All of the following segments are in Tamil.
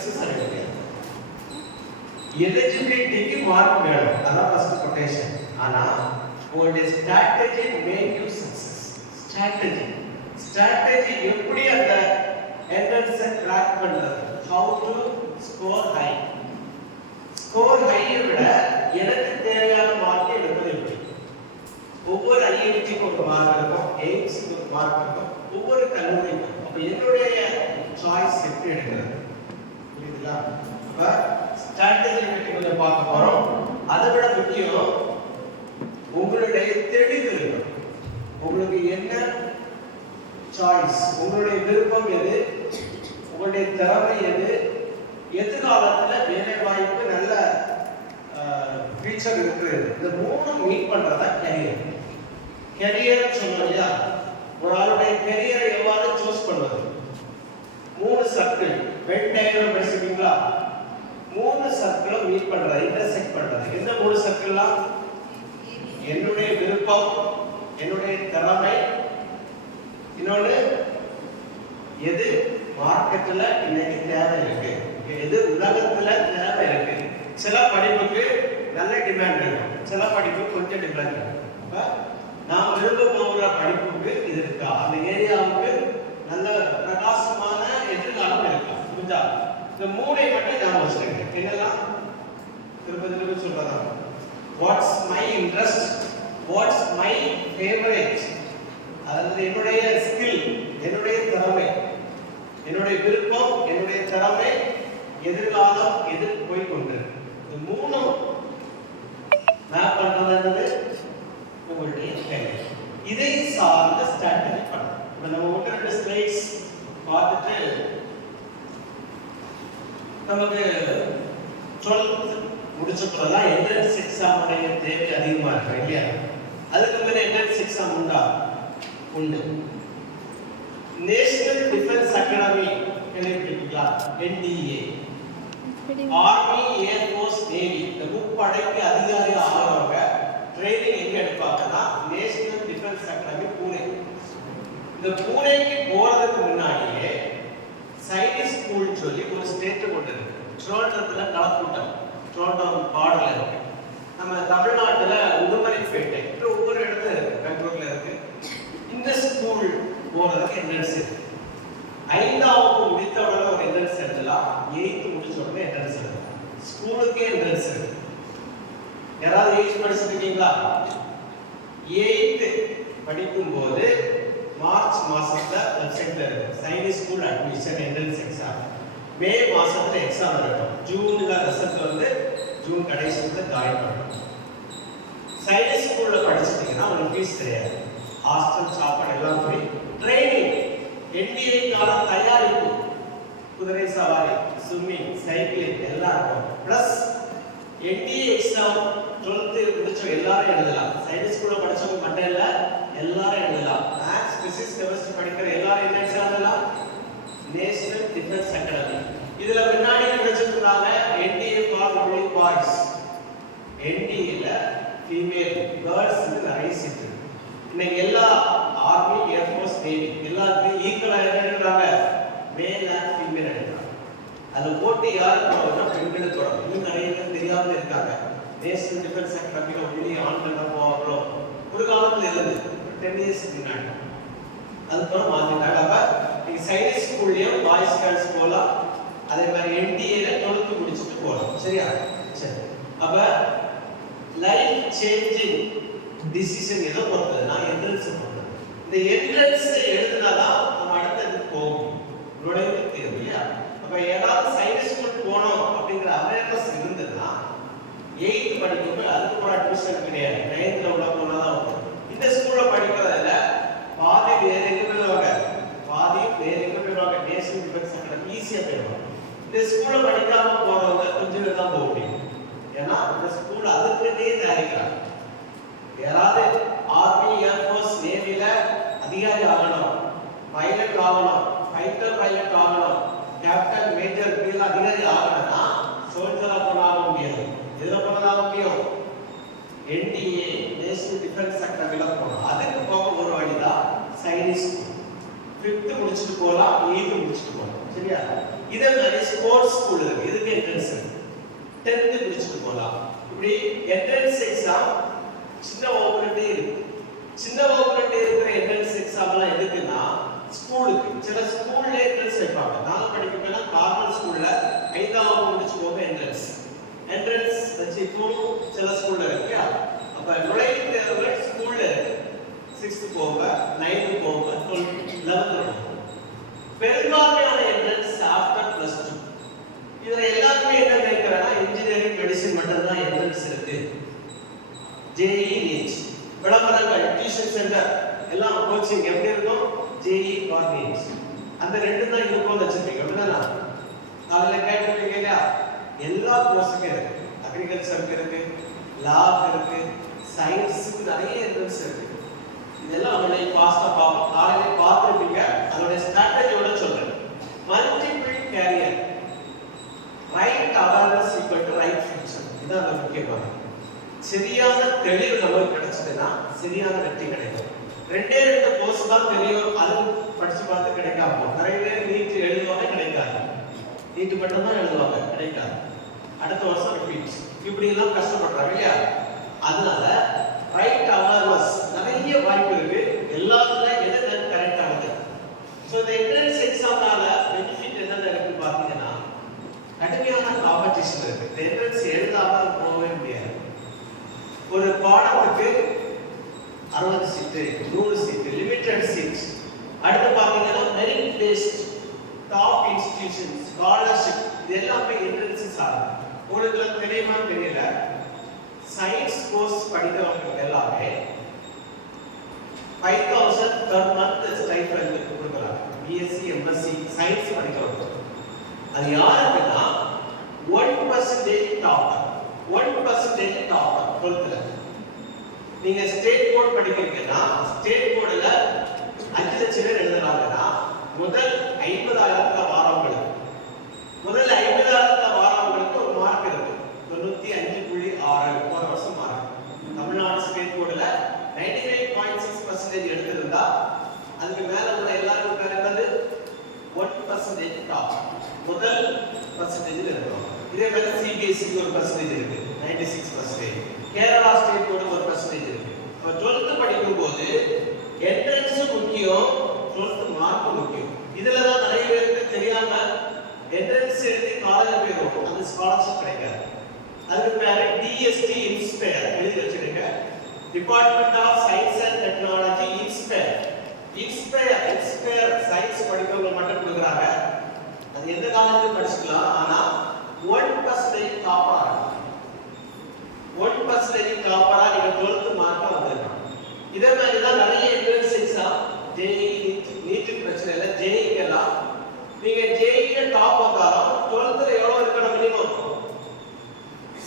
சக்சஸ் ஆகிடுங்க. எலிஜிபிலிட்டிக்கு மார்க் வேணும், அதான் ஃபர்ஸ்ட் கொட்டேஷன். ஆனா உங்களுடைய strategy make you success. Strategy எப்படி அந்த என்ட்ரன்ஸை கிராக் பண்றது, how to score high. Score ஹையை விட எனக்கு தேவையான மார்க்கை எடுப்பது எப்படி. ஒவ்வொரு ஐஐடிக்கும் ஒரு மார்க் இருக்கும், எய்ம்ஸுக்கு ஒரு மார்க் இருக்கும், ஒவ்வொரு கல்லூரிக்கும். அப்ப என்னுடைய சாய்ஸ் எப்படி எடுக்கிறது, புரியுதுங்களா? அப்ப ஸ்ட்ராட்டஜி பற்றி கொஞ்சம் பார்க்க போறோம். அதை விட முக்கியம் உங்களுடைய தெளிவு இருக்கணும். உங்களுக்கு என்ன சாய்ஸ், உங்களுடைய விருப்பம் எது, உங்களுடைய திறமை எது, எதிர்காலத்துல வேலை வாய்ப்பு நல்ல ஃபியூச்சர் இருக்கு. இந்த மூணு மீட் பண்றதா கெரியர். கெரியர் சொன்னோம் இல்லையா, ஒரு ஆளுடைய கெரியரை எவ்வாறு சூஸ் பண்ணுவது. 3 சர்க்கிள் வென் டயக்ராம் படிச்சிருக்கீங்களா? 3 சர்க்கிளும் மீட் பண்றது, இன்டர்செக்ட் பண்றது. எந்த 3 சர்க்கிள்லாம்? என்னுடைய விருப்பம், என்னுடைய திறமை, இன்னொன்று எது மார்க்கெட்ல இன்னைக்கு தேவை இருக்கு, எது உலகத்துல தேவை இருக்கு. சில படிப்புக்கு நல்ல டிமாண்ட் இருக்கும், சில படிப்புக்கு கொஞ்சம் டிமாண்ட் இருக்கும். அப்ப நாம் விரும்ப போகிற படிப்புக்கு இது இருக்கா, அந்த ஏரியாவுக்கு நல்ல பிரகாசமான எதிர்காலம் இருக்கா, புரிஞ்சா? இந்த 3ஐ மட்டும் ஞாபகம் வச்சுக்கோங்க. என்னெல்லாம் திரும்ப சொல்றதா, watts my interest, watts my favourite, அதாவது என்னுடைய ஸ்கில், என்னுடைய திறமை, என்னுடைய விருப்பம், என்னுடைய திறமை, எதிர்காலம் எது போய் கொண்டு. இந்த 3 மேப் பண்றது உங்களுடைய கெரியர். இதை சார்ந்த ஸ்ட்ராட்டஜி பண்ணணும். இப்போ நம்ம 1-2 ஸ்லைட்ஸ் பார்த்துட்டு நமக்கு 12th முடிச்சப்பெல்லாம் என்ட்ரன்ஸ் எக்ஸாம் உடைய தேவை அதிகமா இருக்கு இல்லையா? அதுக்கு மேல என்ட்ரன்ஸ் எக்ஸாம் உண்டு. நேஷனல் டிஃபென்ஸ் அகாடமி கேள்விப்பட்டிருக்கீங்களா? NDA, army, air force, navy. இந்த முப்படைக்கு அதிகாரி ஆகிறவங்க ட்ரைனிங் எங்க எடுப்பாங்கன்னா நேஷனல் டிஃபென்ஸ் அகாடமி பூனே. இந்த பூனேக்கு போறதுக்கு முன்னாடியே சைனிக் ஸ்கூல் சொல்லி ஒரு ஸ்டேட் கொண்டு இருக்கு. ட்ரோண்டத்துல கலக்கூட்டம், ட்ரோண்டம் பார்டர்ல இருக்கு. நம்ம தமிழ்நாட்டுல உடுமலைப்பேட்டை, ஒவ்வொரு இடத்துல இருக்கு, பெங்களூர்ல இருக்கு. இந்த ஸ்கூல் போறதுக்கு என்ட்ரன்ஸ் இருக்கு. 5வது முடித்த உடனே ஒரு என்ட்ரன்ஸ் எழுதலாம், 8th முடிச்ச உடனே என்ட்ரன்ஸ் எழுதலாம். ஸ்கூலுக்கே என்ட்ரன்ஸ் இருக்கு. யாராவது 8th படிச்சிருக்கீங்களா? 8th படிக்கும் போது மார்ச் மாசத்துல வெப்சைட்ல இருக்கு Sainik school admission entrance exam. May மாசத்துல எக்ஸாம் நடக்கும். ஜூன்ல ரிசல்ட் வந்து ஜூன் கடைசில ஜாயின் பண்ணணும். சைனிக் ஸ்கூல்ல படிச்சிட்டீங்கன்னா உங்களுக்கு ஃபீஸ் கிடையாது, ஹாஸ்டல் சாப்பாடு எல்லாம் ஃப்ரீ. ட்ரைனிங் NDA கான தயாரிப்பு, குதிரை சவாரி, ஸ்விம்மிங், சைக்கிளிங் எல்லாம் இருக்கும். பிளஸ் NDA எக்ஸாம் 12th முடிச்ச எல்லாரும் எழுதலாம். சைனிக் ஸ்கூல்ல படிச்சவங்க மட்டும் இல்ல, எல்லாரும் எழுதலாம். மேத்ஸ், பிசிக்ஸ், கெமிஸ்ட்ரி படிக்கிற எல்லாரும் என்ன எக்ஸாம் எழுதலாம்? National defence academy. இதுல முன்னாடி படிச்சிருக்காங்க NDA for only boys. NDA ல ஃபீமேல் கேர்ள்ஸ் நிறைய சீட் இருக்கு. இன்னைக்கு எல்லா ஆர்மி, ஏர் ஃபோர்ஸ், நேவி எல்லாத்துக்கும் ஈக்குவலா எடுக்கிறாங்க, மேல் அண்ட் ஃபீமேல் எடுக்கிறாங்க. அதுல போட்டி யாருக்கு போறதுன்னா பெண்களுக்கு தொடரும். இன்னும் நிறைய பேர் தெரியாம இருக்காங்க. நேஷனல் டிஃபென்ஸ் அகாடமில ஒன்லி ஆண்கள் தான் போகிறோம். ஒரு காலத்துல இருந்தது, 10 years முன்னாடி. அதுக்கப்புறம் மாத்திட்டாங்க. அப்ப நீங்க சைனிக் ஸ்கூல்லயும் பாய்ஸ் கேர்ள்ஸ் போகலாம். அதே மாதிரி NDA ல 12th முடிச்சுட்டு போகலாம். சரியா? சரி. அப்ப லைஃப் சேஞ்சிங் டிசிஷன் எதை பொறுத்ததுன்னா என்ட்ரன்ஸ் பொறுத்தது. இந்த என்ட்ரன்ஸ் எழுதுனாதான் நம்ம அடுத்ததுக்கு போகும், நுழைவுத் தேர்வு இல்லையா? அப்ப ஏதாவது சைனிக் ஸ்கூல் போனோம் அப்படிங்கிற அவேர்னஸ் இருந்ததுன்னா 8th படிக்கும்போது அதுக்கு கூட அட்மிஷன் கிடையாது, 9th உள்ள போனாதான் வரும். இந்த ஸ்கூல்ல படிக்கிறதுல பாதி வேற எங்க போயிடுவாங்க, பாதி வேற எங்க போயிடுவாங்க, நேஷனல் டிஃபென்ஸ் அகாடமி ஈஸியா போயிடுவாங்க. இந்த ஸ்கூல்ல படிக்காம போறவங்க கொஞ்சம் பேர் தான் போக முடியும். ஏன்னா இந்த ஸ்கூல் அதுக்குன்னே தயாரிக்கிறாங்க. யாராவது ஆர்மி, ஏர் ஃபோர்ஸ், நேவில அதிகாரி ஆகணும், பைலட் ஆகணும், ஃபைட்டர் பைலட் ஆகணும், கேப்டன், மேஜர், பிஎல் அதிகாரி ஆகணும்னா சோல்ஜரா போனாக முடியாது. எதுல போனதாக முடியும்? NDA நேஷனல் டிஃபென்ஸ் அகாடமில போகணும். அதுக்கு போக ஒரு வழிதான் சைனிக் ஸ்கூல். 5th முடிச்சுட்டு போகலாம், 8th முடிச்சுட்டு போகலாம். சரியா? இதே மாதிரி ஸ்போர்ட்ஸ் ஸ்கூல் இருக்கு, இதுக்கு என்ட்ரன்ஸ் இருக்கு. 10th முடிச்சுட்டு போகலாம். இப்படி என்ட்ரன்ஸ் எக்ஸாம் சின்ன வகுப்புலேருந்தே இருக்கு. சின்ன வகுப்புலேருந்தே இருக்கிற என்ட்ரன்ஸ் எக்ஸாம்லாம் எதுக்குன்னா ஸ்கூலுக்கு. சில ஸ்கூல்ல என்ட்ரன்ஸ் வைப்பாங்க. நான் படிக்கிறேன்னா கார்னர் ஸ்கூல்ல 5ஆம் வகுப்பு முடிச்சு போக என்ட்ரன்ஸ் வச்சு இப்போ சில ஸ்கூல்ல இருக்கு. அப்ப நுழைவுத் தேர்வுகள் ஸ்கூல்ல இருக்கு. 6th போக 9th போக 12th 11th. பெரும்பான்மையான என்ட்ரன்ஸ் ஆஃப்டர் +2. இதுல எல்லாருமே என்ன நினைக்கிறாங்கன்னா இன்ஜினியரிங் மெடிசின் மட்டும் தான் என்ட்ரன்ஸ் இருக்கு. ஜேஇ நீட் விளம்பரங்கள் டியூஷன் சென்டர் எல்லாம் கோச்சிங் எப்படி இருக்கும்? ஜேஇ ஆர் நீட் அந்த ரெண்டு தான் இருக்கும்னு வச்சிருக்கீங்க. அப்படின்னா அதில் கேட்டிருக்கீங்க இல்லையா? எல்லா கோர்ஸுக்கும் இருக்கு. அக்ரிகல்ச்சருக்கு இருக்கு, லாக்கு இருக்கு, சயின்ஸுக்கு நிறைய என்ட்ரன்ஸ் இருக்கு. இதெல்லாம் அவங்களை ஃபாஸ்ட்டாக பார்ப்போம். காலையிலே பார்த்துருப்பீங்க. அதோடைய ஸ்ட்ராட்டஜியோட சொல்றேன். Multiple career, right awareness equal to right future. இதான் அந்த முக்கியமான. சரியான தெளிவு நமக்கு கிடைச்சதுன்னா சரியான வெற்றி கிடைக்கும். 2 கோர்ஸ் தான் தெரியும், அது படிச்சு பார்த்து கிடைக்காம நிறைய பேர் நீட் எழுதுவாங்க, கிடைக்காது. நீட் மட்டும் தான் எழுதுவாங்க, கிடைக்காது. அடுத்த வருஷம் ரிப்பீட். இப்படி எல்லாம் கஷ்டப்படுறாங்க இல்லையா? அதனால ரைட் அவேர்னஸ் நிறைய வாய்ப்பு இருக்கு. எல்லாத்துல எது கரெக்ட் ஆகுது. ஸோ இந்த என்ட்ரன்ஸ் எக்ஸாம்னால பெனிஃபிட் என்னென்ன இருக்குன்னு பார்த்தீங்கன்னா கடுமையான காம்படிஷன் இருக்கு. இந்த என்ட்ரன்ஸ் எழுதாம போகவே முடியாது. ஒரு பாடத்துக்கு 60 சீட்டு, 100 சீட்டு, லிமிட்டட் சீட்ஸ். அடுத்து பார்த்தீங்கன்னா merit based, top institution, scholarship, இது எல்லாமே என்ட்ரன்ஸ் ஆகும். உங்களுக்கு தெரியுமா தெரியல, சயின்ஸ் கோர்ஸ் படிக்கிறவங்க எல்லாமே 5000 per month ஸ்டைபண்ட் கொடுக்குறாங்க. பிஎஸ்சி எம்எஸ்சி சயின்ஸ் படிக்கிறவங்க. அது யாருக்குன்னா 1% டாப்பர், 1% டாப்பர் 12th. நீங்க ஸ்டேட் போர்டு படிக்கிறீங்கன்னா ஸ்டேட் போர்டுல 5 லட்சம் பேர் எழுதுறாங்கன்னா முதல் 50,000 வாரங்களுக்கு, முதல் 50,000 வாரங்களுக்கு ஒரு மார்க் இருக்கு. 95.6 ஒரு வருஷம் மார்க். தமிழ்நாடு ஸ்டேட் போர்டுல 95.6% எடுத்திருந்தா அதுக்கு மேல உள்ள எல்லாருக்கும் பேர் என்னது? 1% டாப், முதல் பர்சன்டேஜ் இருக்கும். இதே மாதிரி சிபிஎஸ்சி ஒரு பர்சன்டேஜ் இருக்கு, 96%. கேரளா ஸ்டேட் போர்டு ஒரு பர்சன்டேஜ் இருக்கு. இப்போ 12th படிக்கும் போது என்ட்ரன்ஸ் முக்கியம், 12th மார்க் முக்கியம். இதுல தான் நிறைய பேருக்கு தெரியாம என்ட்ரன்ஸ் எழுதி காலேஜ் போயிடும், அந்த ஸ்காலர்ஷிப் கிடைக்காது. அதுக்கு பேரு டிஎஸ்டி இன்ஸ்பயர் எழுதி வச்சிருக்க. Department of science and technology inspire science படிக்கிறவங்க மட்டும் கொடுக்குறாங்க. அது எந்த காலேஜ்ல படிச்சுக்கலாம். ஆனா 1% டாப்பரா 1% டாப்பரா நீங்க 12th மார்க் வந்திருக்கணும். இதே மாதிரி தான் நிறைய என்ட்ரன்ஸ் எக்ஸாம், ஜேஇ நீட் பிரச்சனை இல்லை. ஜேஇக்கெல்லாம் நீங்க ஜேஇல டாப் வந்தாலும் 12th எவ்வளவு இருக்கணும்? மினிமம்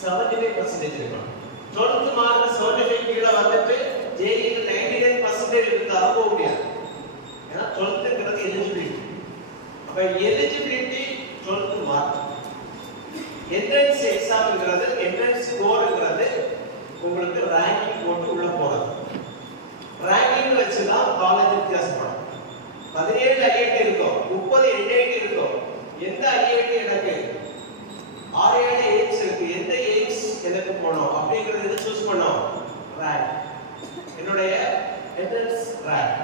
75% இருக்கணும். 12th மார்க் 75 கீழ வந்துட்டு ஜேஇல 99% இருந்தாலும் போக முடியாது. ஏன்னா 12th எலிஜிபிலிட்டி. அப்ப எலிஜிபிலிட்டி 12th மார்க். என்ட்ரன்ஸ் எக்ஸாம்ங்கிறது, என்ட்ரன்ஸ் ஸ்கோர்ங்கிறது உங்களுக்கு ரேங்கிங் போட்டு உள்ள போறது. ரேங்கிங் வச்சு தான் காலேஜ் வித்தியாசப்படும். 17 ஐஐடி இருக்கும், 30 என்ஐடி இருக்கும். எந்த ஐஐடி எனக்கு 6-7 எய்ம்ஸ் இருக்கு, எந்த எய்ம்ஸ் எனக்கு போகணும் அப்படிங்கறத சூஸ் பண்ணோம். ரேங்க், என்னுடைய என்ட்ரன்ஸ் ரேங்க்.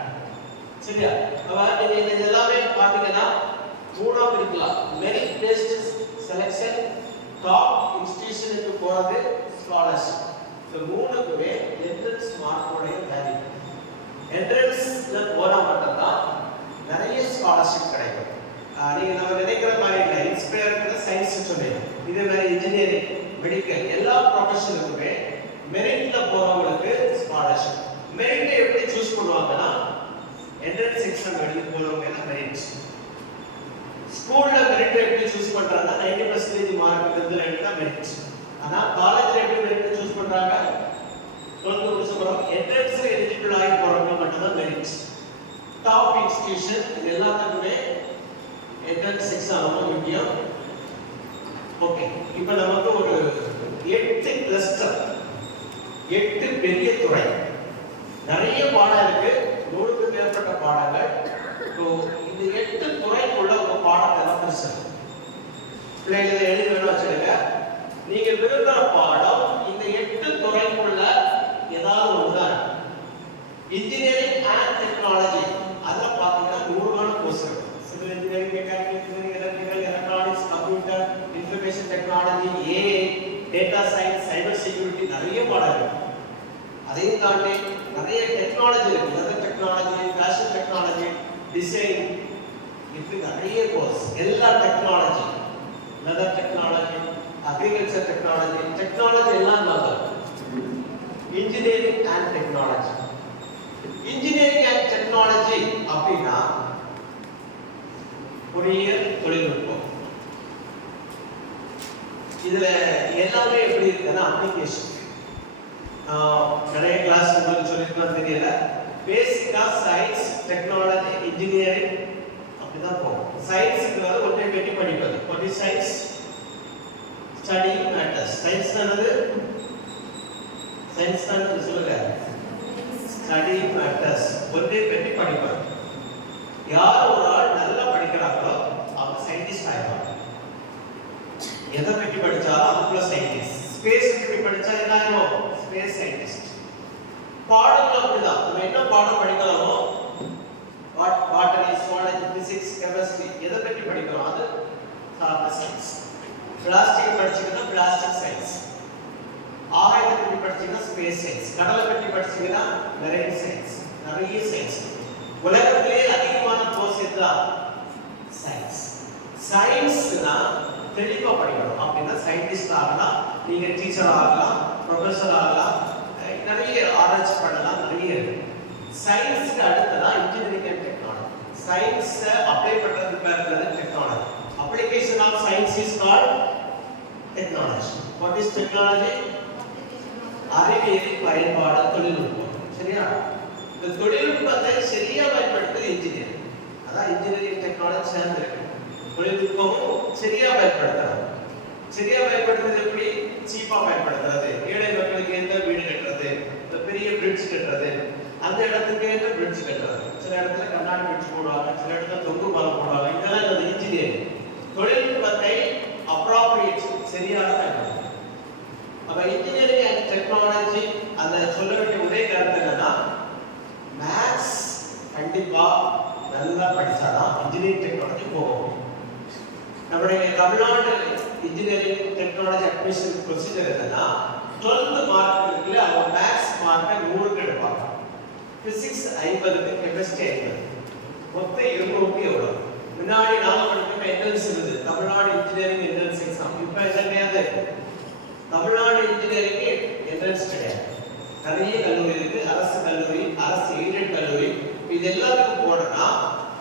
சரியா? அப்ப நீங்க இது எல்லாமே பாத்தீங்கன்னா மூணா பிரிக்கலாம். மெரிட் பேஸ்ட் செலக்ஷன், டாப் இன்ஸ்டிடியூஷனுக்கு போறது, ஸ்காலர்ஷிப். இந்த மூணுக்குமே என்ட்ரன்ஸ் மார்க்கோடைய வேல்யூ. என்ட்ரன்ஸ்ல போனா மட்டும்தான் நிறைய ஸ்காலர்ஷிப் கிடைக்கும். நீங்க நம்ம நினைக்கிற மாதிரி இல்லை. இன்ஸ்பயர் சயின்ஸ் சொன்னேன், இதே மாதிரி இன்ஜினியரிங், மெடிக்கல் எல்லா ப்ரொஃபஷனுக்குமே மெரிட்ல போறவங்களுக்கு ஸ்காலர்ஷிப். மெரிட்டை எப்படி சூஸ் பண்ணுவாங்கன்னா என்ட்ரன்ஸ் எக்ஸாம் எழுதி போறவங்க எல்லாம் மெரிட். ஸ்கூல்ல மெரிட் எப்படி சூஸ் பண்றாங்கன்னா 90% மார்க் இருந்து எடுத்தா மெரிட். ஆனா காலேஜ்ல எப்படி மெரிட் சூஸ் பண்றாங்க? 12th முடிச்சவங்க என்ட்ரன்ஸ்ல எலிஜிபிள் ஆகி போறவங்க மட்டும் தான் மெரிட். டாப் இன்ஸ்டிடியூஷன் இது எல்லாத்துக்குமே என்ட்ரன்ஸ் எக்ஸாம் ரொம்ப முக்கியம். ஓகே, இப்போ நமக்கு ஒரு 8 கிளஸ்டர், 8 பெரிய துறை, நிறைய பாடம் இருக்கு, 100க்கும் மேற்பட்ட பாடங்கள். இந்த 8 துறைக்குள்ள உங்க பாடத்தை எல்லாம் பிரிச்சது. பிள்ளைகளை எழுதி வேணும் வச்சுடுங்க. நீங்க விரும்புகிற பாடம் இந்த 8 துறைக்குள்ள ஏதாவது ஒன்றுதான். இன்ஜினியரிங் அண்ட் டெக்னாலஜி அதில் பார்த்தீங்கன்னா 100 கோர்ஸ் இருக்கு. Civil engineering, mechanical engineering, electrical, electronics, computer, information technology, AI, data science, cyber security, நிறைய பாடம் இருக்கு. அதையும் தாண்டி நிறைய டெக்னாலஜி இருக்கு. Leather technology, fashion technology, design, இப்படி நிறைய கோர்ஸ். எல்லா technology, leather technology, agriculture technology, technology எல்லாம் தான். Engineering and technology. Engineering and technology அப்படின்னா பொறியியல் தொழில்நுட்பம். இதுல எல்லாமே எப்படி இருக்குன்னா அப்ளிகேஷன். நிறைய கிளாஸ் உங்களுக்கு சொல்லிருக்கோம் தெரியல. பேசிக்கா சயின்ஸ், டெக்னாலஜி, இன்ஜினியரிங் அப்படிதான் போகும். சயின்ஸுக்கு வந்து ஒன்றை பற்றி படிப்பது. What is science? Study matters. Science தானது? சயின்ஸ் தான் சொல்லுங்க. ஸ்டடி மேட்டர்ஸ், ஒன்றை பற்றி படிப்பது. யார் ஒரு ஆள் நல்லா படிக்கிறாங்களோ அவங்க சயின்டிஸ்ட் ஆயிடுவாங்க. எதை பற்றி படிச்சாலும் அதுக்குள்ள சயின்டிஸ்ட். ஸ்பேஸ் பற்றி படிச்சா என்ன ஆகும்? Space scientist. பாடங்கள் அப்படிதான். நம்ம என்ன பாடம் படிக்கலாமோ, பாட்டனி, சுவாலஜி, பிசிக்ஸ், கெமிஸ்ட்ரி, எதை பற்றி படிக்கிறோம் அது சார்ந்த சயின்ஸ். பிளாஸ்டிக் படிச்சீங்கன்னா பிளாஸ்டிக் சயின்ஸ். ஆகாயத்தை பற்றி படிச்சீங்கன்னா ஸ்பேஸ் சயின்ஸ். கடலை பற்றி படிச்சீங்கன்னா மெரைன் சயின்ஸ். நிறைய சயின்ஸ். உலகத்திலே அதிகமான கோர்ஸ் இதுதான் சயின்ஸ். சயின்ஸ்னா தெளிவா படிக்கணும். அப்படின்னா சயின்டிஸ்ட் ஆகலாம், நீங்க டீச்சர் ஆகலாம், ப்ரொஃபஸர் ஆகலாம், நிறைய ஆராய்ச்சி பண்ணலாம், நிறைய இருக்கு. சயின்ஸ்க்கு அடுத்ததான் இன்ஜினியரிங் அண்ட் டெக்னாலஜி. சயின்ஸை அப்ளை பண்றதுக்கு பேர் technology. Application of science is called technology. What is technology? அறிவியலின் பயன்பாடு, தொழில்நுட்பம். சரியா? இந்த தொழில்நுட்பத்தை சரியா பயன்படுத்துறது இன்ஜினியரிங். அதான் இன்ஜினியரிங் டெக்னாலஜி சேர்ந்திருக்கு. தொழில்நுட்பமும் சரியா பயன்படுத்துறது. சரியா பயன்படுத்துறது எப்படி? சீப்பா பயன்படுத்துறது. ஏழை மக்களுக்கு எந்த வீடு கட்டுறது, பெரிய பிரிட்ஜ் கட்டுறது, அந்த இடத்துக்கு ஏற்ற பிரிட்ஜ் கட்டுறது. சில இடத்துல கண்ணாடி பிரிட்ஜ் போடுவாங்க, சில இடத்துல தொங்கு பாலம் போடுவாங்க. இதெல்லாம் இந்த இன்ஜினியரிங். தொழில்நுட்பத்தை அப்ராப்ரியேட் சரியாக பயன்படுத்தும். அப்ப இன்ஜினியரிங் அண்ட் டெக்னாலஜி அந்த சொல்ல வேண்டிய ஒரே கருத்து என்னன்னா, மேத்ஸ் கண்டிப்பா நல்லா படிச்சாதான் இன்ஜினியரிங் டெக்னாலஜி போகும். நம்முடைய Tamil Nadu engineering technology admission procedure என்னன்னா, 12th மார்க் இருக்குல்ல, அவங்க மேத்ஸ் மார்க்கை 100க்கு எடுப்பாங்க, பிசிக்ஸ் 50க்கு, கெமிஸ்ட்ரி 50. மொத்தம் 200க்கு எவ்வளவு? முன்னாடி நாம படிக்கிற என்ட்ரன்ஸ் இருந்தது, தமிழ்நாடு இன்ஜினியரிங் என்ட்ரன்ஸ் எக்ஸாம். இப்போ என்ன கிடையாது, தமிழ்நாடு இன்ஜினியரிங் என்ட்ரன்ஸ் கிடையாது. நிறைய கல்லூரி இருக்கு, அரசு கல்லூரி, அரசு எய்டட் கல்லூரி. இது எல்லாத்துக்கும் போனோம்னா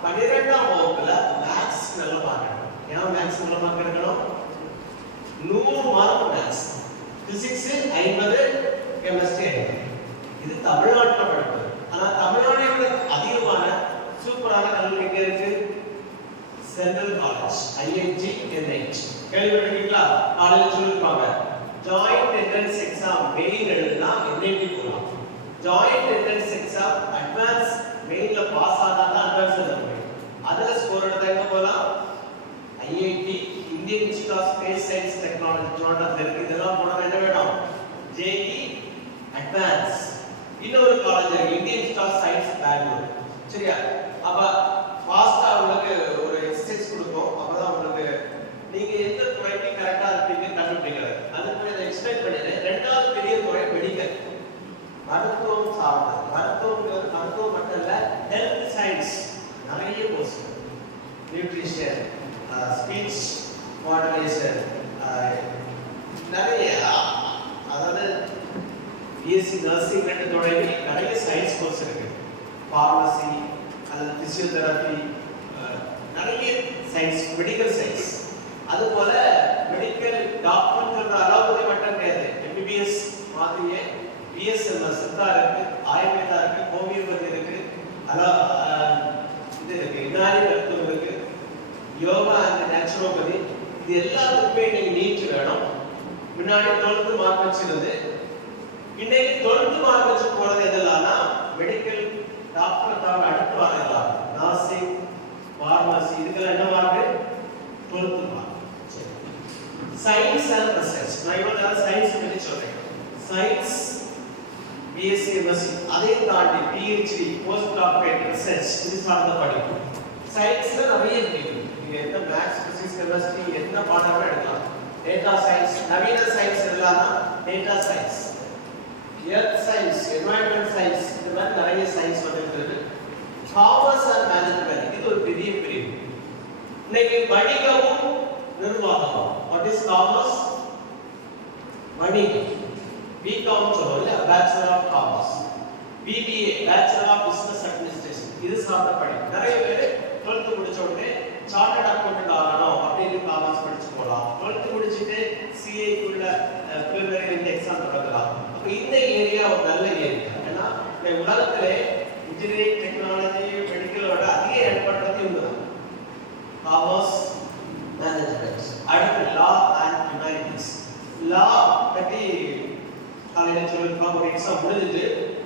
12ஆம் வகுப்புல மேத்ஸ் நல்ல மார்க் எடுக்கணும். ஏன் மேத்ஸ் நல்ல மார்க் எடுக்கணும்? 100 மார்க் மேத்ஸ், பிசிக்ஸ் 50, கெமிஸ்ட்ரி 50. இது தமிழ்நாட்டில் படிப்பது. ஆனா தமிழ்நாட்டை அதிகமான சூப்பரான கல்லூரி எங்க இருக்கு? Central college, IIT, NIT. கேள்விப்பட்டிருக்கீங்களா? காலேஜ் சொல்லிருப்பாங்க, ஜாயிண்ட் என்ட்ரன்ஸ் எக்ஸாம் மெயின் எழுதுனா என்ஐடி போகலாம். ஜாயிண்ட் என்ட்ரன்ஸ் எக்ஸாம் அட்வான்ஸ் மெயின்ல பாஸ் ஆனா தான் அட்வான்ஸ் எழுத முடியும். அதுல ஸ்கோர் எடுத்தா எங்க போகலாம்? IIT, Indian institute of space science technology திருவனந்தபுரத்துல இருக்கு. இதெல்லாம் போனா என்ன வேணும்? JEE advance. இன்னொரு காலேஜ் இருக்கு, Indian institute of science Bangalore. சரியா? அப்ப ஃபாஸ்டா உங்களுக்கு ஒரு எக்ஸசைஸ் கொடுக்கும். அப்பதான் உங்களுக்கு நீங்க எந்த துறைக்கு கரெக்டா இருப்பீங்க கண்டுபிடிக்கிறது. அதுக்கு இதை எக்ஸ்பிளைன் பண்ணிடுறேன். ரெண்டாவது பெரிய துறை மெடிக்கல், மருத்துவம் சார்ந்தது. மருத்துவம் மட்டும் இல்ல, ஹெல்த் சயின்ஸ் நிறைய கோர்ஸ், நியூட்ரிஷன், ஸ்பீச் மாடுலேஷன், நிறைய, அதாவது பிஎஸ்சி நர்சிங் ரெண்டு தொடங்கி நிறைய சயின்ஸ் கோர்ஸ் இருக்கு. ஃபார்மசி அல்லது பிசியோதெரபி, நிறைய சயின்ஸ், மெடிக்கல் சயின்ஸ். அதுபோல மெடிக்கல் டாக்டர் அளவுக்கு மட்டும் கிடையாது, எம்பிபிஎஸ் மாதிரியே பிஎஸ்எம்எஸ் இருக்கு, ஆயுர்வேதா இருக்கு, ஹோமியோபதி இருக்கு, இது இருக்கு, யுனானி மருத்துவம் இருக்கு, யோகா அண்ட் நேச்சுரோபதி. இது எல்லாத்துக்குமே இன்னைக்கு நீட் வேணும். முன்னாடி 12th மார்க் வச்சிருந்தது, இன்னைக்கு 12th மார்க் வச்சு போறது எதெல்லாம் மெடிக்கல் டாக்டர் தவிர அடுத்து வரலாம் நர்சிங், pharmacy இதுக்கெல்லாம் என்ன மார்க் 12th மார்க். சரி, சயின்ஸ் அண்ட் ரிசர்ச் நான் இவ்வளவு நேரம் சயின்ஸ் பத்தி சொல்றேன். சயின்ஸ் பிஎஸ்சி எம்எஸ்சி அதை தாண்டி பிஹெச்டி போஸ்ட் டாக்டரேட் ரிசர்ச் இது சார்ந்த படிப்பு. சயின்ஸ்ல நிறைய இருக்கு. நீங்க எந்த மேத்ஸ் பிசிக்ஸ் கெமிஸ்ட்ரி எந்த பாடமும் எடுக்கலாம். டேட்டா சயின்ஸ் நவீன சயின்ஸ் எல்லாம் data science, earth science, environment science இந்த மாதிரி நிறைய சயின்ஸ் வந்துருக்கு. காமர்ஸ் அண்ட் மேனேஜ்மெண்ட் இது ஒரு பெரிய பிரிவு. இன்னைக்கு வணிகமும் நிர்வாகமும். What is commerce? வணிகம். பிகாம் சொல்லுவோம்ல, bachelor of commerce. BBA bachelor of business administration இது சார்ந்த படிப்பு. நிறைய பேர் 12th முடிச்ச உடனே சார்ட்டர்ட் அக்கவுண்டன்ட் ஆகணும் அப்படின்னு காமர்ஸ் படிச்சு போகலாம். 12th முடிச்சிட்டு சிஏ குள்ள பிரிலிமினரி எக்ஸாம் தொடங்கலாம். அப்ப இந்த ஏரியா ஒரு நல்ல ஏரியா. ஏன்னா இந்த உலகத்திலே இன்ஜினியரிங் டெக்னாலஜி மெடிக்கலோட அதிக ஏற்படுறது இவங்கதான். Commerce management. அடுத்து லா அண்ட் ஹியூமனிட்டிஸ். லா பத்தி காலையில சொல்லிருக்கோம். ஒரு எக்ஸாம் முடிஞ்சிட்டு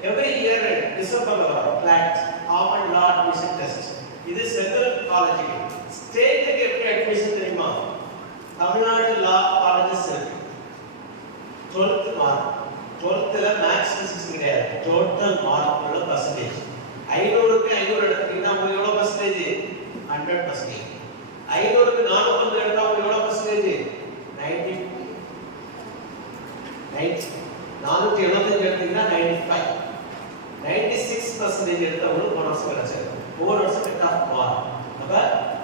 எவ்ரி இயர் டிசம்பர்ல வரும் CLAT common law admission test. இது சென்ட்ரல் காலேஜுக்கு. ஸ்டேட்டுக்கு எப்படி அட்மிஷன் தெரியுமா? தமிழ்நாடு லா காலேஜஸ் இருக்கு. 12th mark. 12thல மேத்ஸ் பிசிக்ஸ் கிடையாது. டோட்டல் மார்க் உள்ள பர்சன்டேஜ். 500க்கு 500 எடுத்தீங்கன்னா உங்களுக்கு எவ்வளவு பர்சன்டேஜ்? 100%. 500க்கு 450 எடுத்தா உங்களுக்கு எவ்வளவு பர்சன்டேஜ்? 90. 475 எடுத்தீங்கன்னா 95. 96% எடுத்தா உங்களுக்கு போனஸ் கிடைச்சது. ஒவ்வொரு வருஷம் கட் ஆஃப் மார்க். அப்ப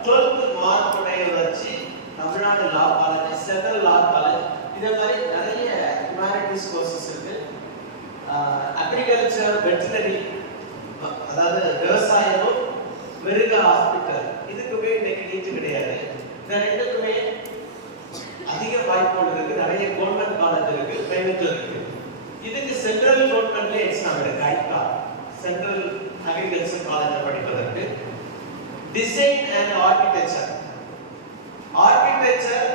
12th மார்க் உடைய வச்சு தமிழ்நாடு லா காலேஜ், சென்ட்ரல் லா காலேஜ் இதே மாதிரி நிறைய ஹியூமனிட்டிஸ் கோர்சஸ் இருக்கு. அக்ரிகல்ச்சர், வெட்டரினரி அதாவது விவசாயமும் மிருக ஹாஸ்பிட்டல் இதுக்குமே இன்னைக்கு நீட் கிடையாது. இந்த ரெண்டுக்குமே அதிக வாய்ப்புகள் இருக்கு. நிறைய கவர்மெண்ட் காலேஜ் இருக்கு, பிரைவேட் இருக்கு. இதுக்கு சென்ட்ரல் கவர்மெண்ட்ல எக்ஸாம் இருக்கு. ஐகா சென்ட்ரல் அக்ரிகல்ச்சர் காலேஜ் படிப்பதற்கு. Design and architecture. ஆர்கிடெக்சர்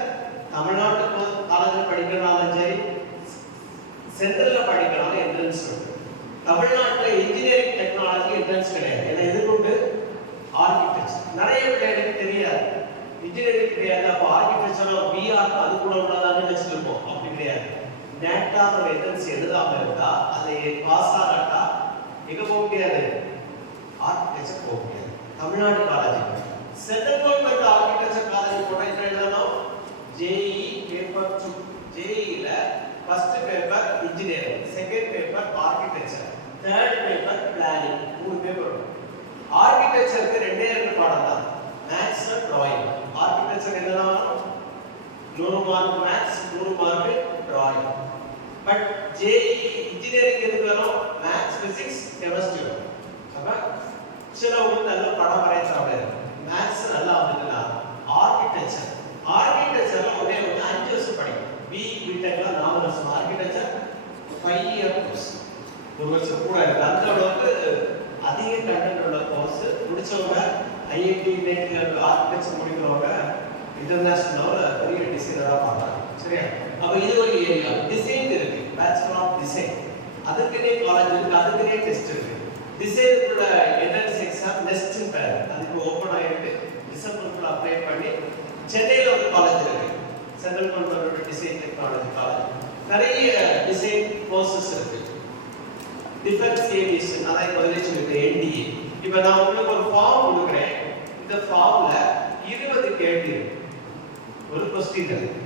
தமிழ்நாட்டு காலேஜ் படிக்கிறனாலும் சரி, சென்ட்ரல்ல படிக்கிறனாலும் என்ட்ரன்ஸ் இருக்கு. தமிழ்நாட்டுல இன்ஜினியரிங் டெக்னாலஜி என்ட்ரன்ஸ் கிடையாது. ஏன்னா எதுக்கு ஆர்கிடெக்சர் நிறைய பேருக்கு தெரியாது. இன்ஜினியரிங் கிடையாது. அப்போ ஆர்கிடெக்சர் பிஆர் அது கூட உள்ளதான்னு நினைச்சிட்டு இருப்போம். அப்படி கிடையாது. நேட்டா ஒரு என்ட்ரன்ஸ் எழுதாம இருந்தா அதை பாஸ் ஆகட்டா எங்க போக முடியாது? ஆர்கிடெக்சர் போக முடியாது. Tamil Nadu college central government architecture college போனா என்ன எழுதணும்? JEE paper 2. ஜேஇல first paper engineering, second paper architecture, third paper planning. 3 paper வரும். ஆர்கிடெக்சருக்கு 2 பாடம் தான், மேத்ஸ் அண்ட் டிராயிங். ஆர்கிடெக்சர் என்னன்னா 100 mark maths, 100 mark drawing. But JEE engineering எதுக்கு வரும்? மேத்ஸ், பிசிக்ஸ், கெமிஸ்ட்ரி வரும். அப்ப சில உங்களுக்கு நல்ல படம் வரைய தேவையில்லை. மேத்ஸ் நல்லா வந்துட்டா ஆர்கிடெக்சர். ஆர்கிடெக்சர்ல ஒரே 5 வருஷம் படிக்கணும். பிடெக்ல 4 வருஷம். Architecture 5 year course. ஒரு வருஷம் கூட இருக்கு. அந்த அளவுக்கு அதிக கண்டென்ட் உள்ள கோர்ஸ். முடிச்சவங்க ஐஐடி நெட் ஆர்கிடெக்சர் முடிக்கிறவங்க இன்டர்நேஷனல் லெவல்ல பெரிய டிசைனரா பார்க்கலாம். சரியா? அப்ப இது ஒரு ஏரியா. டிசைன் இருக்கு, பேச்சுலர் ஆஃப் டிசைன். அதுக்குனே காலேஜ் இருக்கு, அதுக்குனே டெஸ்ட் இருக்கு. டிசைனுக்குள்ள என்ட்ரன்ஸ் எக்ஸாம் நெக்ஸ்ட் பேர் அதுக்கு ஓபன் ஆயிருக்கு. டிசம்பர்ல அப்ளை பண்ணி சென்னையில ஒரு காலேஜ் இருக்கு, central government design technology college. நிறைய டிசைன் கோர்சஸ் இருக்கு. டிஃபென்ஸ் ஏவியேஷன் அதான் பதிலே சொல்லிருக்கேன். என்டிஏ. இப்போ நான் உங்களுக்கு ஒரு ஃபார்ம் கொடுக்குறேன். இந்த ஃபார்ம்ல 20 கேள்வி இருக்கு. ஒரு क्वेश्चन இருக்கு.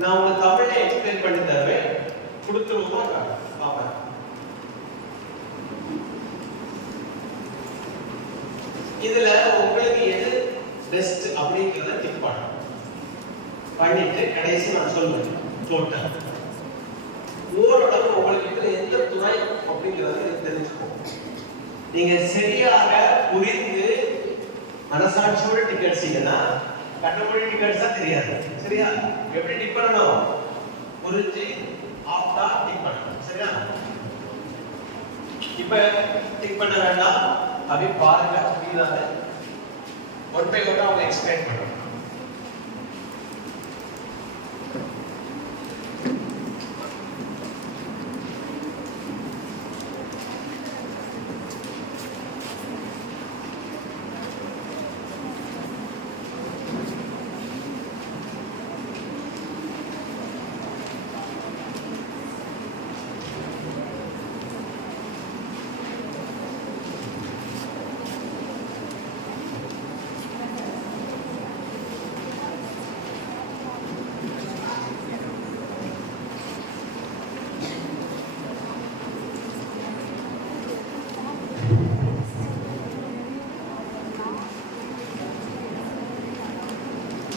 நான் உங்களுக்கு தமிழ்ல எக்ஸ்பிளைன் பண்ணி தருவேன். கொடுத்துருவோமா? பாப்பா இதுல உங்களுக்கு எது பெஸ்ட் அப்படிங்கறத டிக் பண்ணணும். பண்ணிட்டு கடைசி நான் சொல்லுவேன் டோட்டல். ஓரளவு உங்களுக்கு இதுல எந்த துறை அப்படிங்கறது தெரிஞ்சுக்கோங்க. நீங்க சரியாக புரிந்து மனசாட்சியோட டிக் அடிச்சீங்கன்னா கண்ணமொழி டிக் அடிச்சா தெரியாது. சரியா? எப்படி டிக் பண்ணணும்? புரிஞ்சு ஆப்டா டிக் பண்ணணும். சரியா? இப்ப டிக் பண்ண வேண்டாம். அभी பாருங்க புரியுதாங்க. ஒன் பை ஒன் அவங்க எக்ஸ்பிளைன் பண்றோம்.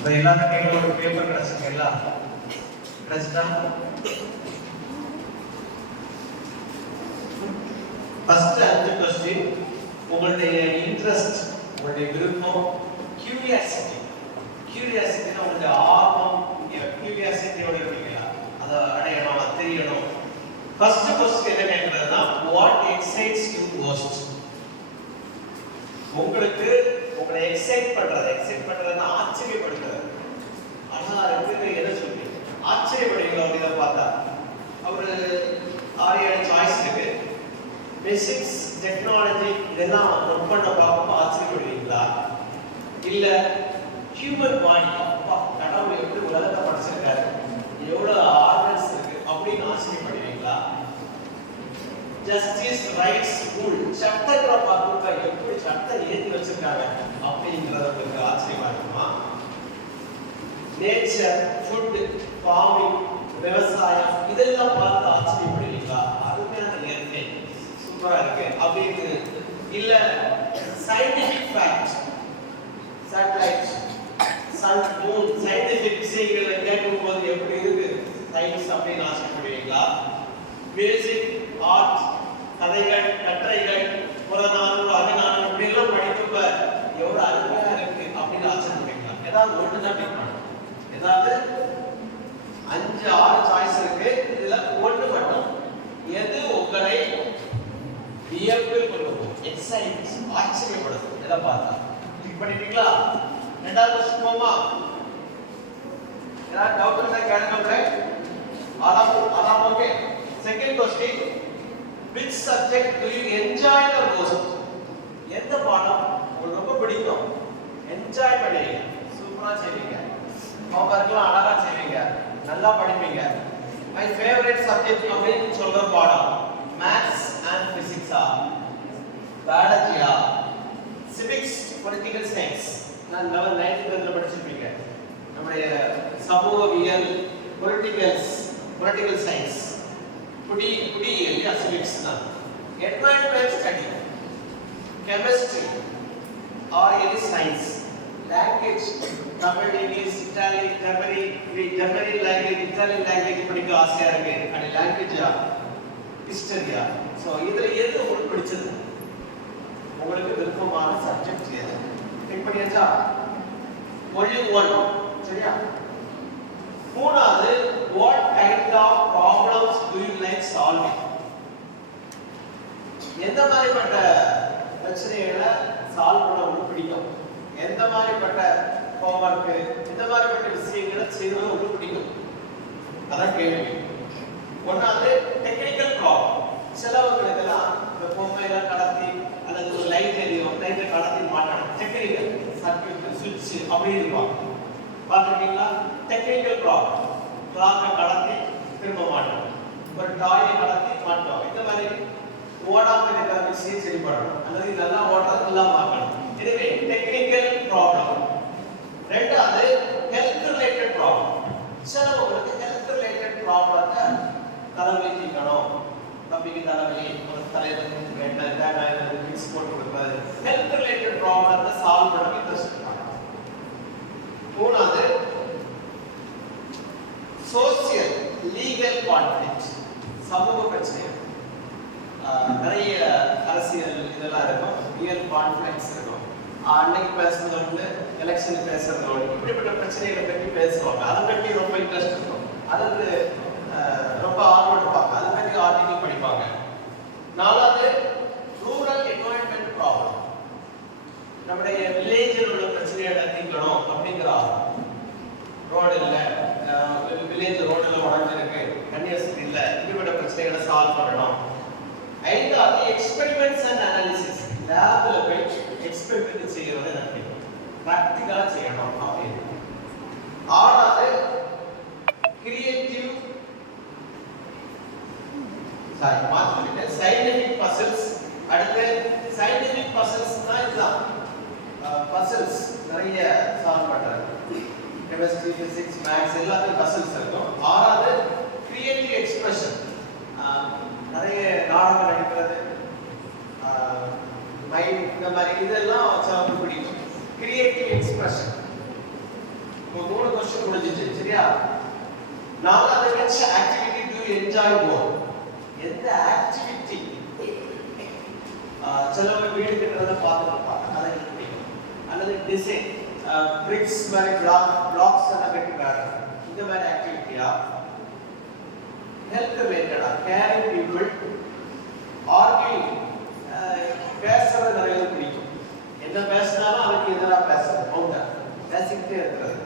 இப்போ எல்லாரும் கையில் ஒரு பேப்பர் கிடச்சிருக்கீங்களா? கிடச்சிட்டா ஃபர்ஸ்ட் 5 क्वेश्चन உங்களுடைய இன்ட்ரஸ்ட், உங்களுடைய விருப்பம், கியூரியாசிட்டி. கியூரியாசிட்டினா உங்களுடைய ஆர்வம், கியூரியாசிட்டியோட இருக்கீங்களா? அதை அடையணும், அது தெரியணும். ஃபர்ஸ்ட் क्वेश्चन என்ன கேட்கறதுன்னா வாட் எக்ஸைட்ஸ் யூ மோஸ்ட். உங்களுக்கு உங்களை எக்ஸைட் பண்றதுன்னா ஆச்சரியப்படுத்துறது. ஆனா இருக்கு என்ன சொல்றீங்க? ஆச்சரியப்படுவீங்களா? இதை பார்த்தா ஒரு 6-7 சாய்ஸ் இருக்கு. பிசிக்ஸ், டெக்னாலஜி இதெல்லாம் ஒர்க் பண்ண பார்க்கும்போது ஆச்சரியப்படுவீங்களா? இல்ல ஹியூமன் பாடி, அப்பா கடவுள் எப்படி உலகத்தை படைச்சிருக்காரு, எவ்வளவு ஆர்கன்ஸ் இருக்கு அப்படின்னு ஆச்சரியப்படுவீங்களா? ஜஸ்டிஸ், ரைட்ஸ், ரூல், சட்டங்களை பார்க்கும்போது எப்படி சட்டம் ஏற்றி வச்சிருக்காங்க அப்படிங்கிறது உங்களுக்கு ஆச்சரியமா இருக்குமா? நேச்சர், ஃபுட், ஃபார்மிங், விவசாயம் இதெல்லாம் பார்த்து ஆச்சரியப்படுவீங்களா? அருமையான இயற்கை சூப்பரா இருக்கு அப்படின்னு. இல்ல scientific fact, satellite, sun, moon, scientific விஷயங்களை கேட்கும்போது எப்படி இருக்கு சயின்ஸ் அப்படின்னு ஆசைப்படுவீங்களா? மியூசிக், ஆர்ட், கதைகள், கட்டுரைகள், புறநானூறு, அகநானூறு இப்படி எல்லாம் படிக்கப்ப எவ்வளவு அருமையா இருக்கு அப்படின்னு ஆசைப்படுவீங்களா? ஏதாவது ஒன்று தான் பிக் பண்ணணும். ஏதாவது 5-6 சாய்ஸ் இருக்கு, இதுல ஒன்று மட்டும். எது உங்களை வியப்பில் கொண்டு போகும், எக்ஸைட், ஆச்சரியப்படுத்தும்? எதை பார்த்தா கிளிக் பண்ணிட்டீங்களா? ரெண்டாவது क्वेश्चन போமா? ஏதாவது டவுட் இருந்தா கேளுங்க. அதான் okay. Second question, which subject do you enjoy the most? எந்த பாடம் உங்களுக்கு ரொம்ப பிடிக்கும், என்ஜாய் பண்ணுவீங்க, சூப்பரா செய்வீங்க, ஹோம்வொர்க்லாம் அழகா செய்வீங்க, நல்லா படிப்பீங்க? my favorite subject அப்படின்னு சொல்ற பாடம் மேத்ஸ் அண்ட் பிசிக்ஸா, பயாலஜியா, சிவிக்ஸ், பொலிட்டிக்கல் சயின்ஸ்? நான் லெவல் 9th படிச்சிருப்பீங்க. நம்முடைய சமூகவியல், பொலிட்டிக்கல் சயின்ஸ், குடியியல், சிவிக்ஸ் தான். Environment study, chemistry or any science, language, Tamil, English, Germany language, Italian language படிக்க ஆசையா இருக்கு, அது லாங்குவேஜா, ஹிஸ்டரியா? ஸோ இதில் எது உங்களுக்கு பிடிச்சது, உங்களுக்கு விருப்பமான சப்ஜெக்ட் எது? திங்க் பண்ணியாச்சா? ஒன்லி ஒன், சரியா? மூணாவது, what kind of problems do you like solving? எந்த மாதிரிப்பட்ட பிரச்சனைகளை சால்வ் பண்ண உங்களுக்கு பிடிக்கும்? எந்த மாதிரிப்பட்ட ஹோம்வொர்க், எந்த மாதிரிப்பட்ட விஷயங்களை செய்வது உங்களுக்கு பிடிக்கும்? அதான் கேள்வி. ஒன்றாவது டெக்னிக்கல் ப்ராப்ளம். சிலவங்களுக்கெல்லாம் இந்த பொம்மையெல்லாம் கடத்தி அல்லது ஒரு லைட் எரியும், லைட்டை கடத்தி மாட்டணும், டெக்னிக்கல் சர்க்யூட், சுவிட்ச் அப்படி இருப்பாங்க. பார்த்துருக்கீங்களா? Technical problem. கிளாக்கை கடத்தி திரும்ப மாட்டணும், ஒரு டாயை கடத்தி மாட்டோம், இந்த மாதிரி ஓடாமல் இருக்கிற விஷயம் சரி பண்ணணும், அல்லது நல்லா ஓடுறது நல்லா பார்க்கணும். இதுவே டெக்னிக்கல் ப்ராப்ளம். ரெண்டாவது ஹெல்த் ரிலேட்டட் ப்ராப்ளம். சிலவங்களுக்கு ஹெல்த் ரிலேட்டட் ப்ராப்ளத்தை தலைவலி தீர்க்கணும், தம்பிக்கு தலைவலி, ஒரு தலைவர் ஃபிக்ஸ் போட்டு கொடுப்பாரு, ஹெல்த் ரிலேட்டட் ப்ராப்ளத்தை சால்வ் பண்ண இன்ட்ரெஸ்ட் இருக்காங்க. மூணாவது சோசியல் லீகல் கான்ஃப்ளிக்ட், சமூக பிரச்சனை. நிறைய அரசியல் இதெல்லாம் இருக்கும், ரியல் கான்ஃப்ளிக்ட்ஸ் இருக்கும். அன்னைக்கு பேசுறது ஒன்று, எலெக்ஷன் பேசுறது ஒன்று, இப்படிப்பட்ட பிரச்சனைகளை பற்றி பேசுவாங்க. அதை பற்றி ரொம்ப இன்ட்ரெஸ்ட் இருக்கும், அதுக்கு ரொம்ப ஆர்வம் இருப்பாங்க, அதை பற்றி ஆர்டிகல் படிப்பாங்க. நாலாவது ரூரல் என்வாயன்மெண்ட் ப்ராப்ளம். நம்முடைய வில்லேஜில் உள்ள பிரச்சனையை தீர்க்கணும் அப்படிங்கிற ஆர்வம். ரோடு இல்லை, வில்லேஜ் ரோடெல்லாம் உடஞ்சிருக்கு, கன்னியாஸ்திரி இல்லை, இப்படிப்பட்ட பிரச்சனைகளை சால்வ் பண்ணணும். ஐந்தாவது எக்ஸ்பெரிமெண்ட்ஸ் அண்ட் அனாலிசிஸ். லேப்ல போய் எக்ஸ்பெரிமெண்ட் செய்யறதை நம்பி பிராக்டிகலா செய்யணும் அப்படின்னு. ஆறாவது கிரியேட்டிவ் சயின்டிபிக் பசில்ஸ். அடுத்து சயின்டிபிக் பசில்ஸ் தான் இதுதான், பசில்ஸ் நிறைய சால்வ் பண்றது. கெமிஸ்ட்ரி, பிசிக்ஸ், மேத்ஸ் எல்லாத்தையும் பசில்ஸ் இருக்கும். ஆறாவது கிரியேட்டிவ் எக்ஸ்பிரஷன். நிறைய நாடகம் நடிக்கிறது, மைண்ட், இந்த மாதிரி இதெல்லாம் வச்சா பிடிக்கும். Creative expression. முடிஞ்சிச்சு சரியா. நாலாவது which activity do you enjoy more? எந்த ஆக்டிவிட்டி சிலவங்க வீடு கட்டுறத பார்த்துருப்பாங்க, அதை எனக்கு பிடிக்கும். அல்லது டிசைன் பிரிக்ஸ் மாதிரி பிளாக்ஸ் எல்லாம் கட்டுறாங்க, இந்த மாதிரி ஆக்டிவிட்டியா. ஹெல்த் ரிலேட்டடா கேரிங் பீப்புள், ஆர்கியூ பேசுறது நிறைய பிடிக்கும். என்ன பேசினாலும் அதுக்கு எதிராக பேசுறது, கவுண்டர் பேசிக்கிட்டே இருக்கிறது.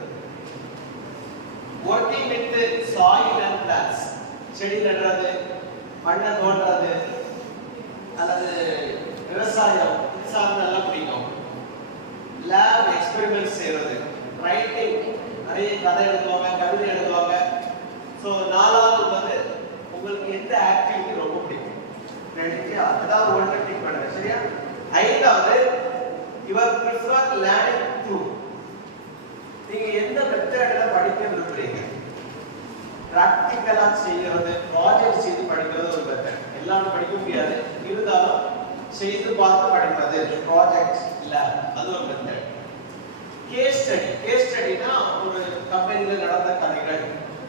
Working with soil and plants, செடி நடுறது, மண்ணை தோண்டுறது அல்லது விவசாயம் சார்ந்தெல்லாம் பிடிக்கும். லேப் எக்ஸ்பெரிமெண்ட் செய்யறது, ரைட்டிங் நிறைய கதை எழுதுவாங்க, கவிதை எழுதுவாங்க. ஸோ நாலாவது வந்து உங்களுக்கு எந்த ஆக்டிவிட்டி ரொம்ப பிடிக்கும், அதாவது ஒன்று டிக் பண்ணுங்க சரியா. ஐந்தாவது யுவர் ப்ரிஃபர் லேர்னிங் த்ரூ, நீங்க எந்த மெத்தட்ல படிக்க விரும்புறீங்க. பிராக்டிகலா செய்யறது, ப்ராஜெக்ட் செய்து படிக்கிறது ஒரு மெத்தட். எல்லாரும் படிக்க முடியாது, இருந்தாலும் செய்து பார்த்து படிப்பது ப்ராஜெக்ட் இல்ல, அது ஒரு மெத்தட். கேஸ் ஸ்டடி, கேஸ் ஸ்டடினா ஒரு கம்பெனில நடந்த கதைகள்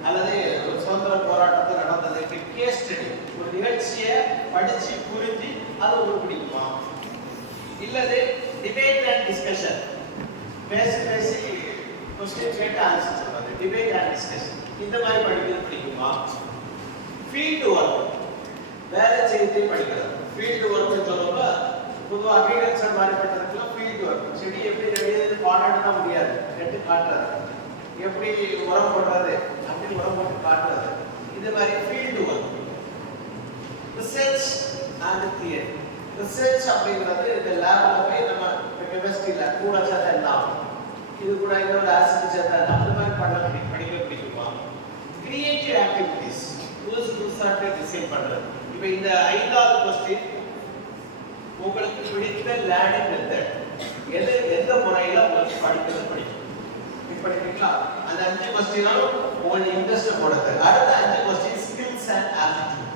அல்லது ஒரு சுதந்திர போராட்டத்தில் நடந்தது கேஸ் ஸ்டடி, ஒரு நிகழ்ச்சியை படிச்சு புரிஞ்சு அது உங்களுக்கு பிடிக்குமா. இல்லது டிபேட் அண்ட் டிஸ்கஷன், பேசி பேசி கொஸ்டின் கேட்டு ஆன்சர் சொல்றது, டிபேட் அண்ட் டிஸ்கஷன், இந்த மாதிரி படிக்கிறது பிடிக்குமா. ஃபீல்டு ஒர்க், வேலை செய்து படிக்கிறது. ஃபீல்டு ஒர்க் சொல்லும்போது பொதுவாக அக்ரிகல்ச்சர் மாதிரி பண்ணுறதுக்குலாம் ஃபீல்டு ஒர்க், செடி எப்படி வெளியே பாராட்டினா முடியாது, நெட்டு காட்டுறது, எப்படி உரம் போடுறது, அப்படி உரம் போட்டு காட்டுறது, இது மாதிரி field work. Research and theory, research அப்படிங்கிறது இந்த லேபில் போய் நம்ம கெமிஸ்ட்ரியில் கூட சேர்த்தா என்ன ஆகும், இது கூட இன்னொரு ஆசிட் சேர்த்தா அந்த மாதிரி பண்ண படிக்க பிடிக்குமா. கிரியேட்டிவ் ஆக்டிவிட்டிஸ், புதுசாக டிசைன் பண்ணுறது. இப்போ இந்த ஐந்தாவது கொஸ்டின் உங்களுக்கு பிடித்த லேர்னிங் மெத்தட் எது, எந்த முறையில் உங்களுக்கு படிக்கிறது பிடிக்கும் படிப்பீங்களா. அந்த 5 கொஸ்டினாலும் உங்களுடைய இன்ட்ரெஸ்ட் போடுறது. அடுத்த 5 கொஸ்டின் ஸ்கில்ஸ் அண்ட் ஆப்டிடியூட்,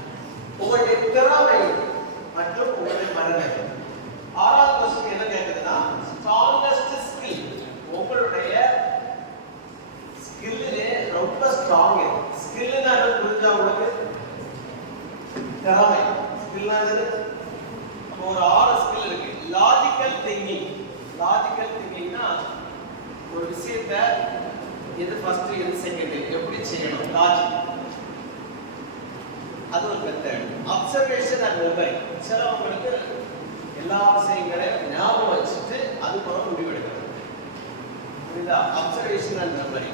உங்களுடைய திறமை மற்றும் உங்களுடைய மனநிலை. ஆறாவது கொஸ்டின் என்ன கேட்குதுன்னா ஸ்ட்ராங்கஸ்ட் ஸ்கில், உங்களுடைய ஸ்கில்லே ரொம்ப ஸ்ட்ராங் எது. ஸ்கில்னா புரிஞ்சா உங்களுக்கு திறமை, ஸ்கில்னா ஒரு 6 ஸ்கில் இருக்கு. லாஜிக்கல் திங்கிங், லாஜிக்கல் திங்கிங்னா ஒரு விஷயத்தை எது ஃபர்ஸ்ட் எது செகண்ட் எப்படி செய்யணும், லாஜிக், அது ஒரு மெத்தட். அப்சர்வேஷன் அண்ட் மெமரி, சிலவங்களுக்கு எல்லா விஷயங்களையும் ஞாபகம் வச்சுட்டு அது போல முடிவெடுக்கிறது. புரியுதா. அப்சர்வேஷன் அண்ட் மெமரி,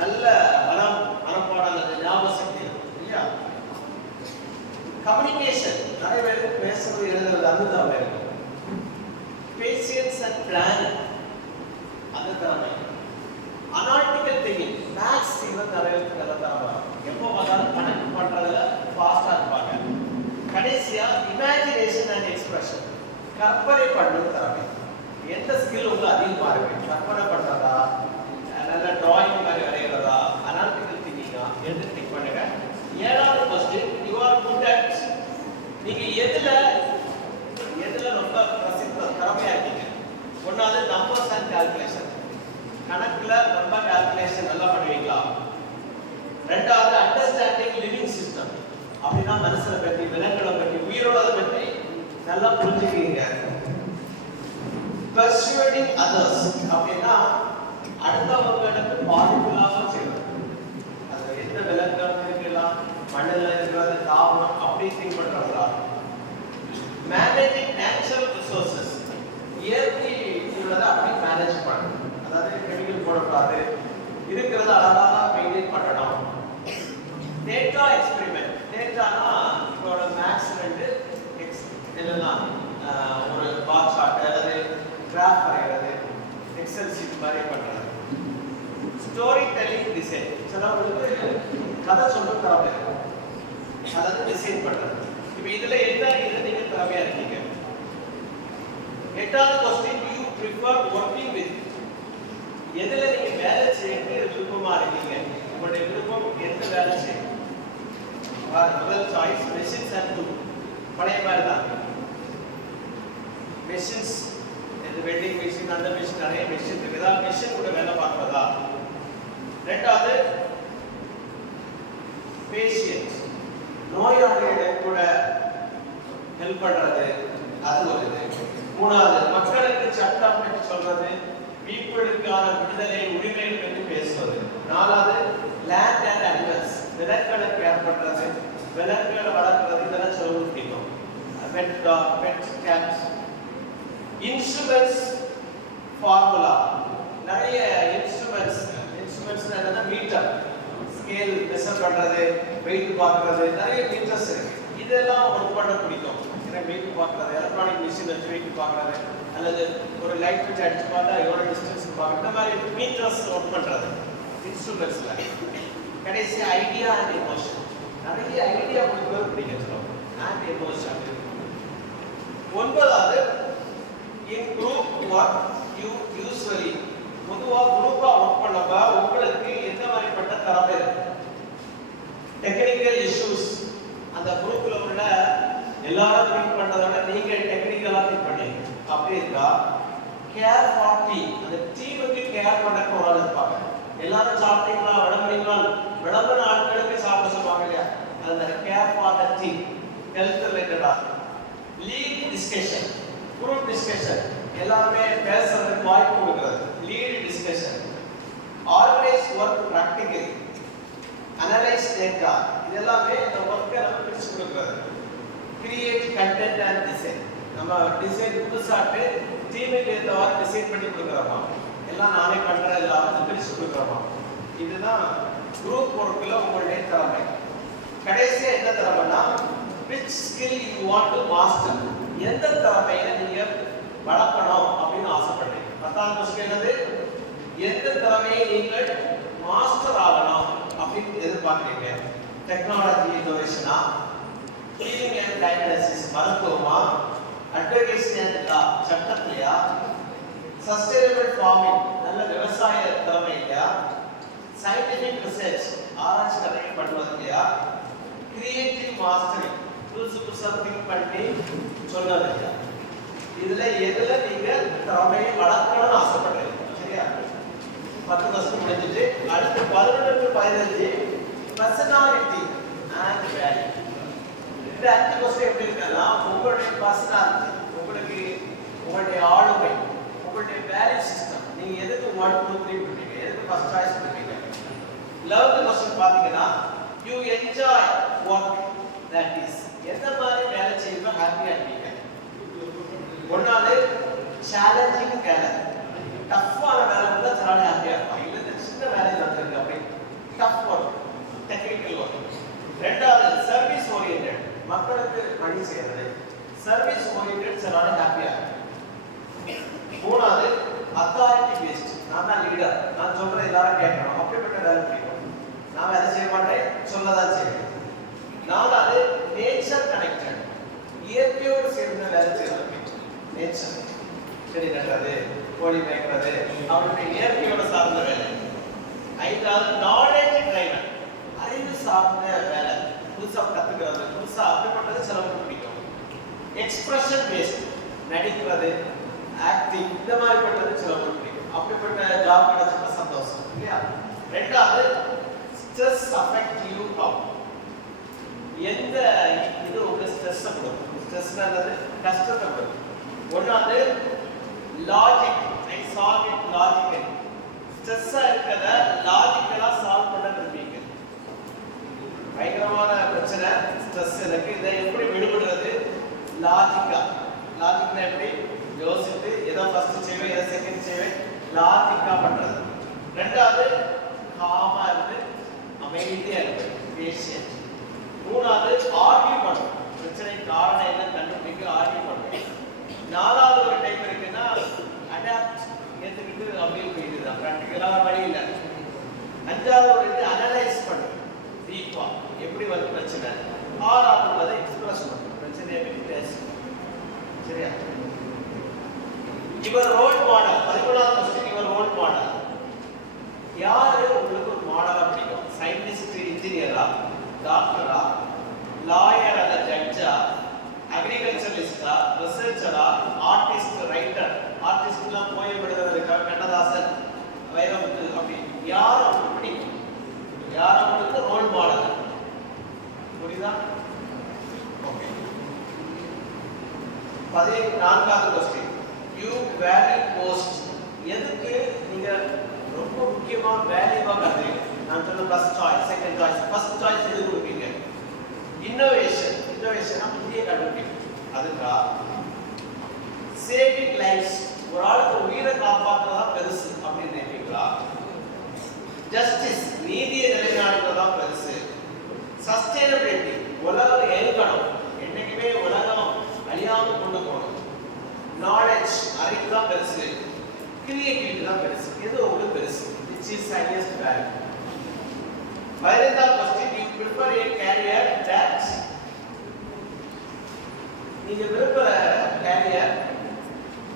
நல்ல மனப்பாடம் அல்லது ஞாபக சக்தி இல்லையா. கம்யூனிகேஷன், நிறைய பேருக்கு பேசுறது எழுதுறது அதுதான் வேணும். பேஷியன்ஸ் அண்ட் பிளானிங், அது திறமை. அனாலிட்டிக்கல் திங்கிங், மேத்ஸ் இவன் நிறைய நல்ல திறமை, எப்போ பார்த்தாலும் கணக்கு பண்றதுல ஃபாஸ்டா இருப்பாங்க. கடைசியா இமேஜினேஷன் அண்ட் எக்ஸ்பிரஷன், கற்பனை பண்ணுறது திறமை. எந்த ஸ்கில் உங்களுக்கு அதிகமாக இருக்கு, கற்பனை பண்றதா, நல்ல டிராயிங் மாதிரி வரைகிறதா, அனாலிட்டிக்கல் திங்கிங்கா, எது திங்க் பண்ணுங்க. ஏழாவது question you are good at, நீங்க எதுல ரொம்ப பிரசித்த திறமையா இருக்கீங்க. ஒன்னாவது நம்பர்ஸ் அண்ட் கால்குலேஷன், கணக்குல ரொம்ப கால்குலேஷன் நல்லா பண்ணுவீங்களா. ரெண்டாவது அண்டர்ஸ்டாண்டிங் லிவிங் சிஸ்டம், அப்படின்னா மனுஷனை பற்றி, விலங்குகளை பற்றி, உயிரோட பற்றி நல்லா புரிஞ்சுக்கிறீங்க. பர்சுவேடிங் அதர்ஸ், அப்படின்னா அடுத்தவங்களுக்கு பாதிப்பு இல்லாம செய்வது. அது எந்த விலங்குகள் இருக்கலாம், மண்ணில் இருக்கிறது, தாவரம், அப்படி திங்க் பண்றாங்களா. மேனேஜிங் நேச்சுரல் ரிசோர்சஸ், இயற்கை உள்ளதை அப்படி மேனேஜ் பண்ணணும், அதாவது கெமிக்கல் போடக்கூடாது, இருக்கிறத அழகாக மெயின்டைன் பண்ணணும். டேட்டா எக்ஸ்பெரிமெண்ட், டேட்டானா இப்போ மேக்ஸ் 2 இதெல்லாம் ஒரு பார் சார்ட் அல்லது கிராஃப் வரைகிறது, எக்ஸல் சீட் மாதிரி பண்ணுறது. ஸ்டோரி டெல்லிங் டிசைன், சிலவங்களுக்கு கதை சொல்ல திறமை, அதாவது டிசைன் பண்ணுறது. இப்போ இதில் என்ன இதில் நீங்கள் திறமையாக இருக்கீங்க. எட்டாவது question you prefer working with, எதில் நீங்கள் வேலை செய்யறது விருப்பமாக இருக்கீங்க, உங்களுடைய விருப்பம் எந்த வேலை செய்யும். முதல் சாய்ஸ் மெஷின்ஸ் அண்ட் டூல், பழைய மாதிரி தான் மெஷின்ஸ், இந்த வெல்டிங் மெஷின், அந்த மெஷின், நிறைய மெஷின் இருக்குதா, மெஷின் கூட வேலை பார்க்குறதா, ரெண்டாவது பேஷியன்ட், நோயாளிகளை கூட ஹெல்ப் பண்றது, அது ஒரு இது. மூணாவது மக்களுக்கு சட்டம் பற்றி சொல்றது, பீப்புளுக்கான விடுதலை உரிமைகள் பற்றி பேசுவது. நாலாவது லேண்ட் அண்ட் அனிமல்ஸ், விலங்குகளை கேர் பண்றது, விலங்குகளை வளர்க்கிறது, இதெல்லாம் சொல்ல முடியும். Pet dog, pet cat. Instruments formula, நிறைய இன்ஸ்ட்ருமெண்ட்ஸ் என்னன்னா மீட்டர், ஸ்கேல் மெஷர் பண்றது, வெயிட் பார்க்கறது, நிறைய மீட்டர்ஸ் இருக்கு. இதெல்லாம் ஒர்க் பண்ண பிடிக்கும். வெயிட் பார்க்கறது, எலக்ட்ரானிக் மிஷின் வச்சு வெயிட் பார்க்கறது, அல்லது ஒரு லைட் வச்சு அடிச்சு பார்த்தா எவ்வளோ டிஸ்டன்ஸ் பார்க்கறது, இந்த மாதிரி மீட்டர்ஸ் ஒர்க் பண்றது இன்ஸ்ட்ருமெண்ட்ஸ்ல. கடைசி ஐடியா அண்ட் எமோஷன், நிறைய ஐடியா கொடுக்கறது பிடிக்கும் அண்ட் எமோஷன். ஒன்பதாவது in group work you usually, பொதுவாக குரூப்பா ஒர்க் பண்ணப்ப உங்களுக்கு எந்த மாதிரிப்பட்ட திறமை இருக்கு. டெக்னிக்கல் இஷ்யூஸ், அந்த குரூப்ல உள்ள எல்லாரும் ட்ரீட் பண்றத விட நீங்க டெக்னிக்கலா ட்ரீட் பண்ணீங்க அப்படி இருக்கா. கேர் ஃபார் டீம், அந்த டீமுக்கு கேர் பண்ண ஒரு ஆள் இருப்பாங்க. எல்லாரும் சாப்பிட்டீங்களா, விளம்புறீங்களா, விளம்புற ஆட்களுக்கு சாப்பிட சொல்லுவாங்க இல்லையா, அந்த care for the team, health ரிலேட்டடா. லீட் டிஸ்கஷன், குரூப் டிஸ்கஷன், எல்லாருமே பேசுறதுக்கு வாய்ப்பு கொடுக்கிறது, lead discussion. Organise work practical, analyse data, இது எல்லாமே இந்த ஒர்க்கை நம்ம பிரிச்சு கொடுக்கிறது. கிரியேட் கண்டென்ட் அண்ட் டிசைன், நம்ம டிசைன் புதுசாட்டு டீமுக்கு ஏற்றவாறு டிசைன் பண்ணி கொடுக்குறோமா, எல்லாம் நானே பண்றது இல்லாமல் பிரிச்சு கொடுக்குறோமா. இதுதான் குரூப் ஒர்க்கில் உங்களுடைய திறமை. கடைசியாக என்ன திறமைன்னா which skill you want to master, எந்த திறமையை நீங்க வளர்க்கணும் அப்படின்னு ஆசைப்படுறீங்க. 10வது கொஸ்டின் என்னது, எந்த திறமையை நீங்கள் மாஸ்டர் ஆகணும் அப்படின்னு எதிர்பார்க்கிறீங்க. டெக்னாலஜி இன்னோவேஷனா, ஹீலிங் அண்ட் டயக்னோசிஸ் மருத்துவமா, அட்வொகேசி அண்ட் லா சட்டத்திலையா, சஸ்டைனபிள் ஃபார்மிங் நல்ல விவசாய திறமை இல்லையா, சயின்டிஃபிக் ரிசர்ச் ஆராய்ச்சி கதைகள் பண்ணுவது இல்லையா, கிரியேட்டிவ் மாஸ்டரிங் புதுசு புதுசாக திங்க் பண்ணி சொல்றது இல்லையா. இதுல எதுல நீங்க திறமையை வளர்க்கணும்னு ஆசைப்படுறீங்க. சரியா, 10 வருஷம் முடிஞ்சிட்டு அடுத்து 11 to 15 பர்சனாலிட்டி அண்ட் வேல்யூ. இந்த 5 வருஷம் எப்படி இருக்குன்னா உங்களுடைய பர்சனாலிட்டி, உங்களுக்கு உங்களுடைய ஆளுமை, உங்களுடைய வேல்யூ சிஸ்டம், நீங்க எதுக்கு 1 2 3 கொடுப்பீங்க, எதுக்கு ஃபர்ஸ்ட் சாய்ஸ் கொடுப்பீங்க. 11th கொஸ்டின் பாத்தீங்கன்னா you enjoy work, that is எந்த மாதிரி வேலை செய்யணும் ஹாப்பியா இருக்கீங்க. ஒன்னாவது சேலஞ்சிங் வேலை, டஃப்பான வேலை கூட சில ஹாப்பியா இருப்பாங்க. இல்லை சின்ன வேலை நடந்திருக்கு அப்படி டஃப் ஒர்க், டெக்னிக்கல் ஒர்க். ரெண்டாவது சர்வீஸ் ஓரியன்டட், மக்களுக்கு பணி செய்யறது, சர்வீஸ் ஓரியன்டட் சில ஹாப்பியா இருக்கு. மூணாவது அத்தாரிட்டி பேஸ்ட், நான் தான் லீடர், நான் சொல்றேன் எல்லாரும் கேட்கணும், அப்படிப்பட்ட வேலை பிடிக்கும், நான் வேலை செய்ய மாட்டேன் சொல்லதான் செய்வேன். நாலாவது நேச்சர் கனெக்டட், இயற்கையோடு சேர்ந்த வேலை செய்யறது, நேச்சர், செடி நடுறது, கோழி மேய்க்கிறது, அவருடைய இயற்கையோட சார்ந்த வேலை. ஐந்தாவது நாலேஜ் டிரைவன், அறிவு சார்ந்த வேலை, புதுசா கத்துக்கிறது, புதுசா அப்படிப்பட்டது சிலருக்கு பிடிக்கும். எக்ஸ்பிரஷன் பேஸ்ட், நடிக்கிறது, ஆக்டிங், இந்த மாதிரிப்பட்டது சிலருக்கு பிடிக்கும். அப்படிப்பட்ட ஜாப் கிடைச்சப்ப சந்தோஷம் இல்லையா. ரெண்டாவது ஸ்ட்ரெஸ் அஃபெக்ட் யூ ஹவ், எந்த இது உங்க ஸ்ட்ரெஸ் கொடுக்கும், ஸ்ட்ரெஸ்ன்றது கஷ்டத்தை கொடுக்கும். ஒன்னாவது logic, I solve it logically, ஸ்ட்ரெஸ்ஸா இருக்கத லாஜிக்கலா சால்வ் பண்ண விரும்புவீங்க. பயங்கரமான பிரச்சனை ஸ்ட்ரெஸ் எனக்கு, இதை எப்படி விடுபடுறது லாஜிக்கா, லாஜிக்னா எப்படி யோசித்து எதை ஃபர்ஸ்ட் செய்வேன் எதை செகண்ட் செய்வேன் லாஜிக்கா பண்றது. ரெண்டாவது காமா இருந்து அமைதியா இருக்கு, பேஷியன்ட். மூணாவது ஆர்கியூ பண்ணும், பிரச்சனை காரணம் என்ன கண்டுபிடிக்க ஆர்கியூ பண்ணும். நாலாவது ஒரு டைப் இருக்குன்னா அடாப்ட், ஏத்துக்கிட்டு அப்படியே போயிடுது, ப்ராக்டிக்கலா வழி இல்லை. அஞ்சாவது ஒரு இது அனலைஸ் பண்ணும், டீப்பா எப்படி வந்து பிரச்சனை. ஆறாவது எக்ஸ்பிரஸ் பண்ணும், பிரச்சனையை பற்றி பேசணும். சரியா, இவர் ரோல் மாடல். 13வது கொஸ்டின், இவர் ரோல் மாடல் யாரு உங்களுக்கு ஒரு மாடலா பிடிக்கும். சயின்டிஸ்ட், இன்ஜினியரா, டாக்டரா, லாயர் அல்ல ஜட்ஜா, அக்ரிகல்ச்சரலிஸ்டா, ரிசர்ச்சரா, ஆர்டிஸ்ட், ரைட்டர். ஆர்டிஸ்ட்லாம் போய் விடுறதுக்காக கண்ணதாசன், வைரமுத்து, அப்படி யார் உங்களுக்கு பிடிக்கும். புரியுதா? ஓகே. 14வது क्वेश्चन. You value post. எதுக்கு நீங்க ரொம்ப முக்கியமா வேல்யூவா கருதுறீங்க? நான் சொன்ன first choice, second choice, first choice எது கொடுப்பீங்க? இன்னோவேஷன். இன்னோவேஷனா புதிய கண்டுபிடிப்பு. அதுக்கா சேவிங் லைஃப்ஸ், ஒரு ஆளுக்கு உயிரை காப்பாற்றுறதா பெருசு அப்படின்னு நினைப்பீங்களா? ஜஸ்டிஸ், நீதியை நிலைநாட்டுறதா பெருசு. சஸ்டைனபிலிட்டி, உலகம் இயங்கணும், என்னைக்குமே உலகம் அழியாம கொண்டு போகணும். நாலேஜ், அறிவு தான் பெருசு. கிரியேட்டிவிட்டி தான் பெருசு. எது உங்களுக்கு பெருசு? which is highest value? 15th question, you prefer a career that நீங்க விரும்புற கேரியர்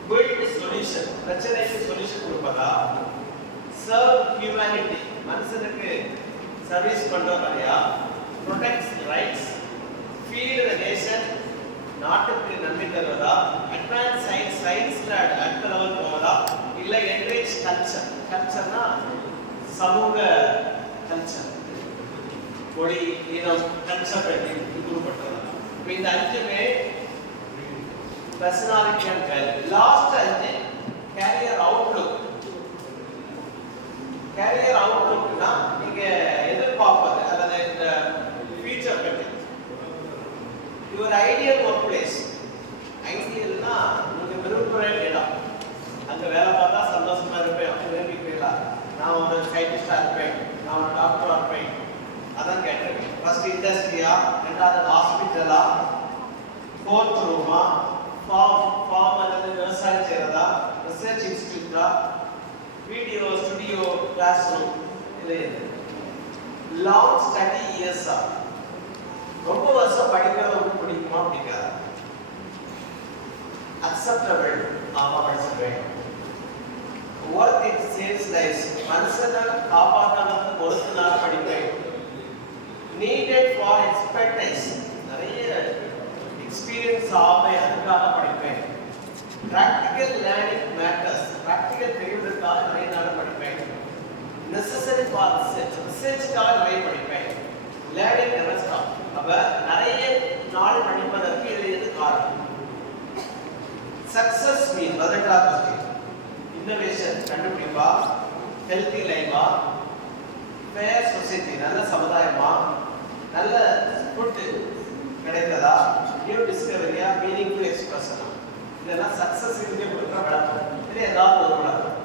build solution, பிரச்சனைக்கு சொல்யூஷன் கொடுப்பதா, serve humanity, மனுஷனுக்கு சர்வீஸ் பண்றதா, protect rights, feed the nation, நாட்டுக்கு நன்மை தருவதா, advance science, சயின்ஸ்ல அடுத்த லெவல் போவதா, இல்ல enrich culture, கல்ச்சர்னா சமூக கல்ச்சர், மொழி, இனம், கல்ச்சர் பற்றி இம்ப்ரூவ் பண்றதா. இப்போ இந்த அஞ்சுமே personality and value. Last அஞ்சு career outlook. career outlookனா நீங்க எதிர்பார்ப்பது, அதாவது இந்த ஃபியூச்சர் பற்றி. your ideal workplace. ஐடியல்னா நீங்க விரும்புற இடம், அங்க வேலை பார்த்தா சந்தோஷமா இருப்பேன் அப்படி விரும்பிக்கிறீங்களா? நான் ஒரு சயின்டிஸ்டா இருப்பேன், நான் ஒரு டாக்டரா இருப்பேன், அதான் கேட்டிருக்கேன். ஃபர்ஸ்ட் இண்டஸ்ட்ரியா, ரெண்டாவது ஹாஸ்பிட்டலா, ஃபோர்த் ரூமா, ஃபார்ம் அல்லது விவசாயம் செய்யறதா, ரிசர்ச் இன்ஸ்டிடியூட்டா, வீடியோ ஸ்டுடியோ, கிளாஸ் ரூம், இல்லை லாங் ஸ்டடி இயர்ஸா, ரொம்ப வருஷம் படிக்கிறது உங்களுக்கு பிடிக்குமா பிடிக்காதா? அக்செப்டபிள், ஆமா படிச்சிருக்கேன். ஒர்க் இட் சேவ்ஸ் லைஃப்ஸ், மனுஷனை காப்பாற்றுறதுக்கு பொறுத்து நான் படிப்பேன். நீடட் ஃபார் எக்ஸ்பர்டைஸ், நிறைய எக்ஸ்பீரியன்ஸ் ஆகவே அதுக்காக படிப்பேன். ப்ராக்டிக்கல் லேர்னிங் மேட்டர்ஸ், ப்ராக்டிக்கல் தெரிவதற்காக நிறைய நாள் படிப்பேன். நெசசரி ஃபார் ரிசர்ச், ரிசர்ச்சுக்காக நிறைய படிப்பேன். லேர்னிங் நெவர் ஸ்டாப், அப்ப நிறைய நாள் படிப்பதற்கு இது எது காரணம்? சக்சஸ் மீன் 18வது இன்னோவேஷன், கண்டுபிடிப்பா, ஹெல்தி லைஃபா, ஃபேர் சொசைட்டி, நல்ல சமுதாயமா, நல்ல ஃபுட் கிடைத்ததா, நியூ டிஸ்கவரியா, மீனிங்ஃபுல் எக்ஸ்பிரஷனா, இதெல்லாம் சக்சஸ் இங்கே கொடுக்குற விளக்கம். இது ஏதாவது ஒரு விளக்கம்.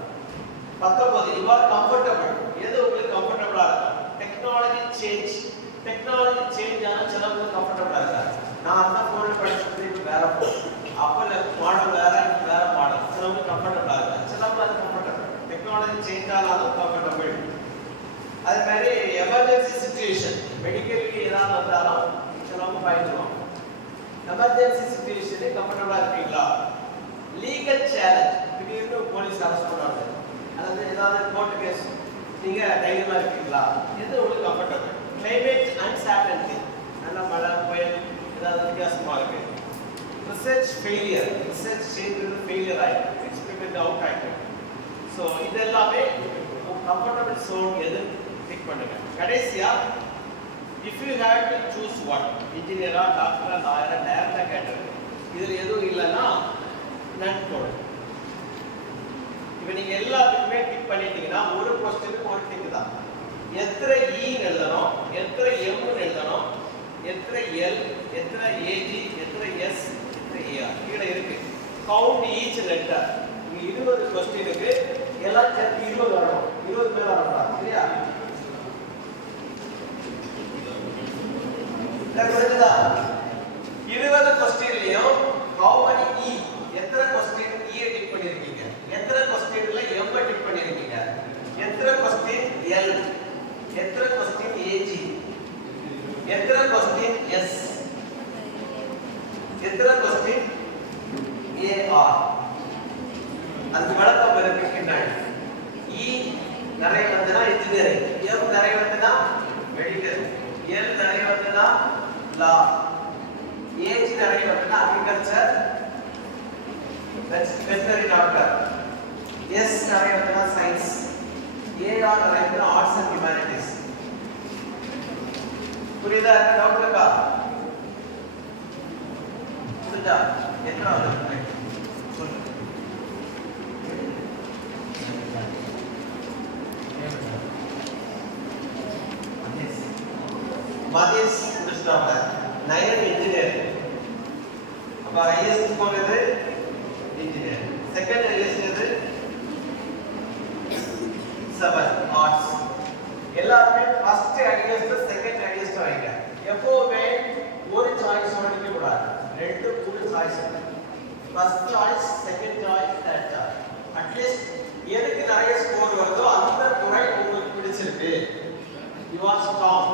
19 யூ ஆர் கம்ஃபர்டபுள், எது உங்களுக்கு கம்ஃபர்டபுளா இருக்கும்? டெக்னாலஜி சேஞ்ச், டெக்னாலஜி சேஞ்ச் ஆனா சிலவங்க கம்ஃபர்டபுளா இருக்காது. நான் அந்த ஃபோனில் படிச்சுட்டு இப்போ வேற ஃபோன், அப்போ மாடல் வேற வேற மாடல், சிலவங்க கம்ஃபர்டபுளா இருக்காது, சிலவங்க அது கம்ஃபர்டபுள். டெக்னாலஜி சேஞ்ச் ஆனாலும் கம்ஃபர்டபுள். அதே மாதிரி எமர்ஜென்சி சிச்சுவேஷன், மெடிக்கலுக்கு ஏதாவது வந்தாலும் சிலவங்க பயந்துடும். எமர்ஜென்சி சிச்சுவேஷனே கம்ஃபர்டபுளா இருக்கீங்களா? லீகல் சேலஞ்ச், திடீர்னு போலீஸ் அரெஸ்ட் பண்ணுவாங்க, அல்லது ஏதாவது கோர்ட் கேஸ், நீங்க தைரியமா இருக்கீங்களா? எது உங்களுக்கு கம்ஃபர்டபுள்? கிளைமேட் அன்சர்டனிட்டி, நல்ல மழை புயல் ஏதாவது வித்தியாசமா இருக்கு. ரிசர்ச் ஃபெயிலியர், ரிசர்ச் செய்யறது ஃபெயிலியர் ஆயிருக்கு, எக்ஸ்பெரிமெண்ட் அவுட் ஆயிருக்கு. ஸோ இதெல்லாமே கம்ஃபர்டபுள் சோன் எது டிக் பண்ணுங்க. கடைசியா if you have to choose one, இன்ஜினியரா, டாக்டரா, லாயரா, டைரக்டா கேட்டது, இதுல எதுவும் இல்லைன்னா நன் போடு. இப்போ நீங்க எல்லாத்துக்குமே டிக் பண்ணிட்டீங்கன்னா ஒரு கொஸ்டினுக்கு ஒரு டிக் தான். எத்தனை ஈன்னு எழுதணும், எத்தனை எம்னு எழுதணும், எத்தனை எல், எத்தனை ஏஜி, எத்தனை எஸ், எத்தனை ஏஆர் கீழே இருக்கு. Count each letter. நீங்க 20 கொஸ்டினுக்கு எல்லாம் சேர்த்து 20 வரணும், 20 மேல வரணும், சரியா? புரியுதா? 20 கொஸ்டின்லயும் how many e, எத்தனை கொஸ்டின் e டிக் பண்ணிருக்கீங்க, எத்தனை கொஸ்டின்ல m டிக் பண்ணிருக்கீங்க, எத்தனை கொஸ்டின் l, எத்தனை கொஸ்டின் ஏஜி, எத்தனை கொஸ்டின் எஸ், எத்தனை கொஸ்டின் ஏஆர். அதுக்கு விளக்கம் இருக்கு பின்னாடி. இ நிறைய வந்துனா இன்ஜினியரிங், எம் நிறைய வந்துனா மெடிக்கல், எல் நிறைய வந்துனா லா, ஏஜி நிறைய வந்துனா அக்ரிகல்ச்சர், வெட்டனரி டாக்டர், எஸ் நிறைய வந்துனா சயின்ஸ், ஏஆர் நிறைய வந்துனா ஆர்ட்ஸ் அண்ட் ஹியூமனிட்டிஸ். புரியுதா? டவுட் இருக்கா? புரியுதா? எத்தனாவது சொல்லு. மதேஸ் முடிச்சிட்டாங்க. 9 இன்ஜினியர். அப்ப ஹையஸ்ட் ஸ்கோர் எது? இன்ஜினியர். செகண்ட் ஹையஸ்ட் எது? 7 ஆர்ட்ஸ். எல்லாரும் ஃபர்ஸ்ட் ஹையஸ்ட் செகண்ட் ஹையஸ்ட் வைங்க. எப்பவுமே ஒரு சாய்ஸ் ஓடிக்க கூடாது. ரெண்டு மூணு choice. First choice, second choice, third choice. At least எதுக்கு நிறைய ஸ்கோர் வருதோ அந்த துறை உங்களுக்கு பிடிச்சிருக்கு. You are strong.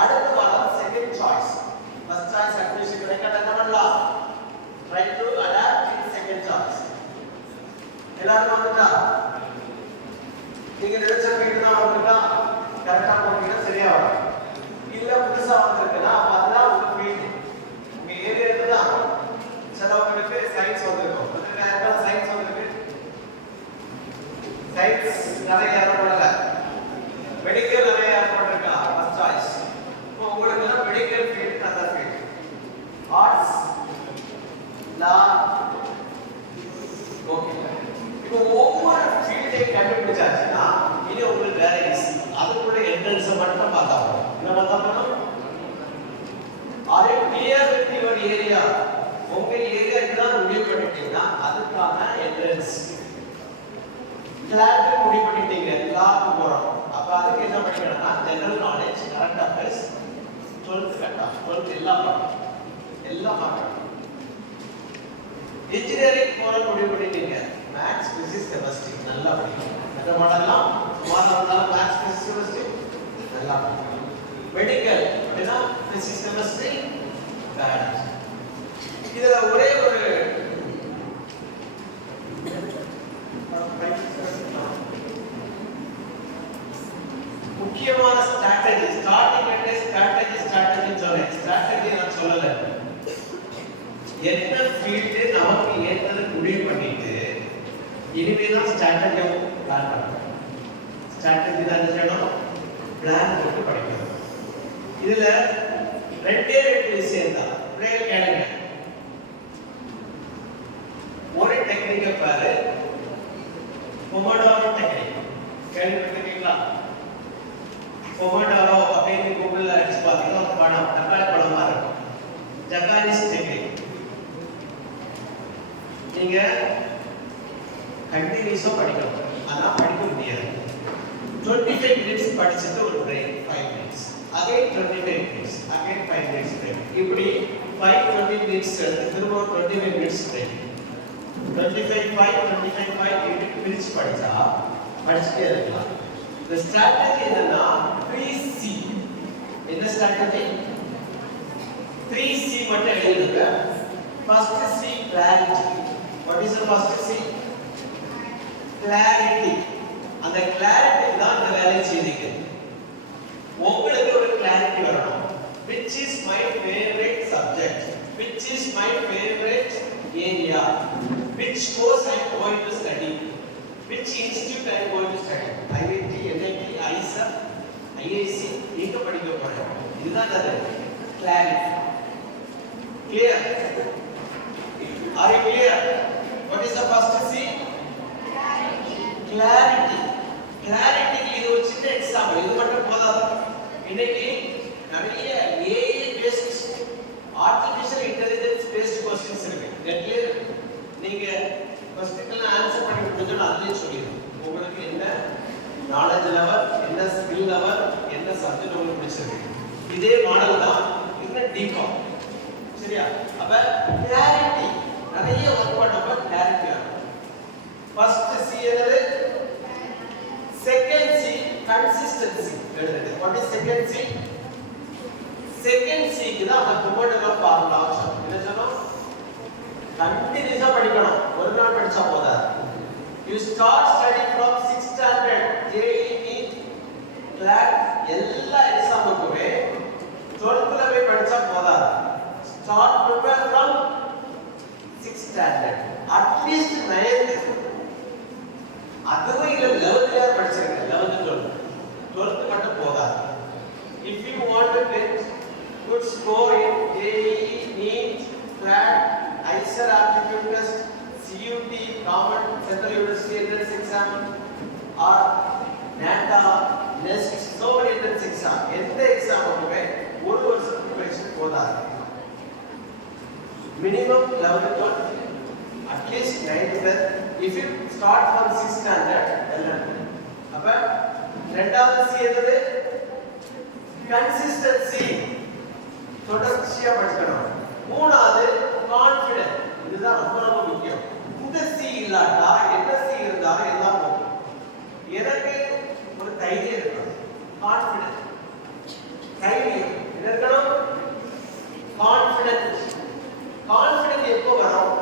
அடுத்து வர second choice. First choice at least கிடைக்காத என்ன பண்ணலாம்? Try to adapt in second choice. எல்லாரும் வந்துட்டா நீங்க நினைச்ச ஃபீல்ட் தான் வந்துட்டா கரெக்டா போனீங்கன்னா சரியா வரும். இல்ல புதுசா வந்திருக்குன்னா அப்ப அதுதான் உங்க ஃபீல்ட். உங்க ஏரியால தான் சிலவங்களுக்கு சயின்ஸ் வந்திருக்கும். அதுக்கு யாருக்காவது சயின்ஸ் வந்திருக்கு? சயின்ஸ் நிறைய யாரும் பண்ணல. மெடிக்கல் நிறைய யாரும் பண்ணிருக்கா? First choice. இப்போ உங்களுக்கு எல்லாம் மெடிக்கல் ஃபீல்ட் நல்ல ஃபீல்ட். ஆர்ட்ஸ், லா, ஓகே. இப்போ ஒவ்வொரு ஃபீல்டையும் கண்டுபிடிச்சாச்சுன்னா இனி உங்களுக்கு வேற ஈஸி. அதுக்குள்ள என்ட்ரன்ஸை மட்டும் பார்த்தா போதும். என்ன பார்த்தா போதும்? அதே கிளியர் வித் யுவர் ஏரியா. உங்க ஏரியாக்கு தான் முடிவு பண்ணிட்டீங்கன்னா அதுக்கான என்ட்ரன்ஸ். கிளாட் முடிவு பண்ணிட்டீங்க, லாக்கு போறோம். அப்ப அதுக்கு என்ன படிக்கணும்னா general knowledge, current affairs, 12th கட்டா 12th எல்லாம் பார்க்கணும். இன்ஜினியரிங் போற முடிவு பண்ணிட்டீங்க. மேத்ஸ், பிசிக்ஸ், கெமிஸ்ட்ரி நல்லா படிக்கணும். அந்த மாடல்லாம் சுமாரா மேத்ஸ், பிசிக்ஸ், கெமிஸ்ட்ரி நல்லா படிக்கணும். மெடிக்கல் அப்படினா பிசிக்ஸ், கெமிஸ்ட்ரி, பயாலஜி. இதுல ஒரே ஒரு முக்கியமான ஸ்ட்ராட்டஜி, ஸ்ட்ராட்டஜி சொல்றேன். ஸ்ட்ராட்டஜி நான் சொல்லல. என்ன ஃபீல்ட் நமக்கு ஏற்றது முடிவு பண்ணிட்டு இனிமே தான் ஸ்ட்ராட்டஜி பிளான் பண்ணணும். ஸ்ட்ராட்டஜி தான் என்ன செய்யணும்? பிளான் போட்டு படிக்கணும். இதுல ரெண்டே விஷயம் தான். பிள்ளைகள் கேளுங்க. ஒரு டெக்னிக்கை பாரு, பொமோடோரோ டெக்னிக் கேள்விப்பட்டிருக்கீங்களா? பொமோடோரோ அப்படின்னு கூகுள்ல அடிச்சு பார்த்தீங்கன்னா ஒரு படம், தக்காளி படமா இருக்கும். Japanese technique. நீங்க கண்டினியூஸா படிக்கணும். ஆனா படிக்க முடியாது. 25 minutes படிச்சிட்டு ஒரு break 5 minutes. Again 25 minutes. Again 5 minutes break. இப்படி 20 minutes திரும்ப 25 minutes பிரேக். 25 இப்படி பிரிச்சு படிச்சா படிச்சுட்டே இருக்கலாம். இந்த ஸ்ட்ராட்டஜி என்னன்னா 3C. என்ன ஸ்ட்ராட்டஜி? 3C மட்டும் எழுதுங்க. First C, clarity. What is the first C? Clarity. அந்த clarity தான் இந்த வேலையை செய்யுங்க. உங்களுக்கு ஒரு clarity வரணும். Which is my favorite subject? Which is my favorite area? Which course I am going to study? Which institute I am going to study? IIT, NIT, IISER, IIC எங்க படிக்க போறேன்? இதுதான் அது clarity. Clear? Are you clear? What is the first C? Clarity. Clarity இது ஒரு சின்ன எக்ஸாம்பிள். இது மட்டும் போதாது. இன்னைக்கு நிறைய AI based artificial intelligence based questions இருக்கு. நெட்ல நீங்க क्वेश्चनக்கு ஆன்சர் பண்ணி கொடுத்தா அதுலயே சொல்லிடும். உங்களுக்கு என்ன நாலேஜ் லெவல், என்ன ஸ்கில் லெவல், என்ன சப்ஜெக்ட் உங்களுக்கு பிடிச்சிருக்கு. இதே மாடல் தான் இன்னும் டீப்பா. சரியா? அப்ப கிளாரிட்டி நிறைய வர்க் பண்ணப்ப கிளாரிட்டி ஆகும். ஃபர்ஸ்ட் C என்னது? Second C consistency. எழுதுங்க. What is second C? Second C க்கு தான் அந்த பொமோடோரோ ஃபார்முலா சொல்றோம். என்ன சொல்றோம்? கண்டினியூஸா படிக்கணும். ஒரு நாள் படிச்சா போதாது. You start studying from 6th standard, JEE, CLAT எல்லா எக்ஸாமுக்குமே 12th ல போய் படிச்சா போதாது. Start prepare from 6th standard. At least 9th. அதுவும் இல்ல 11th ல படிச்சிருங்க. 11th 12th மட்டும் போதாது. If you want to get should score in JEE, NEET, CLAT, ICER aptitude test, CUT, Common Central University Entrance Exam, or NATA, NEST, so many entrance exam. எந்த exam ஆகுமே ஒரு வருஷம் preparation போதாது. Minimum 11 to 12, at least 9 to 10. If you start from 6th standard, 11. அப்ப இரண்டாவது சி எது? கன்சிஸ்டன்சி, தொடர்ச்சியா படிக்கணும். மூணாவது கான்ஃபிடன்ட், இதுதான் ரொம்ப ரொம்ப முக்கியம். இந்த சி இல்லாட்டா என்ன சி இருந்தாலும் எல்லாம் போகும். எனக்கு ஒரு தைரியம் இருக்கணும், கான்ஃபிடன்ட். தைரியம் என்ன இருக்கணும்? கான்ஃபிடன்ட். கான்ஃபிடன்ட் எப்போ வரும்?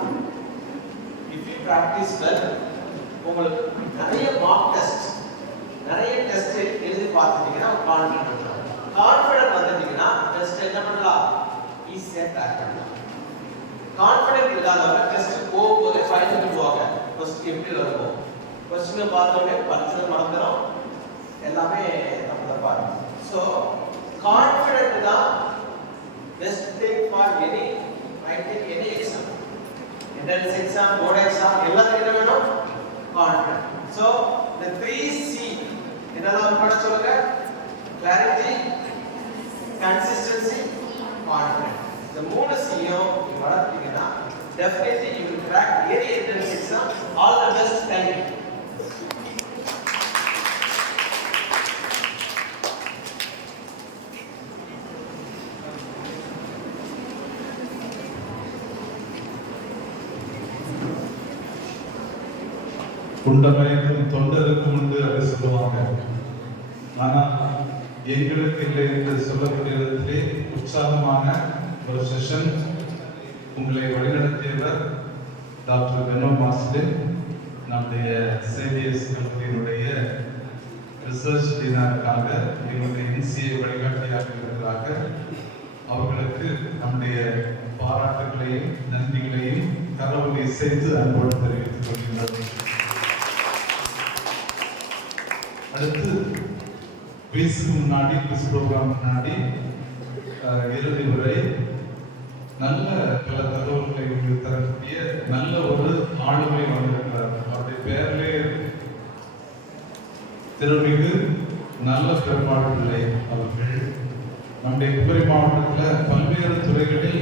இஃப் யூ பிராக்டிஸ் வெல், உங்களுக்கு நிறைய மார்க் டெஸ்ட், நிறைய டெஸ்ட் எழுதி பார்த்துட்டீங்கன்னா கான்ஃபிடன்ட் வந்துடும். கான்ஃபிடன்ட் வந்துட்டீங்கன்னா டெஸ்ட் என்ன பண்ணலாம்? ஈஸியாக கிராக் பண்ணலாம். கான்ஃபிடன்ட் இல்லாதவங்க டெஸ்ட் போகும்போது ஃபைனல் பண்ணுவாங்க. ஃபர்ஸ்ட் எப்படி இருக்கும்? கொஸ்டினை பார்த்தோன்னே படிச்சது மறந்துடும், எல்லாமே தப்பு தப்பா இருக்கும். ஸோ கான்ஃபிடன்ட் தான் best thing for any writing any exam. Entrance exam, board exam எல்லாத்துக்கும் என்ன வேணும்? கான்ஃபிடன்ட். ஸோ இந்த 3C என்னெல்லாம் பட சொல்லுங்க? Clarity, consistency, confident. இந்த 3Cயும் நீங்க வளர்த்தீங்கன்னா definitely you will crack any entrance exam. All the best. Thank you. குண்டமயக்கும் தொண்டருக்கும் உண்டு அப்படி சொல்லுவாங்க. ஆனா எங்களுக்கு இல்லை என்று சொல்லக்கூடிய இடத்திலே உற்சாகமான ஒரு செஷன் உங்களை வழிநடத்தியவர் டாக்டர் பெனோ மாஸ்டர், நம்முடைய சேவியர்ஸ் கல்லூரியினுடைய ரிசர்ச் டீனருக்காக எங்களுடைய NCA வழிகாட்டியாக இருக்கிறார்கள். அவர்களுக்கு நம்முடைய பாராட்டுகளையும் நன்றிகளையும் கடவுளை இசைத்து அன்போடு தெரிவித்துக் கொள்கிறோம். அடுத்து குவிஸுக்கு முன்னாடி, குவிஸ் ப்ரோக்ராம் முன்னாடி இறுதி உரை, நல்ல பல தகவல்களை உங்களுக்கு தரக்கூடிய நல்ல ஒரு ஆளுமை வந்திருக்கிறார். அவருடைய பெயர்லே திருமிகு நல்ல பெருமாள் பிள்ளை அவர்கள் நம்முடைய குமரி மாவட்டத்தில் பல்வேறு துறைகளில்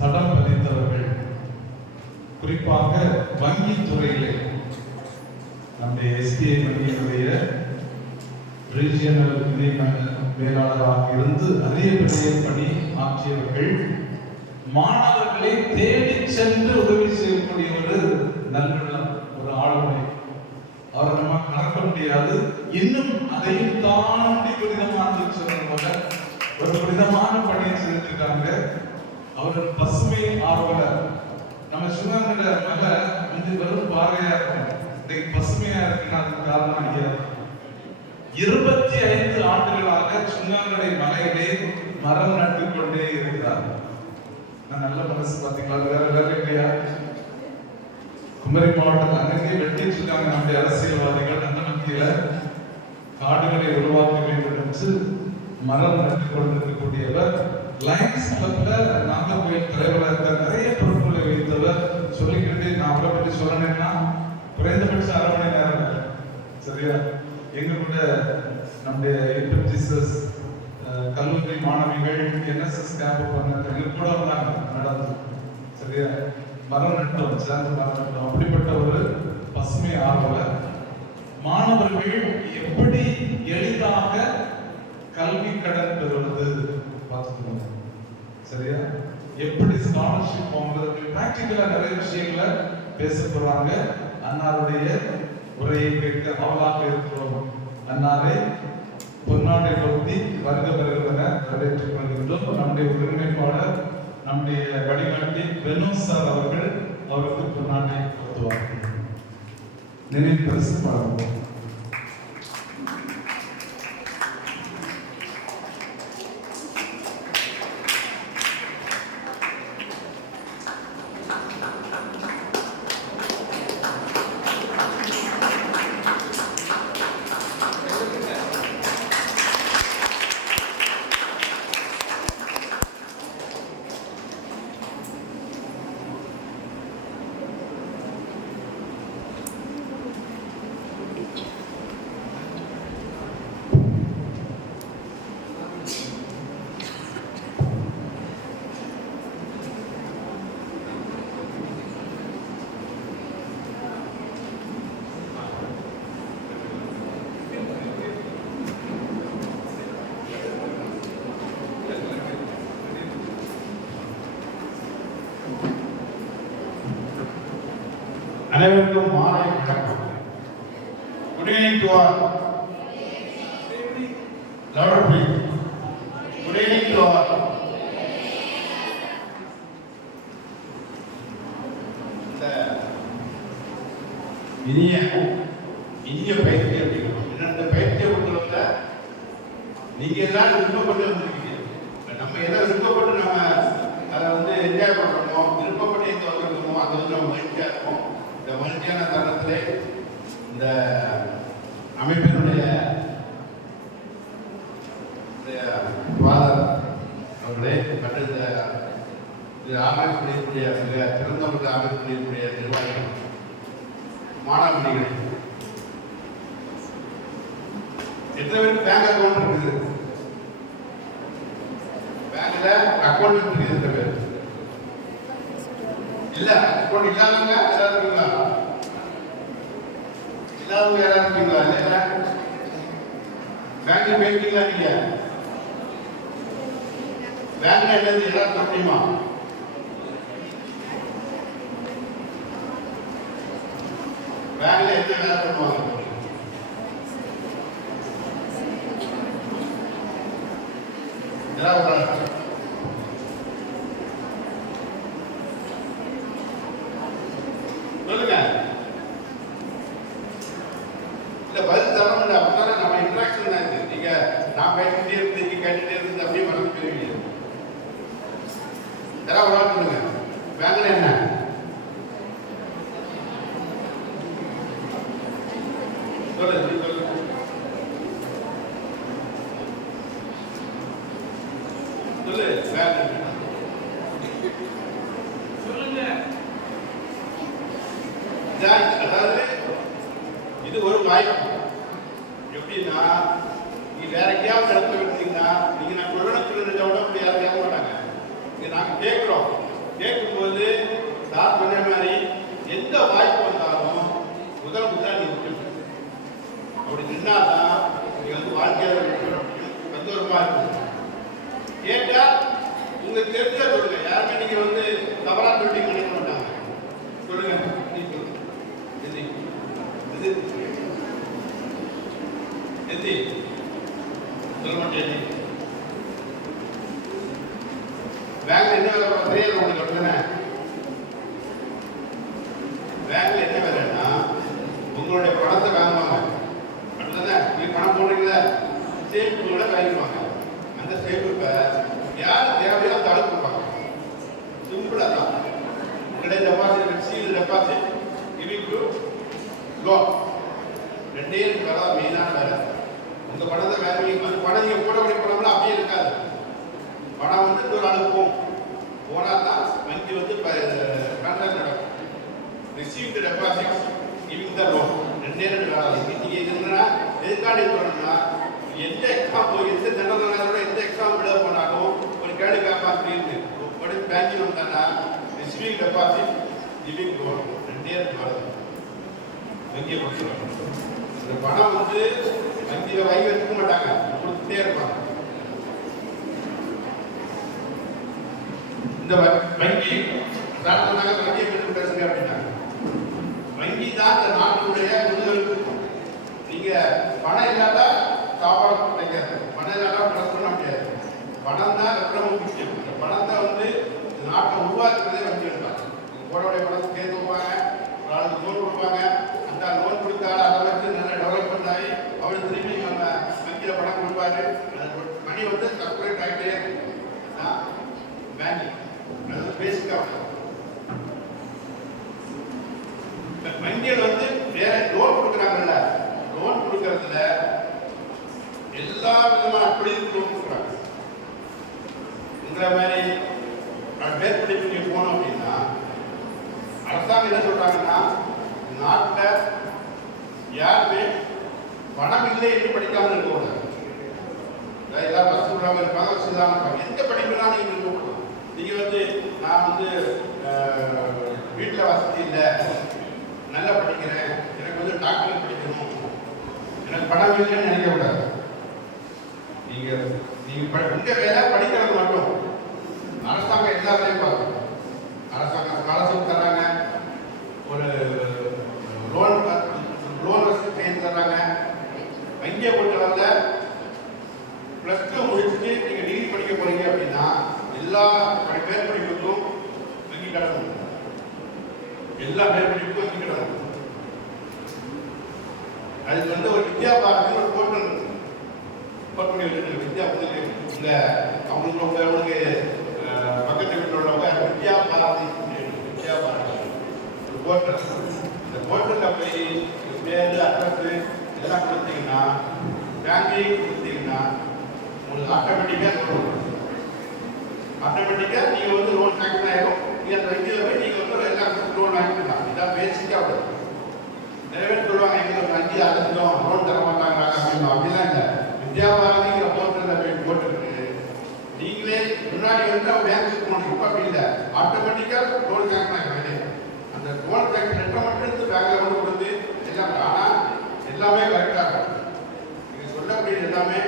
தடம் பதித்தவர்கள். குறிப்பாக வங்கி துறையிலே நம்முடைய SBI வங்கியினுடைய ரீஜியனல் நிதி மேலாளராக இருந்து அதிகப்படிய பணி ஆற்றியவர்கள். மாணவர்களை தேடி சென்று உதவி செய்யக்கூடிய ஒரு நல்லுள்ளம், ஒரு ஆளுமை. அவரை நம்ம மறக்க முடியாது. இன்னும் அதையும் தாண்டி புனிதமான சொன்னது போல ஒரு புனிதமான பணியை செஞ்சிருக்காங்க. அவர்கள் பசுமை ஆர்வலர். நம்ம சுனாங்கட மலை வந்து வெறும் பாறையா இருக்கும், இன்னைக்கு பசுமையா இருக்குன்னா அதுக்கு காரணம் ஐயா 25 ஆண்டுகளாக சுங்காங்கடை மலையிலே மரம் நட்டு கொண்டே இருக்கிறார். நான் நல்ல மனசு பார்த்தீங்களா? வேற வேற இல்லையா? குமரி மாவட்டத்தில் அங்கங்கே வெட்டிட்டு இருக்காங்க நம்முடைய அரசியல்வாதிகள். அந்த மத்தியில காடுகளை உருவாக்க வேண்டும் என்று மரம் நட்டு கொண்டிருக்கக்கூடியவர். லயன்ஸ் கிளப்ல நாகர்கோயில் தலைவராக நிறைய பொறுப்புகளை வைத்தவர். சொல்லிக்கிட்டு நான் அவரை பற்றி சொல்லணும்னா குறைந்தபட்சம் 1/2 மணி நேரம், சரியா? எங்க கூட நம்முடைய ஜீசஸ் கல்லூரி மாணவிகள் NSS கேம்ப் பண்ண கூட வந்தாங்க, நடந்து, சரியா? மரம் நட்டோம், சேர்ந்து மரம் நட்டோம். அப்படிப்பட்ட ஒரு பசுமை ஆர்வலர். மாணவர்கள் எப்படி எளிதாக கல்வி கடன் பெறுவது பார்த்துக்கணும், சரியா? எப்படி ஸ்காலர்ஷிப் வாங்குறது, பிராக்டிக்கலா நிறைய விஷயங்களை பேச போறாங்க. அன்னாருடைய உரையை கேட்க ஆவலாக இருக்கிறோம். அன்னாரை பொன்னாடை பகுதி வருக வருகின்றன வரவேற்றுக் கொள்கின்றோம். நம்முடைய ஒருங்கிணைப்பாளர், நம்முடைய வழிகாட்டி பெனோ சார் அவர்கள் அவருக்கு பொன்னாடை கொடுத்துவார்கள். நினைவு பரிசு பாடுவோம். அனைவருக்கும் மாலை வணக்கம். Good evening to all. Louder please. Good evening to all. இனிய பயிற்சி அப்படிங்கிறோம். இந்த பயிற்சியை பொறுத்தவரை நீங்க எல்லாரும் விருப்பப்பட்டு வந்திருக்கீங்க. நம்ம எதை விருப்பப்பட்டு நம்ம அதை வந்து என்ஜாய் பண்றோமோ, விருப்பப்பட்டு எங்க வந்திருக்கோமோ அது வந்து நம்ம மகிழ்ச்சியா இருக்கும். இந்த மகிழ்ச்சியான தருணத்திலே இந்த அமைப்பினுடைய ஃபாதர் அவர்களே மற்றும் இந்த ஆர்கனைஸ் பண்ணியிருக்கூடிய மிக சிறந்தவர்கள் ஆர்கனைஸ் பண்ணியிருக்கூடிய நிர்வாகிகள், மாணவர்கள், எத்தனை பேருக்கு பேங்க் அக்கௌண்ட் இருக்குது? பேங்க்ல அக்கௌண்ட் இருக்குது எத்தனை பேர்? இல்ல அக்கௌண்ட் இல்லாதவங்க யாராவது இருக்கீங்களா? இல்லாதவங்க யாராவது இருக்கீங்களா? இல்ல பேங்க் போயிருக்கீங்களா? நீங்க பேங்க்ல என்னது எல்லாரும் தெரியுமா? பேங்க்ல என்ன வேலை பண்ணுவாங்க? சொல்லுங்க. இல்ல பதில் தரணும். அப்பதானே நம்ம இன்ட்ராக்ஷன் தான் இருக்கு. நீங்க நான் பேசிட்டே இருந்து நீங்க கேட்டுட்டே இருந்து அப்படியே மறந்து போயிருவீங்க. யாராவது ஒரு சொல்லுங்க. பேங்க்ல என்ன? சொல்லு சொல்லு. சொல்லு பேங்க் சொல்லுங்க. அதாவது இது ஒரு வாய்ப்பு. எப்படின்னா நீ வேற எங்கேயாவது இடத்துல விட்டீங்கன்னா நீங்க நான் குழந்தை விட அப்படி யாரும் கேட்க மாட்டாங்க. இங்க நாங்க கேட்கிறோம். கேட்கும்போது சார் சொன்ன மாதிரி எந்த வாய்ப்பு வந்தாலும் முதல் நீ விட்டு அப்படி நின்னாதான் நீ வந்து வாழ்க்கையில சந்தோஷமா இருக்கும். கேட்டா உங்களுக்கு தெரிஞ்ச சொல்லுங்க. யாருமே நீங்க வந்து தவறா சொல்லிட்டு நினைக்க மாட்டாங்க. சொல்லுங்க. சொல்ல மாட்டேன். பேங்க்ல என்ன வேலை தெரியாது உங்களுக்கு? அப்படிதானே பேங்க்ல என்ன வேலைன்னா உங்களுடைய பணத்தை வாங்குவாங்க. அப்படிதானே நீ பணம் போடுறீங்களா? சேமிப்பு கூட வாங்கிடுவாங்க. அந்த சேமிப்பை யார் தேவையோ அந்த அளவு கொடுப்பாங்க. சிம்பிளா தான். உங்களுடைய deposit seal deposit giving to loan ரெண்டே வேலை மெயினான வேலை. உங்க பணத்தை வேற பணம் நீங்க போடக்கூடிய பணம்லாம் அப்படியே இருக்காது. பணம் வந்து ஒரு அனுப்பும் போனா தான் வங்கி வந்து கணக்கு நடக்கும். Receive the deposit giving the loan ரெண்டே வேலை. நீங்க என்னன்னா எதுக்காண்டி சொல்லணும்னா எந்த எக்ஸாம் போய் எந்த ஜனநாயகோட எந்த எக்ஸாம் விட போனாலும் ஒரு கேள்வி காப்பாற்றிட்டு ஒரு பேங்கிங் வந்தாங்கன்னா ரிசீவிங் டெபாசிட் கிவிங் லோன் ரெண்டே வேலை வங்கியை கொடுத்துருவாங்க. இந்த பணம் வந்து வங்கியில வாங்கி வச்சுக்க மாட்டாங்க, கொடுத்துட்டே இருப்பாங்க. இந்த வங்கி சார்ந்தனாக வங்கியை பற்றி பேசுங்க அப்படின்னா வங்கி தான் இந்த நாட்டினுடைய முதுகெலும்பு. நீங்க பணம் இல்லாத சாப்பாடு கிடைக்காது, பணம் இல்லாத ப்ளஸ் பண்ண முடியாது. பணம் தான் ரொம்ப முக்கியம். இந்த பணத்தை வந்து நாட்டை உருவாக்குறதே வங்கி எடுப்பாங்க. போடக்கூடிய பணத்தை சேர்த்து வைப்பாங்க, ஒரு ஆளுக்கு லோன் கொடுப்பாங்க. அந்த லோன் கொடுத்தாலும் அதை வச்சு நல்லா டெவலப்மெண்ட் ஆகி அவருக்கு திரும்பி நம்ம வங்கியில் பணம் கொடுப்பாரு. மணி வந்து சர்க்குலேட் ஆகிட்டே பேங்கிங். அது பேசிக்காக வங்கியில் வந்து வேற லோன் கொடுக்குறாங்கல்ல, லோன் கொடுக்கறதுல எல்லா விதமான தொழிலுக்கு லோன் கொடுக்குறாங்க. உங்களை மாதிரி மேற்படிப்பு நீங்க போனோம் அப்படின்னா அரசாங்கம் என்ன சொல்றாங்கன்னா நாட்டில் யாருமே பணம் இல்லை என்று படிக்காமல் இருக்கக்கூடாது. எல்லாரும் வசூலாக இருப்பாங்க, வசூலாக இருப்பாங்க. எந்த படிப்புலாம் நீங்க இருக்கக்கூடாது. நீங்க வந்து நான் வந்து வீட்டில் வசதி இல்லை, நல்லா படிக்கிறேன், எனக்கு வந்து டாக்டர் படிக்கணும், எனக்கு பணம் இல்லைன்னு நினைக்கக்கூடாது. நீங்க உங்க வேலை படிக்கிறது மட்டும். அரசாங்கம் எல்லா வேலையும் பார்க்கணும். அரசாங்கம் ஸ்காலர்ஷிப் தராங்க, ஒரு +2 முடிச்சுட்டு நீங்க டிகிரி படிக்க போறீங்க அப்படின்னா எல்லா மேற்படிப்புக்கும் வங்கி கடன் உண்டு. எல்லா மேற்படிப்புக்கும் வங்கி கடன் உண்டு. அதுக்கு வந்து ஒரு வித்யா பாரதி ஒரு போர்ட்டல் இருக்கு. போர்ட்டல் இருக்கு. வித்யா இங்க அவங்களுக்கு பக்கத்து வீட்டில் உள்ளவங்க வித்யா பாரதி ஒரு போர்ட்டல். இந்த போர்ட்டலில் போய் பேரு அட்ரஸ் இதெல்லாம் கொடுத்தீங்கன்னா பேங்கையும் கொடுத்தீங்கன்னா உங்களுக்கு ஆட்டோமேட்டிக்காக சொல்லுவோம். ஆட்டோமேட்டிக்காக நீங்கள் வந்து லோன் சாங்ஷன் ஆகிடும். நீங்கள் அந்த வங்கியில் போய் நீங்கள் வந்து எல்லாருக்கும் லோன் வாங்கிக்கலாம். இதான் பேசிக்காக வரும். நிறைய பேர் சொல்லுவாங்க எங்களுக்கு வங்கி அடைஞ்சோம் லோன் தர மாட்டாங்க அப்படின்னு. அப்படிலாம் இல்லை. வித்யாபாரதிங்கிற போர்ட்டலில் போட்டுருக்கு. நீங்களே முன்னாடி வந்து பேங்க்குக்கு போகணும். இப்போ அப்படி இல்லை. ஆட்டோமேட்டிக்காக லோன் சாங்ஷன் ஆகிடும். அந்த லோன் சாங்ஷன் லெட்டர் மட்டும் எடுத்து பேங்கில் கொண்டு கொடுத்து எல்லாம். ஆனால் எல்லாமே கரெக்டாக இருக்கும். நீங்கள் சொல்லக்கூடிய எல்லாமே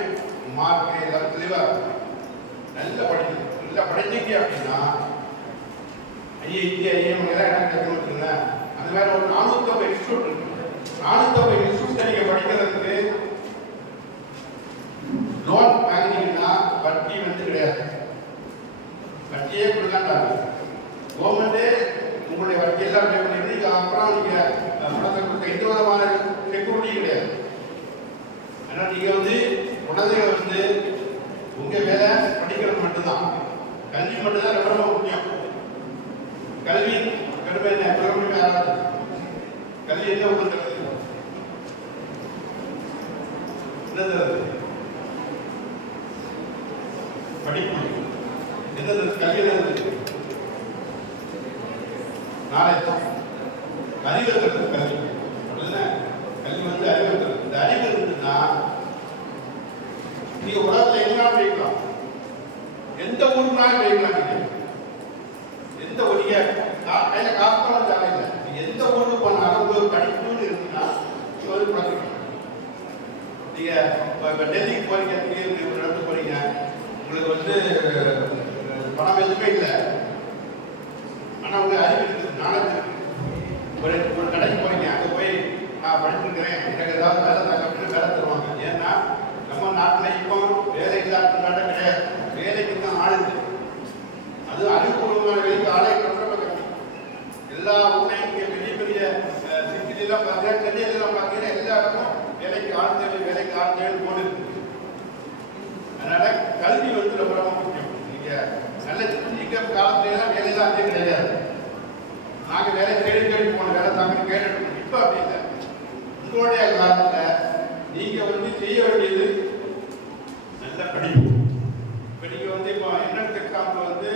மார்க் எல்லாம் தெளிவாக இருக்கும். நல்லா படிக்கணும். நல்லா படிச்சீங்க அப்படின்னா ஐஐடி ஐஎம் எல்லாம் எனக்கு கற்றுக்கிட்டுங்க. அந்த மாதிரி ஒரு 450 இன்ஸ்டியூட் இருக்கு. 450 இன்ஸ்டியூட் நீங்க படிக்கிறதுக்கு லோன் வாங்கினீங்கன்னா வட்டி வந்து கிடையாது. வட்டியே கொடுக்காண்டாங்க. கவர்மெண்டே உங்களுடைய வட்டி எல்லாம் பே பண்ணிட்டு அப்புறம் நீங்க பணத்தை கொடுத்த எந்த விதமான செக்யூரிட்டி கிடையாது. ஆனால் நீங்க வந்து குழந்தைகள் வந்து உங்க வேலை படிக்கிறது மட்டும்தான். கல்வி மட்டும்தான் ரொம்ப முக்கியம். கல்வி கடுமை பெருமை யாராவது கல்வி என்ன உட்கார்ந்து என்னது படிப்பு என்னது கல்வி என்னது நாலேஜ் அறிவுறுத்தல் கல்வி அப்படின்னா கல்வி வந்து அறிவுறுத்தல். இந்த அறிவு இருந்துன்னா நீங்க உலகத்துல எங்க போய்க்கலாம். எந்த ஊருனாலும் போய்க்கலாம். நீங்க எந்த ஒளிய கையில காப்பாளர் தேவை இல்லை. நீங்க எந்த ஊருக்கு போனாலும் உங்களுக்கு படிப்புன்னு இருக்குன்னா நீங்க வந்து படிக்கணும். நீங்க இப்போ டெல்லிக்கு போறீங்க, திடீர்னு ஒரு இடத்துக்கு போறீங்க, உங்களுக்கு வந்து பணம் எதுவுமே இல்லை. ஆனா உங்க அறிவு இருக்குது, நாலேஜ் இருக்கு. ஒரு கடைக்கு போறீங்க, அங்கே போய் நான் படிச்சிருக்கிறேன் எனக்கு ஏதாவது வேலை தாங்க அப்படின்னு வேலை தருவாங்க. ஏன்னா நம்ம நாட்டில் இப்போ வேலை இல்லாத நாட்டம் கிடையாது. வேலைக்கு தான் ஆள் இல்லை. அது அறிவுபூர்வமான வேலைக்கு ஆளை ரொம்ப கம்மி. எல்லா ஊரையும் இங்கே பெரிய பெரிய சிட்டிலாம் பார்த்தீங்கன்னா சென்னையிலாம் பார்த்தீங்கன்னா எல்லா இடமும் வேலைக்கு ஆள் தேவை, வேலைக்கு ஆள் தேவை போடு இருக்கு. அதனால கல்வி வந்து ரொம்ப ரொம்ப முக்கியம். நீங்க நல்ல எங்க காலத்துலாம் வேலையெல்லாம் அதே கிடையாது. நாங்க வேலை தேடி போன வேலை தாங்க கேட்டு. இப்போ அப்படி இல்லை. உங்களுடைய காலத்தில் நீங்க வந்து செய்ய வேண்டியது நல்ல படிப்பு. இப்போ நீங்க வந்து இப்போ என்ட்ரன்ஸ் எக்ஸாம்ல வந்து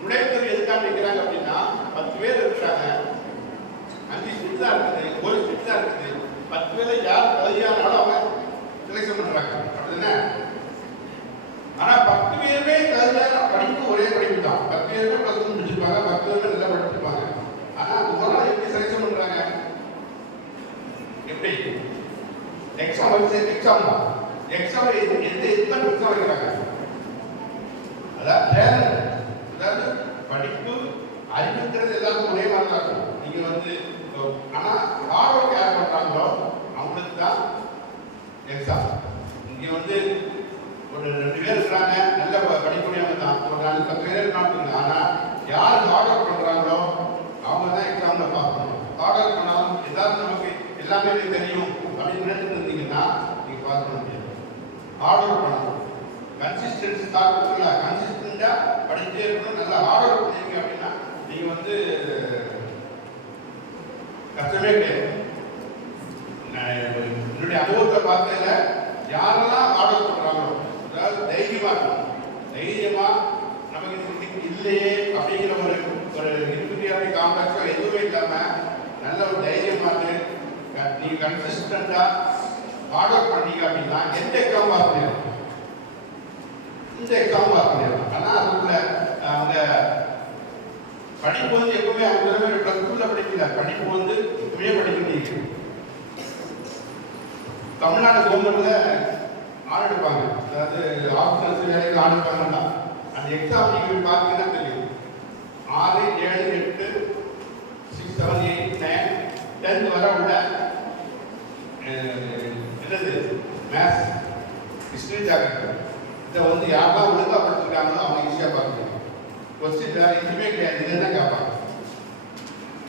நுழைவுத்தேர்வு எதுக்காக வைக்கிறாங்க அப்படின்னா 10 பேர் இருக்கிறாங்க, 5 சீட் தான் இருக்குது, 1 சீட் தான் இருக்குது. 10 பேர்ல யார் தகுதியானாலும் அவங்க செலக்ஷன் பண்றாங்க. அப்படிதானே? ஆனா 10 பேருமே தகுதியான படிப்பு ஒரே படிப்பு தான். 10 பேருமே +2 முடிச்சிருப்பாங்க, 10 பேருமே நல்லா படிச்சிருப்பாங்க. ஆனா அந்த முதல்ல எப்படி செலக்ஷன் பண்றாங்க? எப்படி? எக்ஸாம் தான். எக்ஸாம் எந்த எக்ஸாம் வைக்கிறாங்க? அதாவது படிப்பு அறிவுங்கிறது எல்லாருக்கும் ஒரே மாதிரி தான் இருக்கும். நீங்க வந்து ஆனா ஹார்ட் ஒர்க் யார் பண்றாங்களோ அவங்களுக்கு தான் எக்ஸாம். இங்க வந்து ஒரு 2 பேர் இருக்கிறாங்க, நல்ல படிக்கக்கூடியவங்க தான், ஒரு 10 பேர் இருக்காங்க. ஆனா யார் ஹார்ட் ஒர்க் பண்றாங்களோ அவங்க தான் எக்ஸாம்ல பாஸ் பண்ணணும். ஹார்ட் ஒர்க் பண்ணாலும் ஏதாவது நமக்கு எல்லாமே தெரியும் அப்படின்னு நினைச்சிட்டு இருந்தீங்கன்னா நீங்க பாஸ் பண்ண முடியாது. ஹார்ட் ஒர்க் பண்ணணும். கன்சிஸ்டன்சி தாக்கல கன்சிஸ்டன்டா படிச்சே இருக்கணும். நல்லா ஹார்ட் ஒர்க் பண்ணீங்க அப்படின்னா நீங்க வந்து கஷ்டமே கிடையாது. என்னுடைய அனுபவத்தை பார்த்ததுல யாரெல்லாம் ஹார்ட் ஒர்க் பண்றாங்களோ, அதாவது தைரியமா நமக்கு இல்லையே அப்படிங்கிற ஒரு இன்ஃபீரியாரிட்டி காம்ப்ளெக்ஸோ எதுவுமே இல்லாம நல்ல ஒரு தைரியமா நீங்க கன்சிஸ்டன்டா ஹார்ட் ஒர்க் பண்ணீங்க அப்படின்னா எந்த எக்ஸாம் பாஸ் பண்ணிடலாம். இந்த எக்ஸாம் பாஸ் பண்ணிடலாம். ஆனா அதுக்குள்ள அவங்க படிப்பு வந்து எப்பவுமே அவங்க +2ல படிக்கல, படிப்பு வந்து எப்பவுமே படிக்க. தமிழ்நாடு கவர்மெண்ட்ல ஆள் எடுப்பாங்க, அதாவது ஆஃபீஸர்ஸ் வேலைக்கு ஆள் எடுப்பாங்கன்னா அந்த எக்ஸாம் நீங்க பார்த்தீங்கன்னா தெரியும். 6, 7, 8, 6, 7, 8, 9, 10 வரை உள்ள என்னது மேத்ஸ் ஹிஸ்டரி ஜாக்கிரதை. இதை வந்து யாரெல்லாம் ஒழுங்கா படிச்சிருக்காங்களோ அவங்க ஈஸியாக பார்த்துக்கலாம். கொஸ்டின் வேற எதுவுமே கிடையாது, இதை தான் கேட்பாங்க.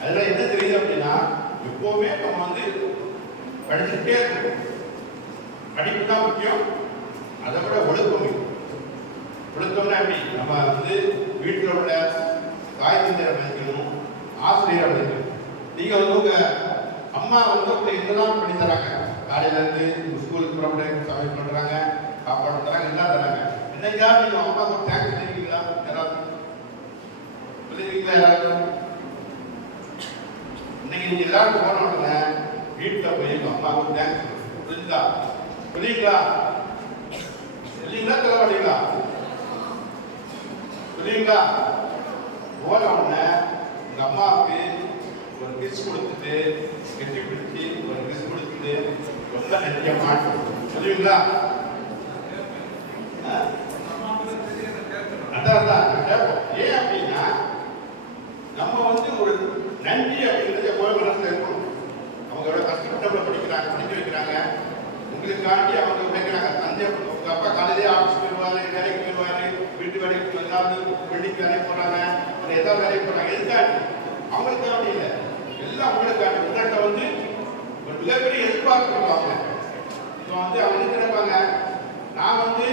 அதில் என்ன தெரியுது அப்படின்னா எப்போவுமே நம்ம வந்து படிச்சுட்டே இருக்கணும். படிப்பு தான் முக்கியம், அதை விட ஒழுக்கம் முக்கியம். ஒழுக்கம்னா எப்படி? நம்ம வந்து வீட்டில் உள்ள தாய் தந்தையரை மதிக்கணும், ஆசிரியரை மதிக்கணும். நீங்கள் வந்து உங்கள் அம்மா வந்து உங்களை இதெல்லாம் பண்ணி தராங்க, காலையிலேருந்து ஸ்கூலுக்கு புறப்பட்டு சமையல் பண்ணுறாங்க, சாப்பாடு தராங்க, எல்லாம் தராங்க. என்னைக்காவது நீங்கள் அம்மாவுக்கு தேங்க்ஸ் தெரிவிங்களா? யாராவது சொல்லிருக்கீங்களா? யாராவது இன்னைக்கு நீங்கள் எல்லாரும் போன உடனே வீட்டில் போய் எங்கள் அம்மாவுக்கு தேங்க்ஸ் புரிஞ்சுதா? புரியுங்களா? இல்லைங்களா? தலைவாடிங்களா? புரியுங்களா? போன உடனே உங்கள் அம்மாவுக்கு ஒரு கிஸ் கொடுத்துட்டு கெட்டி பிடிச்சி ஒரு கிஸ் கொடுத்துட்டு ரொம்ப நன்றிய மாட்டோம். சொல்லுவீங்களா? அதான் கேட்போம். ஏன் அப்படின்னா நம்ம வந்து ஒரு நன்றி அப்படிங்கிறத போய் மனசுல இருக்கணும். அவங்க எவ்வளவு கஷ்டப்பட்டு படிக்கிறாங்க, படிக்க வைக்கிறாங்க, உங்களுக்காண்டி அவங்க உழைக்கிறாங்க. தந்தை உங்க அப்பா காலையிலே ஆஃபீஸ் போயிடுவாரு, வேலைக்கு போயிடுவாரு, வீட்டு வேலைக்கு ஏதாவது வெள்ளிக்கு வேலைக்கு போறாங்க, ஏதாவது வேலைக்கு போறாங்க. எதுக்காண்டி? அவங்களுக்காண்டி இல்லை, எல்லாம் உங்களுக்காண்டி. உங்கள்கிட்ட வந்து ஒரு மிகப்பெரிய எதிர்பார்ப்பு அவங்க. இப்போ வந்து அவங்க என்ன நினைப்பாங்க, நான் வந்து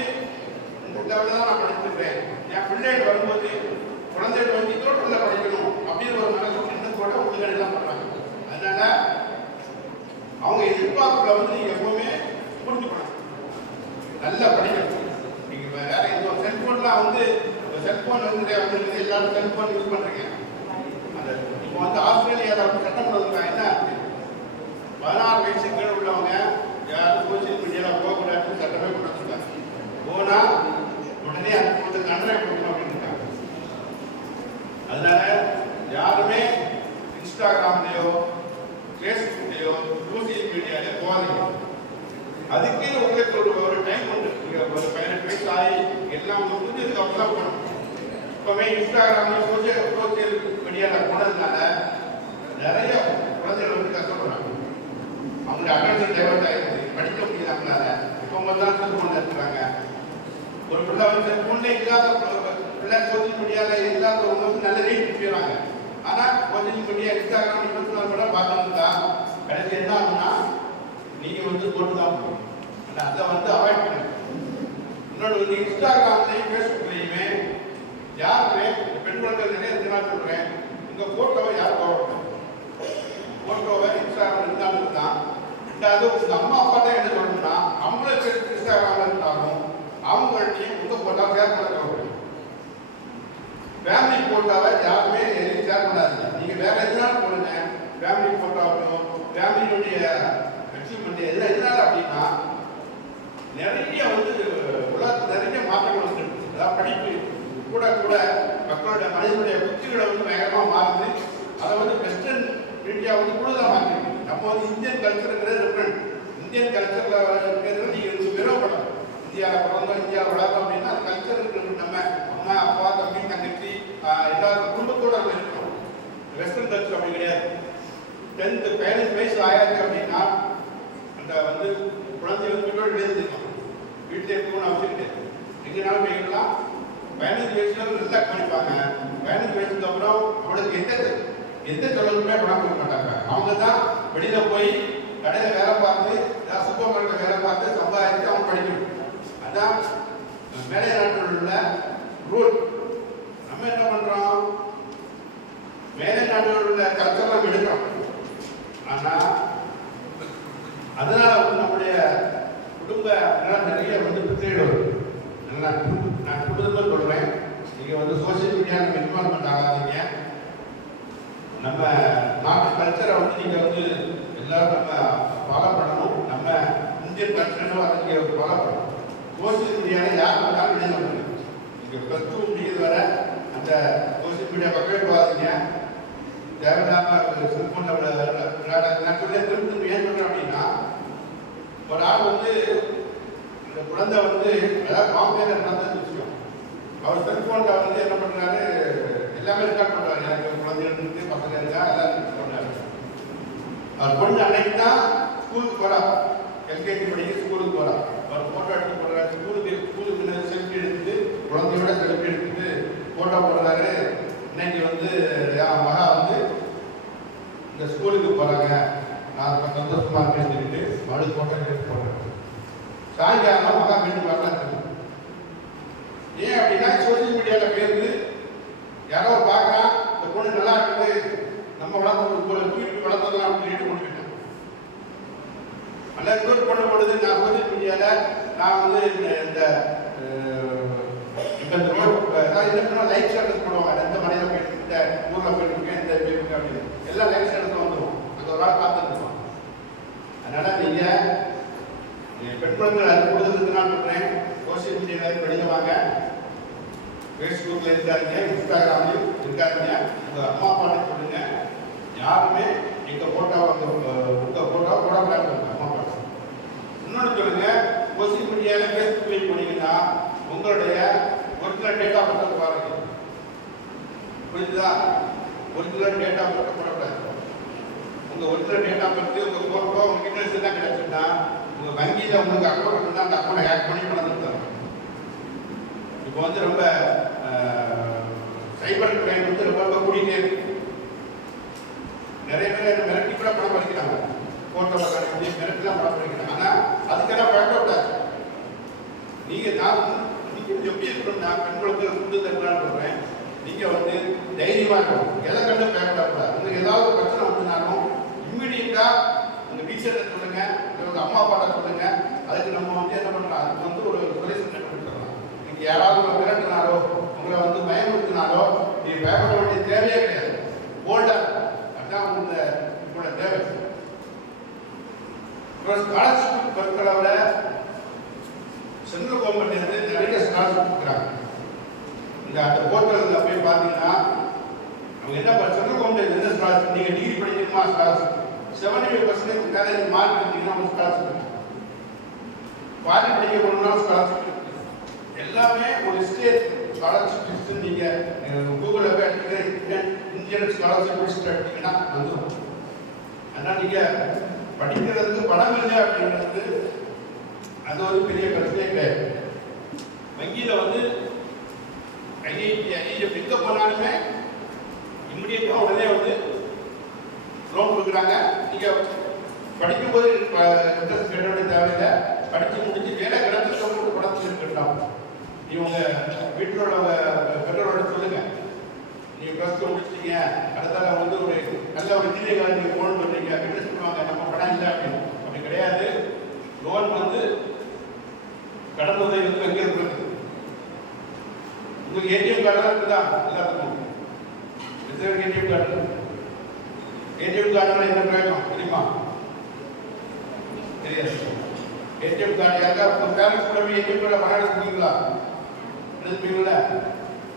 இந்த லெவலில் தான் நான் படிச்சிருக்கேன், என் பிள்ளைகள் வரும்போது குழந்தைகள் வந்து இதோட நல்லா படிக்கணும் அப்படின்னு ஒரு மனசு எண்ணத்தோட உங்களுக்கு தான் பண்றாங்க. அதனால அவங்க எதிர்பார்ப்புல வந்து நீங்க எப்பவுமே புரிஞ்சுக்கணும், நல்லா படிக்கணும். நீங்க வேற இந்த செல்போன்லாம் வந்து செல்போன் வந்து எல்லாரும் செல்போன் யூஸ் பண்றீங்க. அந்த இப்போ வந்து ஆஸ்திரேலியாவில் சட்டம் பண்ணுறாங்க. என்ன 16 வயசு கீழே உள்ளவங்க யாரும் சோசியல் மீடியாவில் போகக்கூடாதுன்னு சட்டமே கொண்டு வச்சுருக்காங்க. போனா உடனே அது கண்டனை கொடுக்கணும் அப்படின்னு இருக்காங்க. அதனால யாருமே இன்ஸ்டாகிராம்லயோ ஃபேஸ்புக்லயோ சோசியல் மீடியாலயோ போகாதீங்க. அதுக்கு உங்களுக்கு ஒரு டைம் உண்டு. ஒரு 18 வயசு ஆகி எல்லாம் புரிஞ்சதுக்கு அப்புறம் தான் போகணும். இப்பவே இன்ஸ்டாகிராம்ல சோசியல் மீடியாவில் போனதுனால நிறைய குழந்தைகள் வந்து கஷ்டப்படுறாங்க. அவங்களுடைய அட்டென்ஷன் டைவர்ட் ஆயிடுது, படிக்க முடியல அவங்களால. இப்போ தான் செல்போன் இருக்கிறாங்க. ஒரு பிள்ளை வந்து செல்போன்ல இல்லாத பிள்ளை சோசியல் மீடியாவில் இல்லாதவங்க வந்து நல்ல ரீட் போயிடுறாங்க. ஆனால் சோசியல் மீடியா இன்ஸ்டாகிராம் 24 கூட பார்த்துருந்தா கடைசி என்ன ஆகும்னா நீங்கள் வந்து போட்டு தான் போகணும். அதை வந்து அவாய்ட் பண்ணுங்க. இன்னொன்று வந்து இன்ஸ்டாகிராம்லையும் ஃபேஸ்புக்லையுமே யாருமே பெண் குழந்தைகள் நிறைய தினம் சொல்கிறேன், உங்கள் ஃபோட்டோவை யாரும் போடணும். ஃபோட்டோவை இன்ஸ்டாகிராம் இருந்தாலும் தான். ரெண்டாவது உங்கள் அம்மா அப்பா தான் என்ன சொல்லணும்னா அவங்களுக்கு இன்ஸ்டாகிராமில் இருந்தாலும் அவங்கள்ட்டையும் உங்கள் ஃபோட்டோ ஷேர் பண்ண சொல்லணும். ஃபேமிலி ஃபோட்டோவை யாருமே ஷேர் பண்ணாதீங்க. நீங்கள் வேற எதுனாலும் போடுங்க, ஃபேமிலி ஃபோட்டோவையும் ஃபேமிலியுடைய அச்சீவ்மெண்ட் எதனால அப்படின்னா நிறைய வந்து உலகத்தில் நிறைய மாற்றங்கள் வந்துருக்கு. அதாவது படிப்பு கூட கூட மக்களுடைய மனிதனுடைய புத்திகளை வந்து வேகமாக மாறுது. அதை வந்து வெஸ்டர்ன் மீடியா வந்து கூடுதலாக மாற்றிருக்கு. நம்ம வந்து இந்தியன் கல்ச்சருங்கிறது டிஃப்ரெண்ட். இந்தியன் கல்ச்சரில் இருக்கிறது நீங்கள் விரும்பப்படும். இந்தியாவில் பிறந்தோம், இந்தியாவில் வளர்ந்தோம் அப்படின்னா அந்த கல்ச்சர் இருக்கிறது. நம்ம அம்மா அப்பா தம்பி தங்கச்சி எல்லாரும் குடும்பத்தோடு நம்ம இருக்கணும். வெஸ்டர்ன் கல்ச்சர் அப்படி கிடையாது. 10th 15 வயசு ஆயாச்சு அப்படின்னா அந்த வந்து குழந்தை வந்து வீட்டோடு எழுந்திருக்கணும். வீட்டில் இருக்கணும்னு அவசியம் கிடையாது. எங்கேனாலும் போய்க்கலாம். 15 வயசுல நல்லா கவனிப்பாங்க. 15 வயசுக்கு அப்புறம் அவளுக்கு எந்த தொழிலுமே பணம் கொடுக்க மாட்டாங்க. அவங்க தான் வெளியில போய் கடையில் வேலை பார்த்து, சூப்பர் மார்க்கெட் வேலை பார்த்து சம்பாதிச்சு அவங்க படிக்கணும். அதான் மேலை நாட்டில் உள்ள ரூல். நம்ம என்ன பண்றோம், மேலை நாட்டில் உள்ள கல்ச்சர்லாம் எடுக்கிறோம். ஆனா அதனால வந்து நம்முடைய குடும்ப நிறைய வந்து பிரச்சனைகள் வருது. நான் குடும்பத்தை சொல்றேன், நீங்க வந்து சோசியல் மீடியா நம்ம இன்வால்மெண்ட் ஆகாதீங்க. நம்ம நாட்டு கல்ச்சரை வந்து நீங்க வந்து எல்லாரும் நம்ம ஃபாலோ பண்ணணும். நம்ம இந்தியன் கல்ச்சரை அதை நீங்க ஃபாலோ பண்ணணும். சோசியல் மீடியாவில் யார் பண்ணாலும் வெளியில் பண்ணுங்க. நீங்க +2 முடிக்கிறது வர அந்த சோசியல் மீடியா பக்கமே போகாதீங்க. தேவையில்லாம செல்போன்ல நான் சொல்ல திருப்பி ஏன் சொல்றேன் அப்படின்னா, ஒரு ஆள் வந்து இந்த குழந்தை வந்து ஏதாவது காம்பேல நடந்தது விஷயம், அவர் செல்போன்ல வந்து என்ன பண்றாரு, எல்லாமே ரெக்கார்ட் பண்றாரு. எனக்கு குழந்தைகள் இருக்கு, பசங்க இருக்கா, எல்லாம் பண்றாரு. அவர் பொண்ணு அன்னைக்கு தான் ஸ்கூலுக்கு போறா. எல்கேஜி படிக்க ஸ்கூலுக்கு போகிறான். அவர் ஃபோட்டோ எடுத்து போடுறாரு. ஸ்கூலுக்கு செல்ஃபி எடுத்துட்டு குழந்தையோட செல்ஃபி எடுத்துட்டு ஃபோட்டோ போடுறாரு. இன்னைக்கு வந்து என் மகா வந்து இந்த ஸ்கூலுக்கு போகிறாங்க, நான் ரொம்ப சந்தோஷமா இருக்கேன்னு சொல்லிட்டு மறு ஃபோட்டோ எடுத்து போடுறேன். சாயங்காலம் மகா வீட்டுக்கு வரலாம். ஏன் அப்படின்னா சோசியல் மீடியாவில் பேருந்து யாரோ பார்க்குறான், இந்த பொண்ணு நல்லா இருக்குது, நம்ம வளர்த்து தூக்கி வளர்த்தலாம் அப்படின்னு சொல்லிட்டு கொண்டு போயிட்டேன். அல்ல இன்னொரு பொண்ணு போடுது, நான் சோசியல் மீடியாவில் நான் வந்து இந்த இப்போ இந்த ரோடு லைஃப் ஸ்டேட்டஸ் போடுவாங்க, இந்த மலையில் போயிட்டு இந்த ஊரில் போயிட்டுருக்கேன், இந்த போயிட்டு அப்படின்னு எல்லாம் லைஃப் ஸ்டேட்டஸில் வந்துடும். அங்கே ஒரு ஆள் பார்த்துருக்கோம். அதனால் நீங்கள் பெண் குழந்தைகள் அது கொடுத்ததுக்கு நான் சொல்கிறேன், சோசியல் மீடியாவில் வெளியில் வாங்க, ஃபேஸ்புக்கில் இருக்காருங்க, இன்ஸ்டாகிராம்லையும் இருக்காருங்க. உங்கள் அம்மா அப்பான்னு சொல்லுங்க, யாருமே எங்கள் ஃபோட்டோ உங்கள் ஃபோட்டோ போடக்கூடாது. அம்மா அப்பா இன்னொன்று சொல்லுங்க, சோசியல் மீடியாவில் ஃபேஸ்புக்கில் போனீங்கன்னா உங்களுடைய ஒரிஜினல் டேட் ஆஃப் பர்த் பாருங்க. புரிஞ்சுதா? ஒரிஜினல் டேட் ஆஃப் பர்த் போடக்கூடாது. உங்கள் ஒரிஜினல் டேட் ஆஃப் பர்த், உங்கள் ஃபோட்டோ, உங்கள் டீட்டெயில்ஸ் எல்லாம் கிடைச்சுன்னா உங்கள் வங்கியில் உங்களுக்கு அக்கௌண்ட் இருந்தால் அந்த அக்கௌண்ட்டை ஹேக் பண்ணி பணம் தருவாங்க. இப்போ வந்து ரொம்ப சைபர் கிரைம் வந்து ரொம்ப ரொம்ப கூடிட்டே இருக்கு. நிறைய பேர் மிரட்டி கூட பணம் பறிக்கிறாங்க, ஃபோட்டோவில் கட்டி மிரட்டிலாம் பணம் பறிக்கிறாங்க. ஆனால் அதுக்கெல்லாம் பயப்படக்கூடாது. நீங்கள் நீங்கள் எப்படி இருக்கணும்னா பெண்களுக்கு புது தருவான்னு சொல்கிறேன், நீங்கள் வந்து தைரியமாக இருக்கணும், எதை கண்டு பயப்படக்கூடாது. உங்களுக்கு ஏதாவது பிரச்சனை வந்துனாலும் இம்மிடியட்டாக உங்கள் டீச்சர்கிட்ட சொல்லுங்கள், உங்கள் அம்மா அப்பாட்ட சொல்லுங்கள். அதுக்கு நம்ம வந்து என்ன பண்ணுறோம், அதுக்கு வந்து ஒரு சொல்யூஷன் கண்டுபிடிச்சிடலாம். நீங்கள் யாராவது உங்களை மிரட்டினாலோ உங்களை வந்து பயமுறுத்தினாலோ நீங்கள் பயப்பட வேண்டிய தேவையே கிடையாது. போல்டாக அதுதான் உங்களோட தேவை. ஸ்காலர்ஷிப் பொறுத்தளவில் சென்ட்ரல் கவர்மெண்ட் நிறைய ஸ்காலர்ஷிப் கொடுக்குறாங்க. அந்த போர்ட்டலில் போய் பார்த்தீங்கன்னா அவங்க என்ன சென்ட்ரல் கவர்மெண்ட் என்ன ஸ்காலர்ஷிப், நீங்கள் டிகிரி படிக்கணுமா ஸ்காலர்ஷிப், 75% மேலே மார்க் எடுத்தீங்கன்னா உங்களுக்கு ஸ்காலர்ஷிப், பாதி படிக்க போகணும்னாலும் ஸ்காலர்ஷிப். எல்லாமே ஒரு ஸ்டேட் ஸ்காலர்ஷிப் லிஸ்ட் நீங்கள் கூகுளில் போய் எடுத்துக்கிட்டு இந்தியன் ஸ்காலர்ஷிப் லிஸ்ட் எடுத்தீங்கன்னா வந்துடும். அதனால் நீங்கள் படிக்கிறதுக்கு பணம் இல்லை அப்படிங்கிறது அது ஒரு பெரிய பிரச்சனையே கிடையாது. வங்கியில் வந்து ஐஐஎஃப் எங்கே போனாலுமே இம்மிடியட்டாக உடனே வந்து லோன் கொடுக்குறாங்க. நீங்கள் படிக்கும்போது இன்ட்ரெஸ்ட் கட்ட வேண்டிய தேவையில்லை, படித்து முடிச்சு வேலை கிடைச்சவங்களுக்கு பணத்தில் இருக்கட்டும். இவங்க வீட்டிலோட பெற்றோரோட சொல்லுங்க, நீங்கள் ப்ளஸ் டூ முடிச்சிட்டீங்க, அடுத்தால வந்து ஒரு நல்ல ஒரு இன்ஜினியர் காலேஜ் நீங்கள் ஃபோன் பண்ணுறீங்க, என்ன சொல்லுவாங்க, நம்ம பணம் இல்லை அப்படின்னு. அப்படி கிடையாது. லோன் வந்து கடன் உதவி வந்து எங்கே இருக்குது, உங்களுக்கு ஏடிஎம் கார்டெல்லாம் இருக்குதா? எல்லாத்துக்கும் ஏடிஎம் கார்டு. ஏடிஎம் கார்டுனா என்ன பிரயோஜனம் தெரியுமா? தெரியாது. ஏடிஎம் கார்டு யாருக்கா உங்கள் பேரண்ட்ஸ் கூட ஏடிஎம் கார்டை பணம் எடுத்துப்பீங்களா? எடுத்துப்பீங்களா?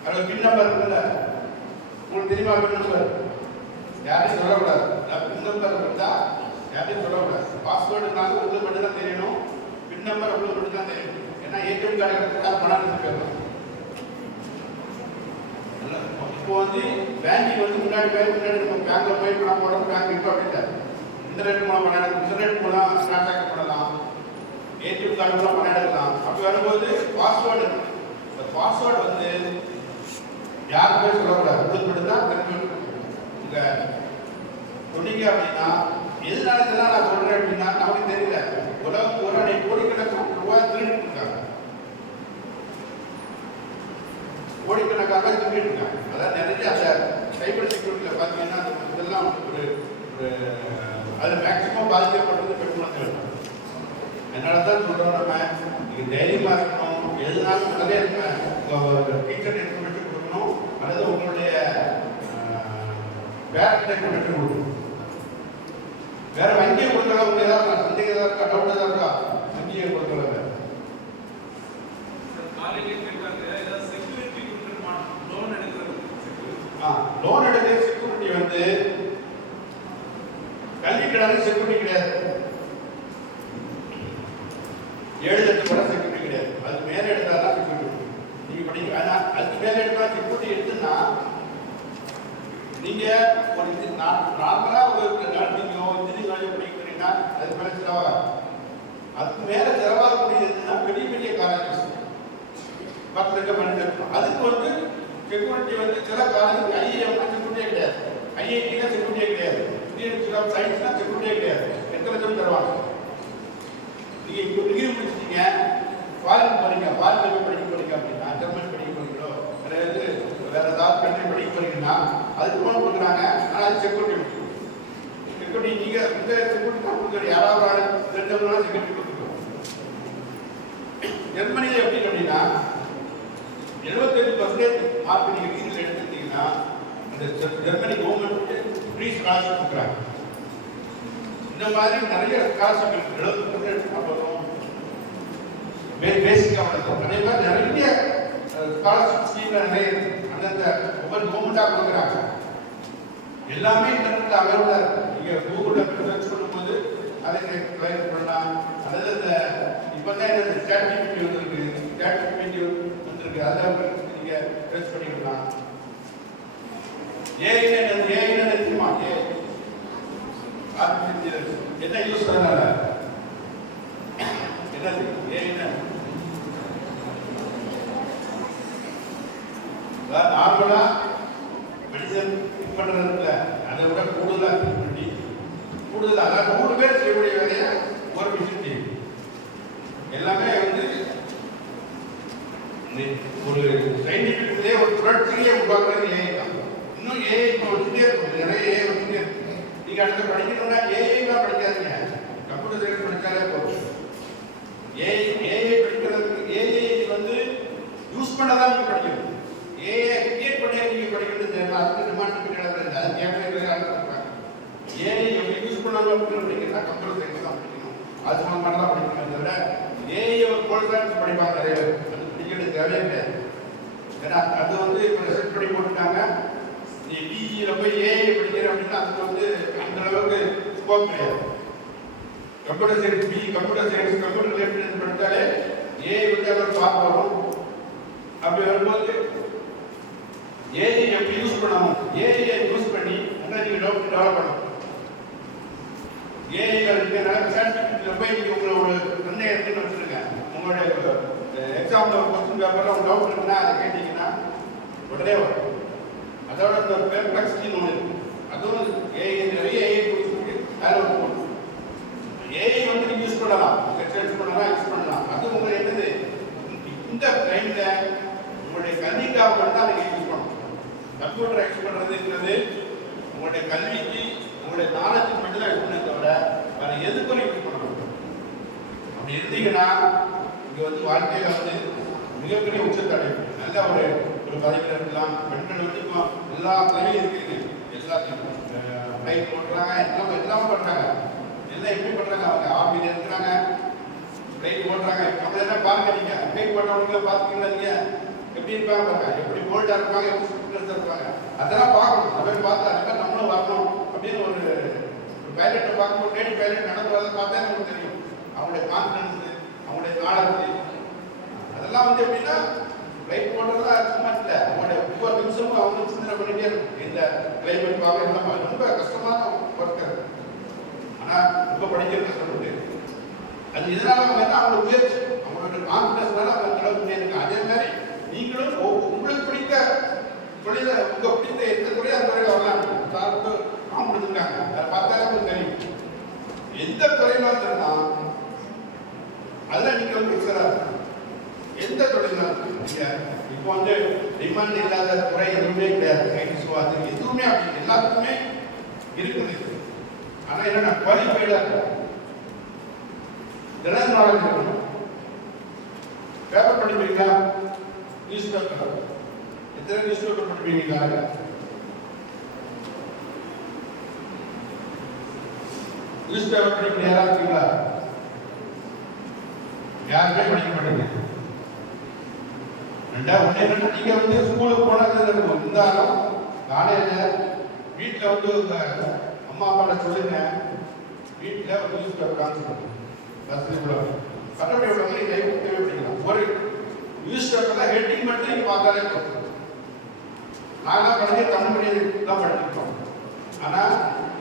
அதில் பின் நம்பர் இருக்குல்ல, உங்களுக்கு தெரியுமா? பின் நம்பர் யாரையும் சொல்லக்கூடாது. பின் நம்பர் இருந்தால் யாரையும் சொல்லக்கூடாது. பாஸ்வேர்டுனாலும் உங்களுக்கு மட்டும் தான் தெரியணும், பின் நம்பர் உங்களுக்கு மட்டும் தான் தெரியணும். ஏன்னா ஏடிஎம் கார்டு எடுத்துக்கிட்டா பணம் எடுத்து போயிடலாம். இப்போ வந்து பேங்கிங் வந்து முன்னாடி நம்ம பேங்க்ல போய் பணம் போடணும், பேங்க் இப்போ அப்படின்ட்டு இன்டர்நெட் மூலம் பணம் எடுக்கலாம், இன்டர்நெட் மூலம் டிரான்சாக்ஷன் பண்ணலாம், ஏடிஎம் கார்டு மூலம் பணம் எடுக்கலாம். அப்படி வரும்போது பாஸ்வேர்டு, இந்த பாஸ்வேர்டு வந்து யாருக்குமே சொல்லக்கூடாது, உங்களுக்கு மட்டும் தான் தெரிஞ்சு. நீங்கள் சொன்னீங்க அப்படின்னா எதனால இதெல்லாம் நான் சொல்கிறேன் அப்படின்னா நமக்கு தெரியல. உலகம் ஒரு கோடிக்கணக்கான ரூபாய் திருடிட்டு இருக்காங்க, கோடிக்கணக்காக திருடிட்டு இருக்காங்க. அதாவது நிறைய அந்த சைபர் செக்யூரிட்டியில் பார்த்தீங்கன்னா இதெல்லாம் ஒரு அது மேக்சிமம் பாதிக்கப்பட்டது பெண் குழந்தைகள். அதனால தான் சொல்கிறோம், நம்ம நீங்கள் தைரியமாக இருக்கணும், எதுனாலும் உடனே டீச்சர் இன்ஃபர்மேஷன் கொடுக்கணும், அல்லது உங்களுடைய பேரண்ட் இன்ஃபர்மேஷன் கொடுக்கணும். வேற வங்கியை கொடுக்கலாம், ஏதாவது சந்தேகம் ஏதாவது இருக்கா, டவுட் ஏதாவது இருக்கா? வங்கியை கொடுக்கலாம். லோன் எடுக்கிற செக்யூரிட்டி வந்து கல்வி கடன் செக்யூரிட்டி கிடையாது, 7 லட்சம் கூட செக்யூரிட்டி கிடையாது. அது மேல எடுத்தாதான் செக்யூரிட்டி. நீங்க படிக்க அதுக்கு மேல எடுத்தா செக்யூரிட்டி எடுத்துன்னா நீங்க ஒரு நார்மலா ஒரு இன்ஜினியரிங் படிக்கிறீங்கன்னா அது மேல செலவாகும். அதுக்கு மேல செலவாகக்கூடியது என்னன்னா பெரிய பெரிய காலேஜஸ் 10 லட்சம் 12 லட்சம். அதுக்கு வந்து செக்யூரிட்டி வந்து சில காலேஜ் ஐஏஎம் செக்யூரிட்டியே கிடையாது, ஐஐடினா செக்யூரிட்டியே கிடையாது, இன்ஸ்டிடியூட் ஆஃப் சயின்ஸ்னா செக்யூரிட்டியே கிடையாது. எத்தனை லட்சம் தருவாங்க? நீங்க இப்போ டிகிரி முடிச்சிட்டீங்க, ஃபாரின் போறீங்க, ஃபாரின்ல போய் படிக்க போறீங்க அப்படின்னா, ஜெர்மன் படிக்க போறீங்களோ அதாவது வேற ஏதாவது கண்ட்ரி படிக்க போறீங்கன்னா அதுக்கு லோன் கொடுக்குறாங்க. ஆனால் அது செக்யூரிட்டி நீங்க இந்த செக்யூரிட்டி கொடுக்குற யாராவது 2 நாள் செக்யூரிட்டி கொடுத்துருக்கோம். ஜெர்மனியில எப்படி அப்படின்னா 75% மார்க் நீங்க டிகிரியில் எடுத்துட்டீங்கன்னா இந்த ஜெர்மனி கவர்மெண்ட் ஃப்ரீ ஸ்காலர்ஷிப் கொடுக்குறாங்க. இந்த மாதிரி நிறைய ஸ்காலர்ஷிப் இருக்கு. 70% எடுத்துனா போதும், பேசிக்காக வளர்க்கும். அதே மாதிரி நிறைய ஸ்காலர்ஷிப் ஸ்கீம்ல நிறைய அந்தந்த ஒவ்வொரு கவர்மெண்ட்டாக கொடுக்குறாங்க. எல்லாமே இன்டர்நெட்ல அவைலபிளா இருக்கு. நீங்க கூகுள்ல சர்ச் பண்ணும்போது அதை ட்ரை பண்ணலாம். அதாவது இந்த இப்பதான் இந்த ChatGPT வந்திருக்கு, ChatGPT வந்திருக்கு, அதை நீங்க சர்ச் பண்ணிக்கலாம். ஏஐ தெரியுமா? என்ன யூஸ் பண்ணால என்னது ஏஐ? நார்மலா மெடிசன் பண்றதுல அதை விட கூடுதலா பண்ணி கூடுதலா அதாவது 100 பேர் செய்யக்கூடிய வேலையை ஒரு மிஷின் செய்யும். எல்லாமே வந்து ஒரு சயின்டிபிக்லயே ஒரு புரட்சியை உருவாக்குறது ஏஐ தான். இன்னும் ஏஐ இப்போ வந்துட்டே இருக்கும், நிறைய ஏஐ வந்துட்டே இருக்கு. நீங்க அடுத்து படிக்கணும்னா ஏஐ தான் படிக்காதீங்க, கம்ப்யூட்டர் சயின்ஸ் படிச்சாலே போதும். ஏஐ படிக்கிறதுக்கு ஏஐ வந்து யூஸ் பண்ணதான் நீங்க படிக்கணும். ஏஐ கிரியேட் பண்ணி நீங்க படிக்கிறது அதுக்கு டிமாண்ட் கிடையாது. அது கேட்கறது ஏஐ எப்படி யூஸ் பண்ணணும் அப்படின்னா கம்ப்யூட்டர் சயின்ஸ் தான் படிக்கணும், அது சம்பந்தமாக தான் படிக்கணும். தவிர ஏஐ ஒரு கோல்ஸ் படிப்பாங்க நிறைய பேர், அது படிக்கிறது தேவையே கிடையாது. ஏன்னா அது வந்து இப்போ ரிசர்ச் பண்ணி போட்டுட்டாங்க. நீ பிஇல போய் ஏஐ படிக்கிற அப்படின்னா அதுக்கு வந்து அந்த அளவுக்கு ஸ்கோப் கிடையாது. Computer science B computer science computer related படித்தாலே ஏஐ வந்து அதை பார்க்க வரும். அப்படி வரும்போது ஏஐ எப்படி யூஸ் பண்ணணும், ஏஐ யூஸ் பண்ணி நீங்க டெவலப் பண்ணணும். ஏஐ சாட்ஜிபிடில போய் நீங்க உங்களோட நன்மை எடுத்துன்னு வச்சிருங்க. உங்களுடைய எக்ஸாம்ல கொஸ்டின் பேப்பர்ல ஒரு டவுட் இருக்குன்னா அதை கேட்டீங்கன்னா உடனே வரும். அதோட இந்த பெர்ப்ளெக்சிட்டி ஒன்று இருக்கு, அதுவும் ஏஐ நிறைய ஏஐ டூல்ஸ் இருக்கு. அதில் ஒரு ஏஐ வந்து நீங்க யூஸ் பண்ணலாம், யூஸ் பண்ணலாம். அது உங்களுக்கு என்னது இந்த டைம்ல உங்களுடைய கல்விக்காக மட்டும் நீங்க யூஸ் பண்ணணும். கம்ப்யூட்டரை யூஸ் பண்றதுங்கிறது உங்களுடைய கல்விக்கு உங்களுடைய நாலேஜுக்கு மட்டும் தான் யூஸ் பண்ண தவிர வேற எதுக்கும் யூஸ் பண்ண மாட்டோம். அப்படி இருந்தீங்கன்னா இங்க வந்து வாழ்க்கையில வந்து மிகப்பெரிய உச்சத்தை அடையும். நல்ல ஒரு பதவியில் இருக்கலாம். பெண்கள் வந்து இப்போ எல்லா பதவியும் இருக்குங்க, எல்லாத்தையும் பைக் ஓட்டுறாங்க, எல்லாம் பண்றாங்க. எல்லாம் எப்படி பண்றாங்க? அவங்க ஆர்மியில இருக்கிறாங்க, பிளைட் ஓட்டுறாங்க. நம்ம என்ன பாருங்க, நீங்க பிளைட் ஓட்டுறவங்களை பார்த்துக்கீங்களா? நீங்க எப்படி இருப்பாங்க பாருங்க, எப்படி போல்டா இருப்பாங்க, எப்படி ஸ்பிரிட்டர்ஸா இருப்பாங்க. அதெல்லாம் பார்க்கணும். அதை பார்த்து அதுக்காக நம்மளும் வரணும் அப்படின்னு ஒரு பைலட்டை பார்க்கும்போது லேடி பைலட் நடந்து வரதை பார்த்தா நமக்கு தெரியும். அவங்களுடைய கான்ஃபிடன்ஸ், அவங்களுடைய நாலேஜ், அதெல்லாம் வந்து எப்படின்னா பிளைட் ஓட்டுறதா சும்மா இல்லை. அவங்களுடைய ஒவ்வொரு நிமிஷமும் அவங்க சிந்தனை பண்ணிட்டே இருக்கும். இந்த கிளைமேட் பார்க்க எல்லாம் ரொம்ப கஷ்டமான ஒர்க் அது. ஆனால் ரொம்ப படிக்கிறது கஷ்டப்பட்டு அது இதனால அவங்க என்ன அவங்களோட முயற்சி, அவங்களோட கான்ஃபிடன்ஸ்னால அவங்க கடவுள் முன்னேறிங்க. அதே மாதிரி நீங்களும் உங்களுக்கு பிடித்த தொழிலை, உங்க பிடித்த எந்த தொழில் அந்த துறையில் வரலாம். சார்ந்து நாம் முடிச்சிருக்காங்க, அதை பார்த்தாலே உங்களுக்கு தெரியும். எந்த துறையில இருந்தால் அதில் நீங்க வந்து பிக்சரா இருக்கணும். எந்த தொழிலா நீங்க இப்போ வந்து டிமாண்ட் இல்லாத துறை எதுவுமே கிடையாது. ஐடிஸோ அது எதுவுமே அப்படி எல்லாத்துக்குமே இருக்குது. ஆனால் என்னன்னா குவாலிஃபைடா இருக்கும், ஜெனரல் நாலேஜ் இருக்கணும். பேப்பர் படிப்பீங்களா? நியூஸ் பேப்பர் எத்தனை நியூஸ் பேப்பர் படிப்பீங்களா? நியூஸ் பேப்பர் படிக்கிற யாரா இருக்கீங்களா? யாருமே படிக்க மாட்டேங்க. ரெண்டாவது நீங்க வந்து ஸ்கூலுக்கு போனது இருந்தாலும் காலையில வீட்டில் வந்து அம்மா அப்பாட்ட சொல்லுங்க, வீட்டில் ஒரு நியூஸ் பேப்பர் காமிச்சு மற்றபடி தேவைப்படிக்கலாம். ஒரு நியூஸ் பேப்பர்ல ஹெட்டிங் மட்டும் நீங்க பார்த்தாலே போதும். நாங்களாம் படிச்சு தமிழ் மீடியம் தான் படிச்சிருக்கோம். ஆனால்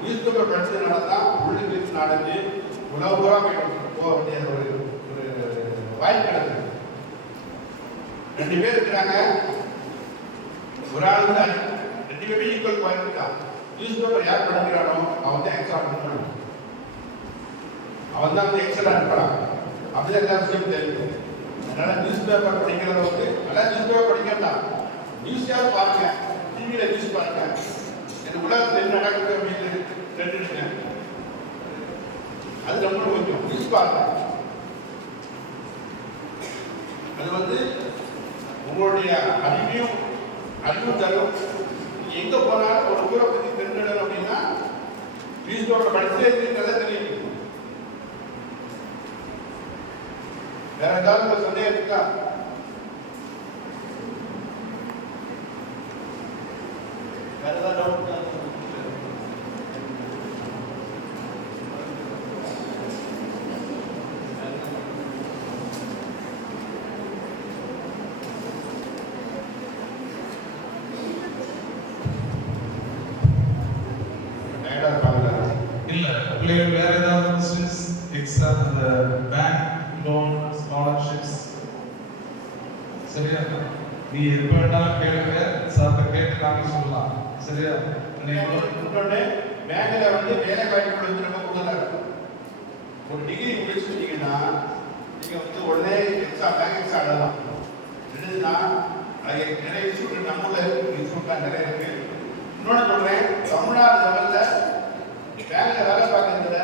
நியூஸ் பேப்பர் படிச்சதுனால தான் உள்ளுக்கு நாளைக்கு உலக போக வேண்டிய ஒரு வாய்ப்பு கிடக்குது. 2 பேர் இருக்கிறாங்க, ஒரு ஆள் தான் 2 பேருமே ஈக்குவல் பாயிண்ட் தான். நியூஸ் பேப்பர் யார் படிக்கிறானோ அவன் தான் எக்ஸாம் பண்ணுறான், அவன் தான் வந்து எக்ஸல் அனுப்புறான். அப்படிதான் எல்லா விஷயம் தெரியுது. அதனால நியூஸ் பேப்பர் படிக்கிறத வந்து நல்லா நியூஸ் பேப்பர் படிக்கலாம், நியூஸாவது பாருங்க, டிவியில் நியூஸ் பாருங்க, எனக்கு உலகத்தில் என்ன நடக்குது அப்படின்னு தெரிஞ்சுருக்கேன். அது ரொம்ப முக்கியம். நியூஸ் பாருங்க, அது வந்து உங்களுடைய அறிவு தரும். எங்க போனாலும் ஒரு ஊரை பத்தி தெரிஞ்சிடணும் அப்படின்னா நியூஸ் பேப்பர் படிச்சே இருக்கிறத தெரியும். வேற ஏதாவது சந்தேகம் இருக்கா? வேற ஏதாவது டவுட் இருக்கா? இல்ல வேற ஏதாவது கொஸ்டின்ஸ் எக்ஸ்ட்ரா அந்த பேங்க் லோன் ஸ்காலர்ஷிப்ஸ் சரியா? நீ எப்ப வேணாலும் கேளுங்க, சார்ட்ட கேட்டு நாங்க சொல்லலாம். சரியா? இன்னொன்று பேங்க்ல வந்து வேலை வாய்ப்புகள் வந்து ரொம்ப கூடுதலா இருக்கும். ஒரு டிகிரி முடிச்சுட்டீங்கன்னா நீங்க வந்து உடனே எக்ஸாம் பேங்க் எக்ஸாம் எழுதலாம். எழுதுனா அது நிறைய இன்ஸ்டியூட் நம்ம ஊர்ல இன்ஸ்டியூட்லாம் நிறைய இருக்கு. இன்னொன்று சொல்றேன், தமிழ்நாடு லெவல்ல பேங்க்ல வேலை பார்க்கறதுல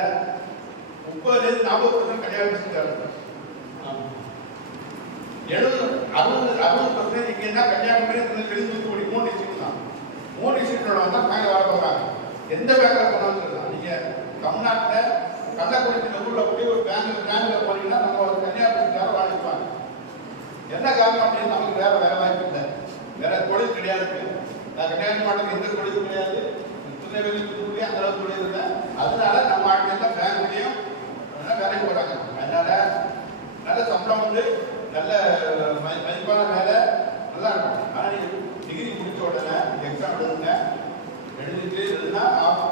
30-40% கல்யாணம் முடிச்சுட்டாரு. 60% இங்க என்ன கன்னியாகுமரி தூத்துக்குடி 3 டிஸ்ட்ரிக்ட் தான். 3 டிஸ்ட்ரிக்டோட வந்தா பேங்க்ல வேலை பார்க்கறாங்க. எந்த பேங்க்ல போனாலும் சொல்லலாம். நீங்க தமிழ்நாட்டுல கள்ளக்குறிச்சி ஊர்ல போய் ஒரு பேங்க்ல போனீங்கன்னா நம்ம ஒரு கன்னியாகுமரிக்கார வாழ்ந்துப்பாங்க. என்ன காரணம் அப்படின்னு நமக்கு வேற வாய்ப்பு இல்லை, வேற தொழில் கிடையாது. நான் கன்னியாகுமரி மாவட்டத்தில் எந்த தொழிலும் கிடையாது, திருநெல்வேலி தூத்துக்குடி அந்த அளவுக்கு தொழில் இல்லை. அதனால நம்ம ஆட்கள் பேங்க்லயும் வேலைக்கு போறாங்க. அதனால நல்ல சம்பளம் வந்து நல்ல மதிப்பான வேலை நல்லா இருக்கும். ஆனால் நீங்கள் டிகிரி முடிச்ச உடனே எக்ஸாம் எழுதுங்க, எழுதிட்டு எழுதுனா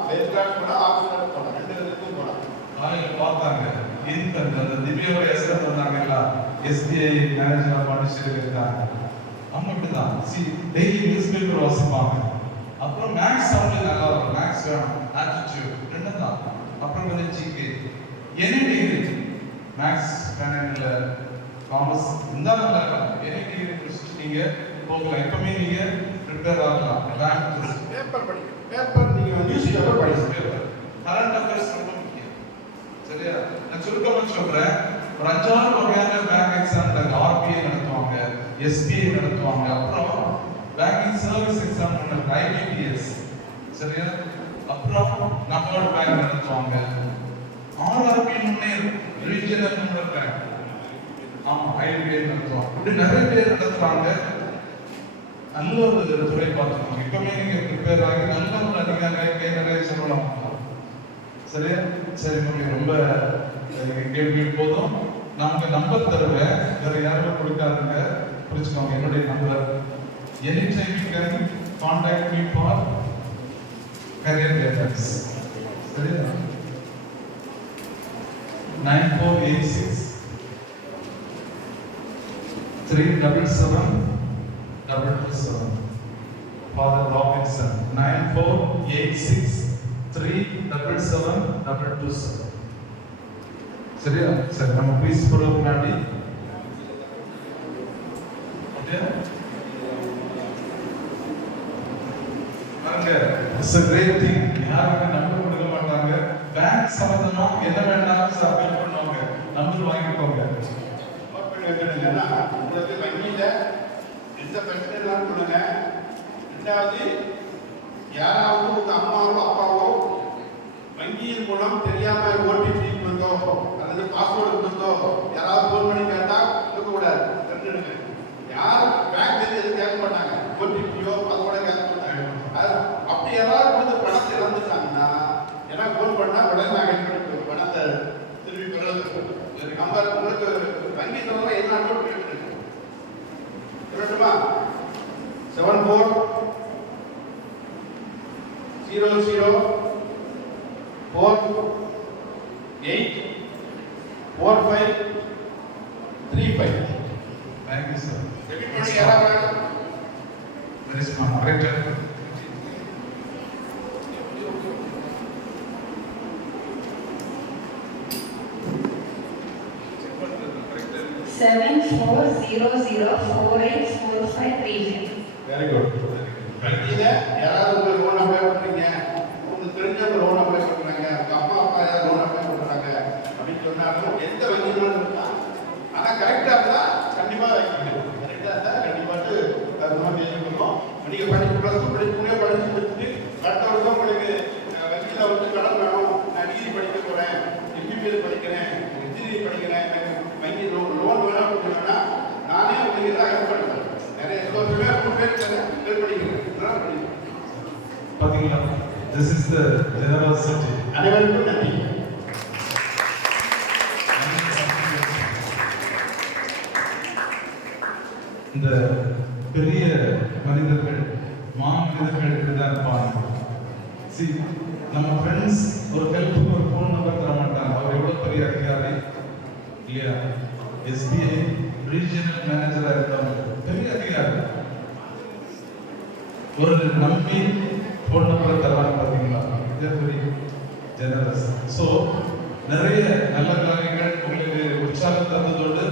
பேஸ்கிராஃப்ட் போனால் ஆஃபீஸர் போகலாம், 2 விதத்துக்கும் போகலாம். காலையில் பார்த்தாங்க அந்த திவ்யோட எஸ்எம் வந்தாங்கல்ல, எஸ்பிஐ மேனேஜர் பாண்டிச்சேரி இருக்காங்க. அவங்க அப்படிதான் டெய்லி நியூஸ் பேப்பர் வாசிப்பாங்க. அப்புறம் மேக்ஸ் அவங்களுக்கு நல்லா இருக்கும், மேக்ஸ் வேணும், ஆட்டிடியூட் 2 தான். அப்புறம் வந்து ஜிகே எனி டிகிரி மேக்ஸ் கணக்குல காமர்ஸ் இந்த நல்லா எனி டிகிரி முடிச்சுட்டு நீங்க போகலாம். எப்பவுமே நீங்க ப்ரிப்பேர் ஆகலாம். பேப்பர் படிக்கணும், பேப்பர் நீங்க நியூஸ் பேப்பர் படிக்கணும். பேப்பர் கரண்ட் அஃபேர்ஸ் ரொம்ப முக்கியம். சரியா? நான் சுருக்கமா சொல்றேன், ஒரு 5-6 வகையான பேங்க் எக்ஸாம் நடக்குது. ஆர்பிஐ நடத்துவாங்க, எஸ்பிஐ நடத்துவாங்க, அப்புறம் பேங்கிங் சர்வீஸ் எக்ஸாம் நடக்குது, ஐபிபிஎஸ். சரியா? அப்புறம் நபார்டு பேங்க் நடத்துவாங்க, ஆர்ஆர்பி முன்னேறு ரீஜனல் ரூரல் பேங்க், ஆமா ஐபிஐ நடத்துவாங்க. இப்படி நிறைய பேர் நடத்துறாங்க. நல்ல ஒரு துறை பார்த்துக்கோங்க. இப்பவுமே நீங்க ப்ரிப்பேர் ஆகி நல்ல ஒரு அதிகாரி நிறைய சொல்லலாம். சரியா? சரி, உங்களுக்கு ரொம்ப கேள்வி போதும். நமக்கு நம்பர் தருவேன், வேற யாரும் கொடுக்காதுங்க, புரிச்சுக்கோங்க. என்னுடைய number any time you can contact me for career guidance. சரியா? 9486 377 227. Father Robinson 9486 377 227. சரியா? சரி, நம்ம ப்ளீஸ் போட முன்னாடி இட்ஸ் a great thing. யாருமே நம்பர் கொடுக்க மாட்டாங்க. பேங்க் சம்பந்தமா என்ன வேணாலும் சப்மிட் பண்ணுவாங்க, நம்பர் வாங்கிக்கோங்க. உங்களுக்கு வங்கியில எந்த பிரச்சனை இல்லாமல் கொடுங்க. 2வது, யாராவது உங்க அம்மாவோ அப்பாவோ வங்கியின் மூலம் தெரியாம ஓடிபி கொடுத்தோ அல்லது பாஸ்வேர்டு கொடுத்தோ யாராவது போன் பண்ணி கேட்டா கொடுக்க கூடாது. தெரிஞ்சுடுங்க, யார் பேங்க் எதுவும் கேட்க மாட்டாங்க, ஓடிபியோ அதோட கேட்க மாட்டாங்க. அப்படி யாராவது கொடுத்து பணத்தை இழந்துட்டாங்கன்னா ஏன்னா போன் பண்ணா உடனே நாங்கள் பணத்தை திருப்பி பெறதுக்கு நம்பர் உங்களுக்கு வங்கி சொல்ற என்ன நோட் சொல்லட்டுமா? 74 00 4 8 45 35. மறுபடியும் யாராவது Very smart. Correct. 7400484535. Very good. வங்கியில யாராவது ஒரு லோன் அப்ளை பண்றீங்க, உங்களுக்கு தெரிஞ்சவங்க லோன் அப்ளை பண்றாங்க, உங்க அம்மா அப்பா யாராவது லோன் அப்ளை பண்றாங்க அப்படின்னு சொன்னாலும் எந்த வங்கியிலும் இருக்கலாம். ஆனா கரெக்டா இருந்தா கண்டிப்பா வைக்கணும். கரெக்டா இருந்தா கண்டிப்பாட்டு நம்ம தெரிஞ்சுக்கணும். நீங்க படிச்சு +2 படிச்சுனே படிச்சு முடிச்சுட்டு அடுத்த வருஷம் உங்களுக்கு வங்கியில வந்து கடன் வேணும், நான் டிகிரி படிக்க போறேன், MBBS படிக்கிறேன், இன்ஜினியரிங் படிக்கிறேன், வங்கி லோன் வேணும் அப்படின்னா நானே உங்களுக்கு தான் ஹெல்ப் பண்ணுறேன். நிறைய எல்லோருமே 3 பேர் ஹெல்ப் பண்ணிக்கிறேன். பாத்தீங்களா? This is the generosity. அனைவருக்கும் நன்றி. இந்த பெரிய மனிதர்கள் மாமனிதர்கள் தான் இருப்பாங்க. See, நம்ம ஃப்ரெண்ட்ஸ் ஒரு ஹெல்ப்புக்கு ஒரு ஃபோன் நம்பர் தர மாட்டாங்க. அவர் எவ்வளவு பெரிய அதிகாரி இல்லையா? SBI ரீஜனல் மேனேஜரா இருக்காங்க, பெரிய அதிகாரி. ஒரு நம்பி ஃபோன் நம்பரை தரலான்னு பார்த்தீங்களா? இது பெரிய ஜெனரஸ். ஸோ நிறைய நல்ல காரியங்கள் உங்களுக்கு உற்சாகம் தந்ததோடு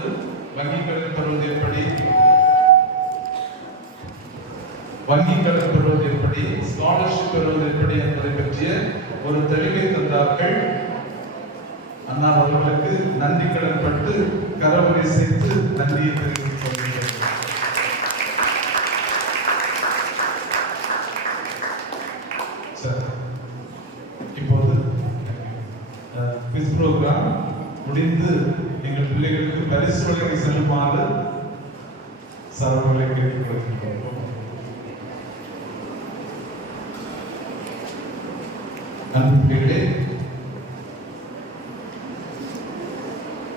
வங்கி கடன் பெறுவது எப்படி, ஸ்காலர்ஷிப் பெறுவது எப்படி என்பதை பற்றிய ஒரு தெளிவை தந்தார்கள். அண்ணா அவர்களுக்கு நன்றி கடன் பட்டு கரவொலி சேர்த்து நன்றியை தெரிவித்துக் கொள்கிறேன். இப்போது குவிஸ் ப்ரோக்ராம் முடிந்து எங்கள் பிள்ளைகளுக்கு பரிசு வழங்கி செல்லுமாறு சார்புகளை கேட்டுக்கொள்கிறோம். அன்புகளே,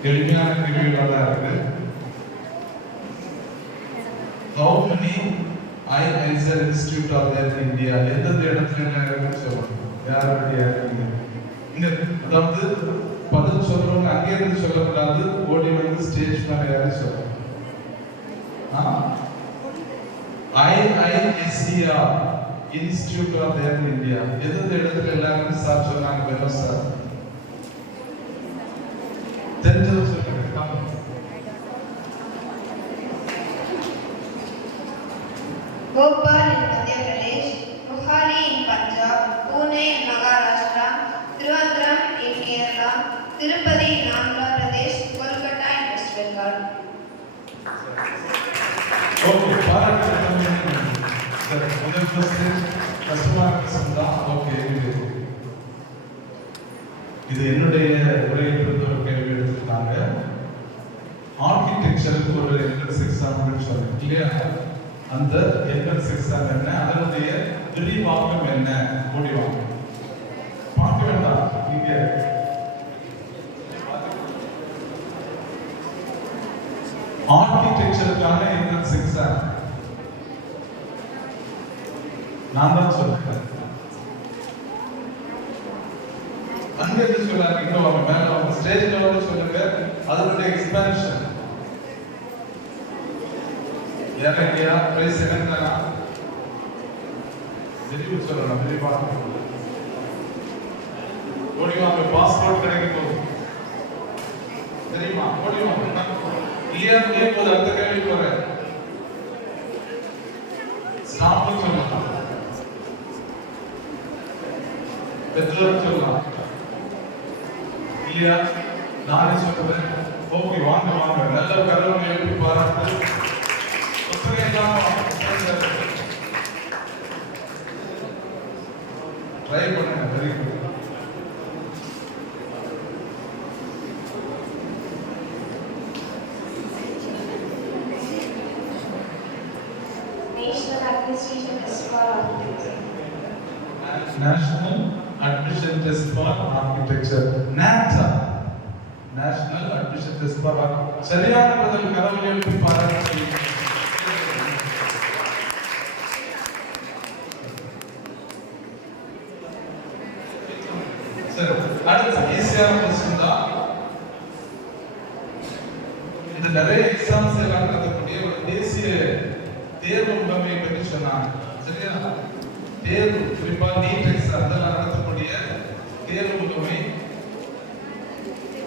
எளிமையான கேள்விகளாக தான் இருக்கு. How many IISER Institute are there in India? எந்தெந்த இடத்துல இருக்குன்னு சொல்லணும். யாருடைய இங்க, அதாவது பதில் சொல்றவங்க அங்கே இருந்து சொல்லக்கூடாது, ஓடி வந்து ஸ்டேஜ் மேல யாரு சொல்லணும். IISER Institute are there in India. எந்தெந்த இடத்துல எல்லாரும் சார் சொன்னாங்க? வேணும் சார் தெரிஞ்சது சொல்லுங்க. Bhopal in Madhya Pradesh, Mohali in Punjab, Pune in Maharashtra, Trivandrum in Kerala, Tirupati in Andhra Pradesh, Kolkata in West Bengal. Okay, பாராட்டுகள். முதல் கொஸ்டின் கஷ்டமான கொஸ்டின் தான். ஓகே, இது என்னுடைய உரையில் இருந்து ஒரு கேள்வி எடுத்துருக்காங்க. ஆர்கிடெக்சருக்கு ஒரு என்ட்ரன்ஸ் எக்ஸாம் சொன்னேன் இல்லையா? அந்த என்ட்ரன்ஸ் எக்ஸாம் என்ன, அதனுடைய விரிவாக்கம் என்ன? முடிவாங்க பார்க்க வேண்டாம். நீங்க ஆர்கிடெக்சருக்கான என்ட்ரன்ஸ் எக்ஸாம் நான் தான் சொல்றேன். அங்க இருந்து சொல்லாங்க, இங்க வாங்க, மேல வாங்க, ஸ்டேஜ்ல வந்து சொல்லுங்க. அதனுடைய எக்ஸ்பான்ஷன் இறங்கியா பிரைஸ் என்னன்னா விரிவு சொல்லலாம். விரிவாக ஓடிவாங்க, பாஸ்போர்ட் கிடைக்கும் போது தெரியுமா? ஓடிவாங்க இல்லையா? போது அடுத்த கேள்வி போறேன். ஸ்டாஃப் சொல்லலாம், பெற்றோர் சொல்லலாம் இல்லையா? நானே சொல்றேன். ஓகே, வாங்க வாங்க, நல்ல கருவனை எழுப்பி பாராட்டு. ட்ரை பண்ணுங்க. Very good. National Administration Test for Architecture. National Admission Test for Architecture. NATA. National Admission Test for Architecture. சரியான பதில் கரவொலி எழுப்பி பாராட்டு. சரி, அடுத்த ஈஸியான கொஸ்டின் தான். இது நிறைய எக்ஸாம்ஸ் எல்லாம் நடத்தக்கூடிய ஒரு தேசிய சொன்னாங்க. சரியா? தேர்வு குறிப்பா நீட் எக்ஸாம் நடத்தக்கூடிய தேர்வு முகமை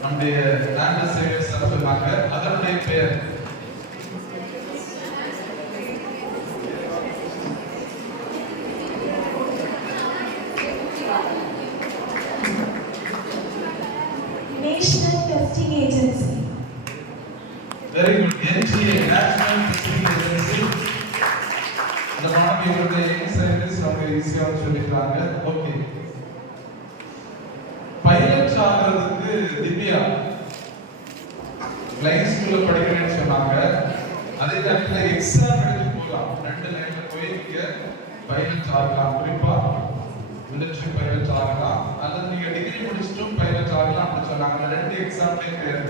நம்முடைய லேண்ட் சேவியர்ஸ் சொன்னாங்க. அதனுடைய பெயர் National Testing Agency. Very good. NTA, National Testing Agency. அந்த மாணவிகளுடைய எக்ஸைஸ் அவங்க ஈஸியாக சொல்லிக்கிறாங்க. ஓகே, பைலட் ஆகிறதுக்கு திவ்யா லைன் ஸ்கூல்ல படிக்கிறேன்னு சொன்னாங்க. அதே நேரத்தில் எக்ஸாம் எழுதி போகலாம். 2 லைன்ல போய் நீங்க பைலட் ஆகலாம். குறிப்பா மிலிட்டரி பைலட் ஆகலாம், அல்லது நீங்க டிகிரி முடிச்சிட்டும் பைலட் ஆகலாம் அப்படின்னு சொன்னாங்க. 2 எக்ஸாம்லேயும் பேர்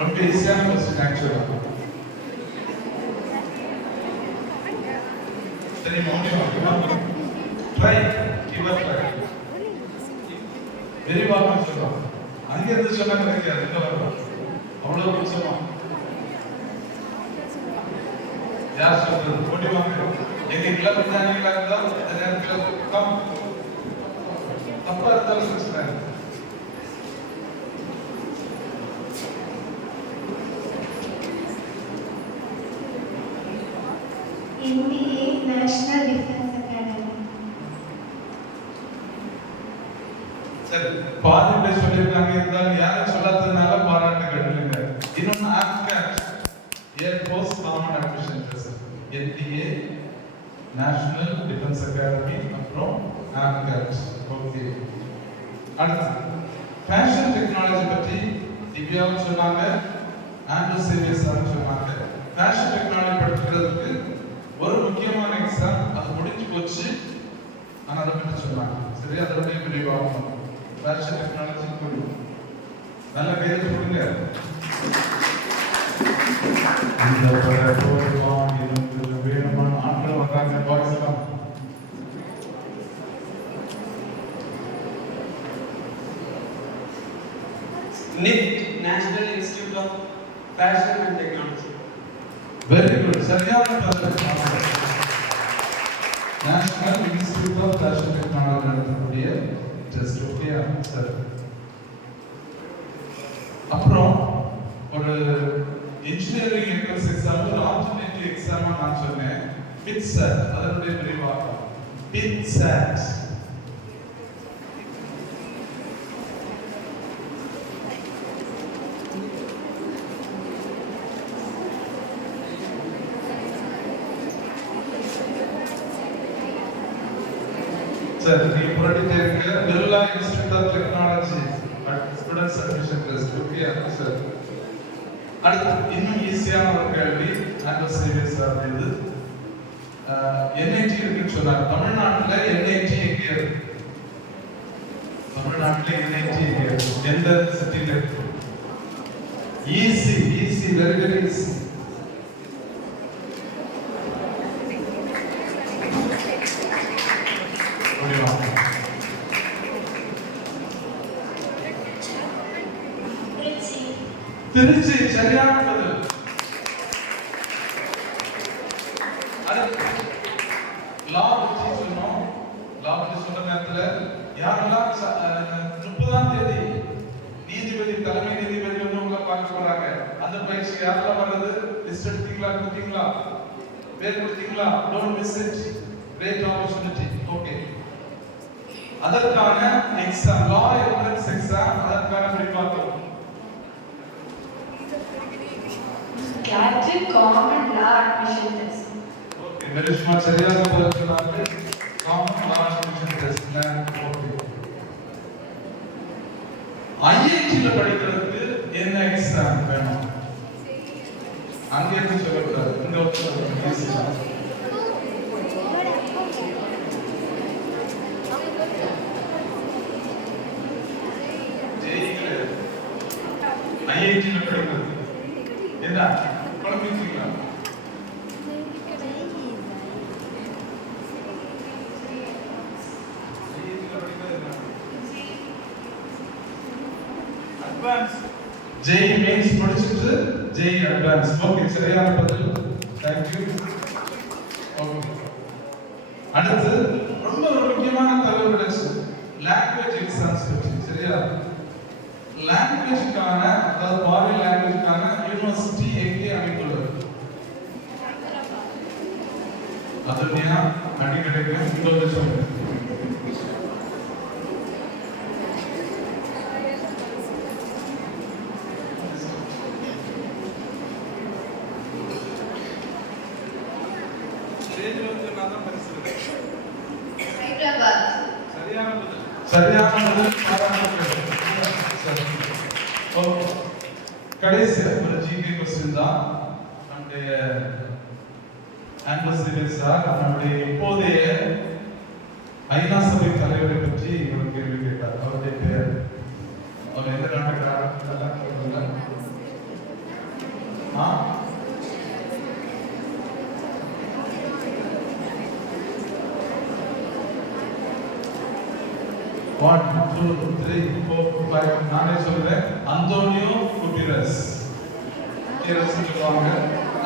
ரொம்ப ஈஸியான கொஸ்டின் ஆக்சுவலா. சரி, மௌனியம் ட்ரை கிவர் ட்ரை விரிவாக சொல்றோம். அங்க இருந்து சொன்னா கிடைக்காது, இங்க வரலாம். அவ்வளவு முக்கியமா யார் சொல்றது? மௌனியமாக எங்க கிளப் இருந்தாங்களா இருந்தா அந்த நேரத்தில் கம் தப்பா இருந்தாலும் பிரச்சனை இல்லை. NDA National Defense Academy. சரி, பாதி பேர் சொல்லியிருக்காங்க. இருந்தாலும் யாரும் சொல்லாததுனால பாராட்டுகள் இல்லைங்க. இன்னொன்னு Upcott air force common admission test, NDA National Defense Academy, அப்புறம் ஆப்காட். ஓகே, அடுத்து ஃபேஷன் டெக்னாலஜி பற்றி திவ்யாவும் சொன்னாங்க, ஆண்ட்ரூ சேவியர்ஸ் சொன்னாங்க. ஃபேஷன் டெக்னாலஜி படிக்கிறதுக்கு ஒரு முக்கியமான எக்ஸாம் அது முடிஞ்சு போச்சு, ஆனால் அதை பற்றி சொன்னாங்க. சரி, அதோடைய விரிவாகும் ஃபேஷன் டெக்னாலஜி குழு. நல்ல கையில் கொடுங்க. இந்த போராட்டம் இது வேணுமான ஆட்கள் வந்தாங்க. Pakistan NIFT, National Institute of Fashion and Technology. Very good, சரியான பதில். National institute of fashion technology நடத்தக்கூடிய டெஸ்ட். Okay sir. அப்புறம் ஒரு இன்ஜினியரிங் என்ட்ரன்ஸ் எக்ஸாம், ஒரு ஆல்டர்னேட்டிவ் எக்ஸாமா நான் சொன்னேன். பிட்செட், அதனுடைய விரிவாக்கம் பிட்செட். சார், நீங்க புரட்டிட்டே இருக்க. Birla institute of technology students admission test. Okay sir. அடுத்து இன்னும் ஈஸியான ஒரு கேள்வி. ஆண்ட்ரூ சேவியர்ஸ் அப்படிது NIT இருக்குன்னு சொன்னாங்க. தமிழ்நாட்டில் NIT எங்க இருக்கு? தமிழ்நாட்டில் NIT எங்க இருக்கு? எந்த சிட்டில இருக்கு? Easy, very very easy. Trichy, சரியான பதில். லா பற்றி சொன்னோம். லா பற்றி சொன்ன நேரத்தில் யாரெல்லாம் 30ஆம் தேதி நீதிபதி, தலைமை நீதிபதி வந்து உங்களை பார்க்க போறாங்க. அந்த பயிற்சி யாரெல்லாம் வர்றது? லிஸ்ட் எடுத்தீங்களா? கொடுத்தீங்களா? பேர் கொடுத்தீங்களா? Don't miss it, great opportunity. Okay, அதற்கான எக்ஸாம், லா என்ட்ரன்ஸ் எக்ஸாம், அதற்கான விரிவாக்கம் Graduate Common Law Admission Test. Okay, மெரிஷ்மா சரியாக பதில் சொன்னாங்க. காமன் லா அட்மிஷன் டெஸ்ட்ல. ஓகே, ஐஐடில படிக்கிறதுக்கு என்ன எக்ஸாம் வேணும்? அங்க இருந்து சொல்லக்கூடாது, இங்க வந்து ஐஐடில படிக்கிறது என்ன குழம்பிட்டீங்களா? அட்வான்ஸ் ஜேஇ மெயின்ஸ் படிச்சுட்டு ஜெய் அட்வான்ஸ். ஓகே, சரியான பதில். தேங்க்யூ. ஓகே, அடுத்து ரொம்ப ஒரு முக்கியமான தகவல் கிடைச்சு லாங்குவேஜ் எக்ஸாம்ஸ் பற்றி. சரியா? லாங்குவேஜ்க்கான, அதாவது ஃபாரின் லாங்குவேஜ்க்கான யூனிவர்சிட்டி எங்கே அமைந்துள்ளது? அதுலயா அடிக்கடிக்கு இங்க சொல்லுங்க. ஹைதராபாத். சரியான பதில். பாராட்டுகள். ஓகே, கடைசி ஒரு ஜிகே क्वेश्चन தான். நம்முடைய ஆம்பசிடர் சார் நம்முடைய இப்போதைய ஐநா சபை தலைவரை பற்றி ஒரு கேள்வி கேட்டார். அவருடைய பெயர், அவர் எந்த நாட்டுக்காரர்? One, two, three, four, five. நானே சொல்றேன். அந்தோனியோ குட்டிரஸ். சொல்லுவாங்க.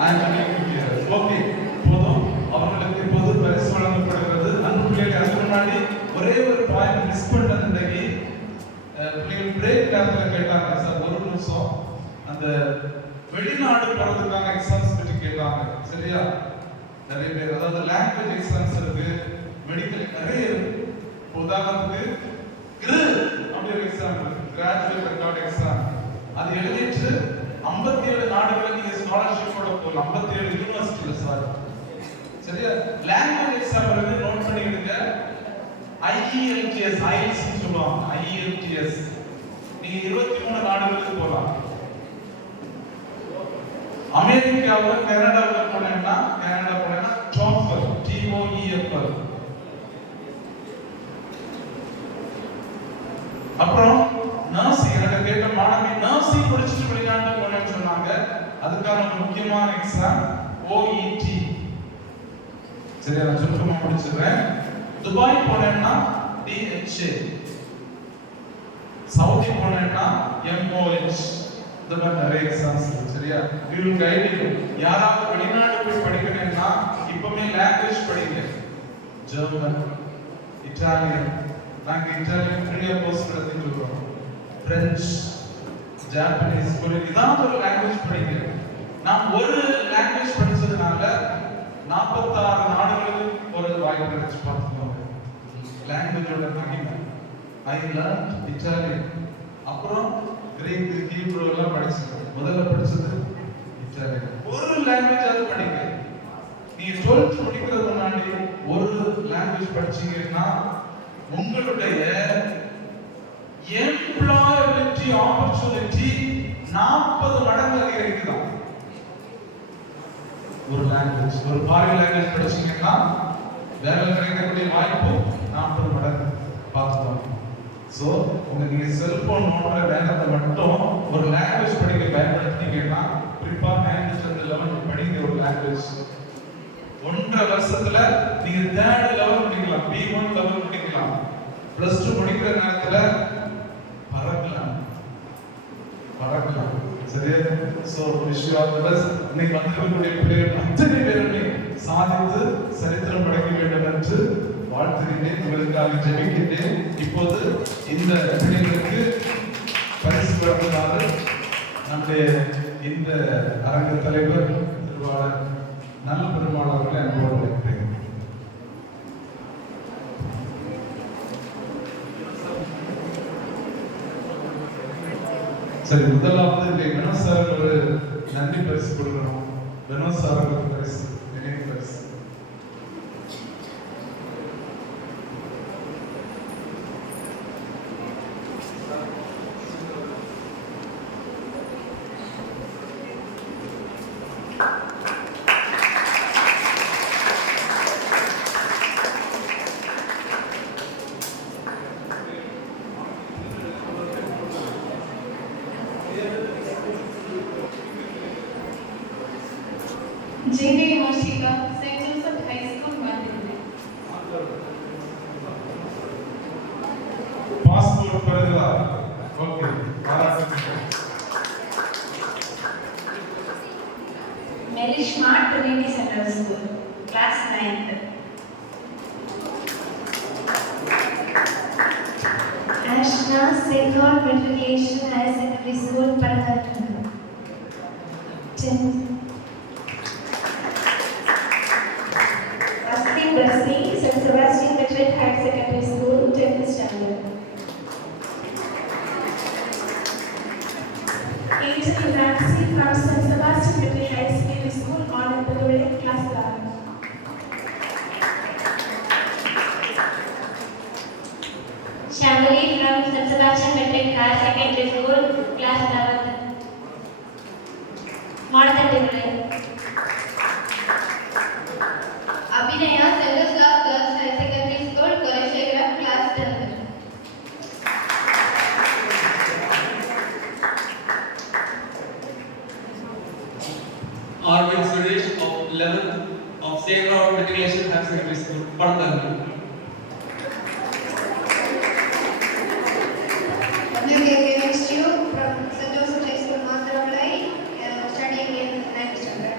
ஆண்டனி குட்டிரஸ். ஓகே, போதும். அவர்களுக்கு இப்போது பரிசு வழங்கப்படுகிறது. அந்த பிள்ளைகள் அதுக்கு முன்னாடி ஒரே ஒரு பாயிண்ட் மிஸ் பண்ணது. இன்னைக்கு பிள்ளைகள் பிரேக் நேரத்தில் கேட்டாங்க, சார் ஒரு நிமிஷம் அந்த வெளிநாடு போறதுக்கான எக்ஸாம்ஸ் பற்றி கேட்டாங்க. சரியா? நிறைய பேர், அதாவது லாங்குவேஜ் எக்ஸாம்ஸ் இருக்கு, மெடிக்கல் நிறைய இருக்கு. உதாரணத்துக்கு அப்படி ஒரு எக்ஸாம் இருக்கு, கிராஜுவேட் ரெக்கார்ட் எக்ஸாம். அது எழுதிட்டு 57 நாடுகளில் நீங்க ஸ்காலர்ஷிப்போட போகலாம். 57 யூனிவர்சிட்டியில. சார் சரியா? லாங்குவேஜ் எக்ஸாம் இருக்கு, நோட் பண்ணிடுங்க. IELTS, IELTS சொல்லுவாங்க. IELTS நீங்க 23 நாடுகளுக்கு போகலாம். அமெரிக்காவுல, கனடாவுல போனீங்கன்னா TOEFL, TOEFL. அப்புறம் நர்சிங், எனக்கு கேட்ட மாணவி நர்சிங் படிச்சுட்டு வெளிநாட்டு போனேன்னு சொன்னாங்க. அதுக்கான ஒரு முக்கியமான எக்ஸாம் OET. சரியா? நான் சுருக்கமா முடிச்சிடுறேன். துபாய் போனேன்னா DHA, சவுதி போனேன்னா MOH. இந்த மாதிரி நிறைய எக்ஸாம்ஸ் இருக்கு. சரியா? we will guide you. யாராவது வெளிநாடு போய் படிக்கணும்னா இப்பவே லாங்குவேஜ் படிங்க. ஜெர்மன், இட்டாலியன், நாங்க இட்டாலியன் ஃப்ரீயா கோர்ஸ் நடத்திட்டு இருக்கோம். பிரெஞ்சு, ஜாப்பனீஸ், ஏதாவது ஒரு லாங்குவேஜ் படிங்க. நான் ஒரு லாங்குவேஜ் படிச்சதுனால 46 நாடுகளுக்கு ஒரு வாய்ப்பு கிடைச்சு. பார்த்துக்கோங்க லாங்குவேஜோட மகிமை. ஐ லேர்ன் இட்டாலியன், அப்புறம் கிரீக், ஹீப்ரு எல்லாம் படிச்சேன். முதல்ல படிச்சது இட்டாலியன். ஒரு லாங்குவேஜ் அது படிங்க. நீங்க 12th படிக்கிறது முன்னாடி ஒரு லாங்குவேஜ் படிச்சீங்கன்னா உங்களுடைய எம்ப்ளாயபிலிட்டி ஆப்பர்ச்சுனிட்டி 40 மடங்கு அதிகரிக்குதான். ஒரு லாங்குவேஜ், ஒரு ஃபாரின் லாங்குவேஜ் படிச்சீங்கன்னா வேலை கிடைக்கக்கூடிய வாய்ப்பு 40 மடங்கு. பார்த்துக்கோங்க. ஸோ நீங்க செல்போன் நோட்டுற நேரத்தை மட்டும் ஒரு லாங்குவேஜ் படிக்க பயன்படுத்தினீங்கன்னா குறிப்பா 9th and 11th படிங்க ஒரு லாங்குவேஜ். 1.5 வருஷத்துல நீங்க 3rd லெவல் முடிக்கலாம், B1 லெவல் முடிக்கலாம். +2 முடிக்கிற நேரத்துல பறக்கலாம். சரியா? So wish you all the best. இன்னைக்கு வந்திருக்கக்கூடிய பிள்ளைகள் அத்தனை பேருமே சாதித்து சரித்திரம் படைக்க வேண்டும் என்று வாழ்த்துகிறேன். உங்களுக்காக ஜெபிக்கின்றேன். இப்போது இந்த பிள்ளைகளுக்கு பரிசு வழங்குமாறு நம்முடைய இந்த அரங்க தலைவர் திருவாளர் நல்ல பெருமாள் அவர்களை அன்போடு அழைக்கிறேன். சரி, முதலாவது வினோத் சார் ஒரு நன்றி பரிசு கொடுக்கணும். வினோத் சார் ஒரு பரிசு, நினைவு பரிசு. JD Moshika, St. Joseph High School, Mandalay. Passport பெறுகிறார். ஓகே, பாராட்டுகள். Melishma Trinity Central School, class 9th. Ashna Sekhar Matriculation Higher Secondary School, Parakattu. 10th. Asli Brasli, St. Sebastian Matric Higher Secondary School, 10th standard. Angel Nancy from St. Sebastian Matric Higher Secondary School, on the class 11. Shamali from St. Sebastian Matric Higher Secondary School, class 11th. Monathadivale. Abhinaya, St. Love Girls Higher Secondary School, Koleshegara, class 10th. Arvind Suresh of 11th of Sacred Matriculation Higher Secondary School, Parandangu. Next you from St. Joseph High School, Mathuramalai, studying in 9th standard.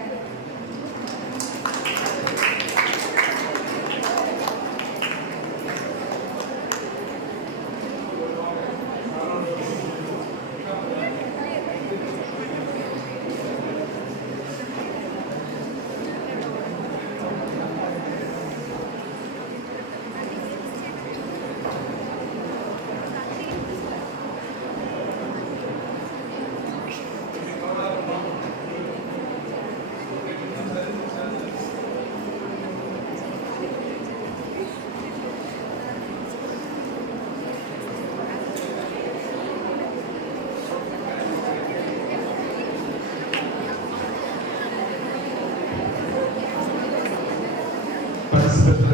பரிசுத்த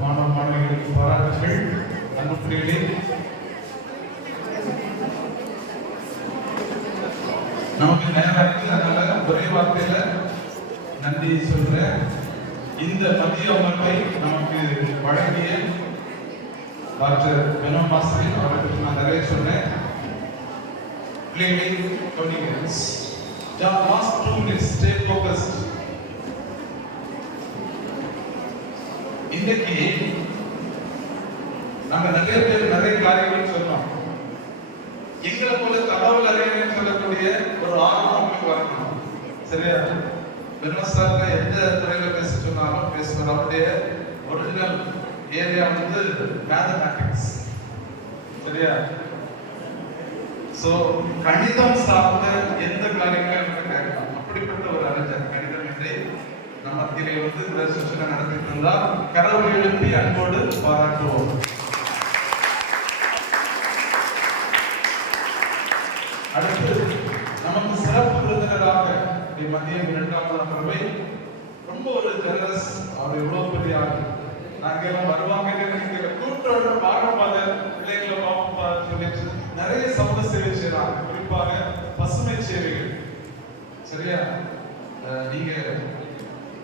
மாணவ மாணவிகளுக்கு பாராட்டுகள். அன்புக்குரியவர்களே, நமக்கு நேரம் அதனால ஒரே வார்த்தையில நன்றி சொல்றேன். இந்த மதிய அமர்வை நமக்கு வழங்கிய டாக்டர் பெனோ மாஸ்டர் அவர்களுக்கு நான் நிறைய சொன்னேன். பிள்ளைகளை கவனிங்க. Last 2 minutes, stay focused. இன்னைக்கு நாங்க நிறைய பேர் நிறைய காரியங்கள் சொன்னோம். எங்களை போல தகவல் அறிஞர்கள் சொல்லக்கூடிய ஒரு ஆர்வம் உங்களுக்கு வரணும். சரியா? பெருமசார்ல எந்த துறையில பேச சொன்னாலும் பேசுவார். அவருடைய ஒரிஜினல் ஏரியா வந்து மேத்தமேட்டிக்ஸ். சரியா? சோ கணிதம் சார்ந்த எந்த காரியங்களும் எனக்கு கேட்கலாம். அப்படிப்பட்ட ஒரு அறிஞர் கணிதம் இல்லை நம்ம மத்தியிலே வந்து இந்த செஷனை நடத்திட்டு இருந்தா கரவொலி எழுப்பி அன்போடு பாராட்டுவோம். அடுத்து நமக்கு சிறப்பு விருந்தினராக மதியம் 2வது அமர்வை ரொம்ப ஒரு ஜெனரஸ், அவர் எவ்வளவு பெரிய ஆள், நாங்க எல்லாம் வருவாங்கன்னு நினைக்கிற கூட்டோட பார்க்கப்பாத பிள்ளைகளை பார்ப்பா சொல்லிட்டு நிறைய சமூக சேவை செய்யறாங்க. குறிப்பாக பசுமை சேவைகள். சரியா? நீங்க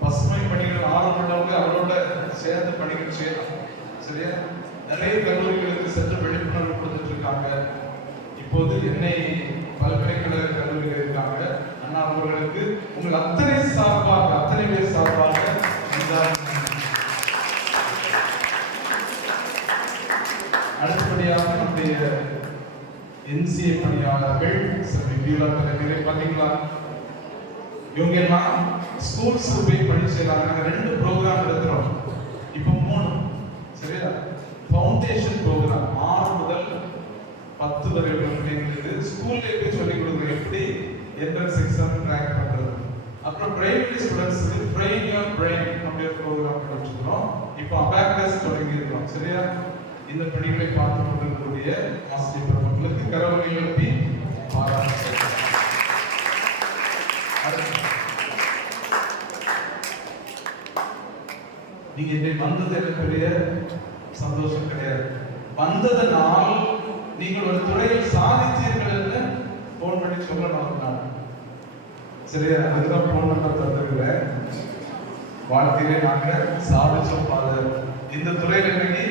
பசுமை பணிகள் ஆர்வப்பட்டவங்க அவரோட சேர்ந்து பணிகள் செய்யலாம். சரியா? நிறைய கல்லூரிகளுக்கு சென்று விழிப்புணர்வு கொடுத்துட்டு இருக்காங்க. இப்போது என்னை பல்கலைக்கழக கல்லூரியில் இருக்காங்க. அண்ணா அவர்களுக்கு உங்கள் அத்தனை பேர் சார்பாக அடுத்தபடியாக நம்முடைய NCA பணியாளர்கள் பார்த்தீங்களா? இவங்க எல்லாம் ஸ்கூல்ஸ்க்கு போய் படிச்சுறாங்க. நாங்க 2 ப்ரோக்ராம் எடுக்கிறோம், இப்போ 3. சரியா? ஃபவுண்டேஷன் ப்ரோக்ராம் 6 முதல் 10 வரை உள்ள பிள்ளைங்களுக்கு ஸ்கூல்ல போய் சொல்லிக் கொடுக்குறது எப்படி என்ட்ரன்ஸ் எக்ஸாம் கிராக் பண்றது. அப்புறம் பிரைமரி ஸ்டூடெண்ட்ஸ்க்கு ட்ரெயின் யுவர் பிரெயின் அப்படியே ப்ரோக்ராம் படிச்சுக்கிறோம். இப்போ அபாக்கஸ் தொடங்கி இருக்கோம். சரியா? இந்த பணிகளை பார்த்து கொண்டிருக்கக்கூடிய ஆசிரியர் பெருமக்களுக்கு கரவொலி எழுப்பி பாராட்டு. நீங்க இன்றைக்கு வந்தது எனக்கு பெரிய சந்தோஷம் கிடையாது. வந்ததனால் நீங்கள் ஒரு துறையில் சாதித்தீர்கள் என்று போன் பண்ணி சொல்லணும். நான் சரியா? அதுதான் போன் நம்பர் தந்துருக்கிறேன். வாழ்க்கையிலே நாங்க சாதிச்சோம் ஃபாதர், இந்த துறையில் இன்னைக்கு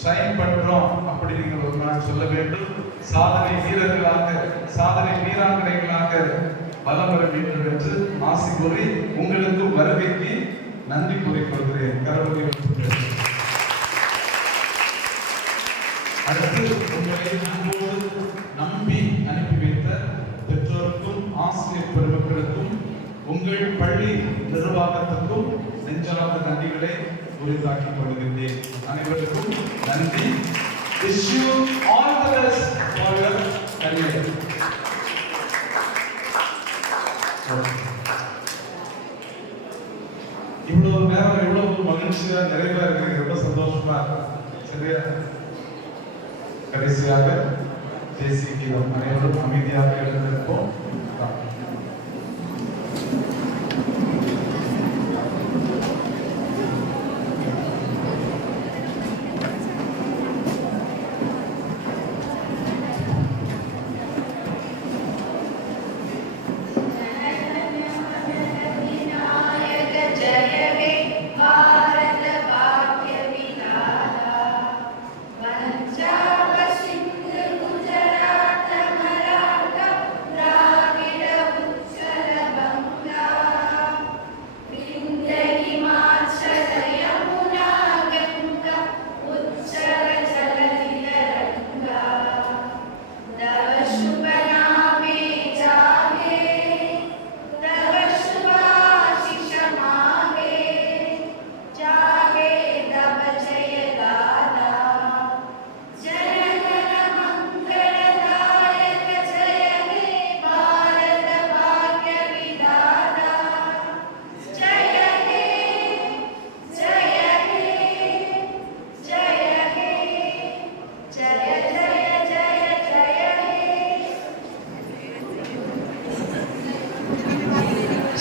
ஷைன் பண்றோம் அப்படி நீங்கள் ஒரு நாள் சொல்ல வேண்டும். சாதனை வீரர்களாக, சாதனை வீராங்கனைகளாக வலம் வர வேண்டும் என்று ஆசை கூறி உங்களுக்கு வருகைக்கு நன்றி கூறிக்கொள்கிறேன். கரவொலி எழுப்புங்கள். அடுத்து உங்களை அன்போடு நம்பி அனுப்பி வைத்த பெற்றோருக்கும் ஆசிரியர் பெருமக்களுக்கும் உங்கள் பள்ளி நிர்வாகத்துக்கும் நெஞ்சார்ந்த நன்றிகளை உரித்தாக்கிக் கொள்கின்றேன். அனைவருக்கும் நன்றி. Wish you all the best for your career. இவ்வளவு நேரம் எவ்வளவு மகிழ்ச்சியா நிறைவா இருக்கு, ரொம்ப சந்தோஷமா இருக்கு. சரியா? கடைசியாக தேசிய கீதம் அனைவரும் அமைதியாக எழுந்திருப்போம்.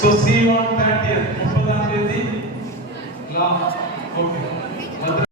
So see you on 30th. 30th. Okay.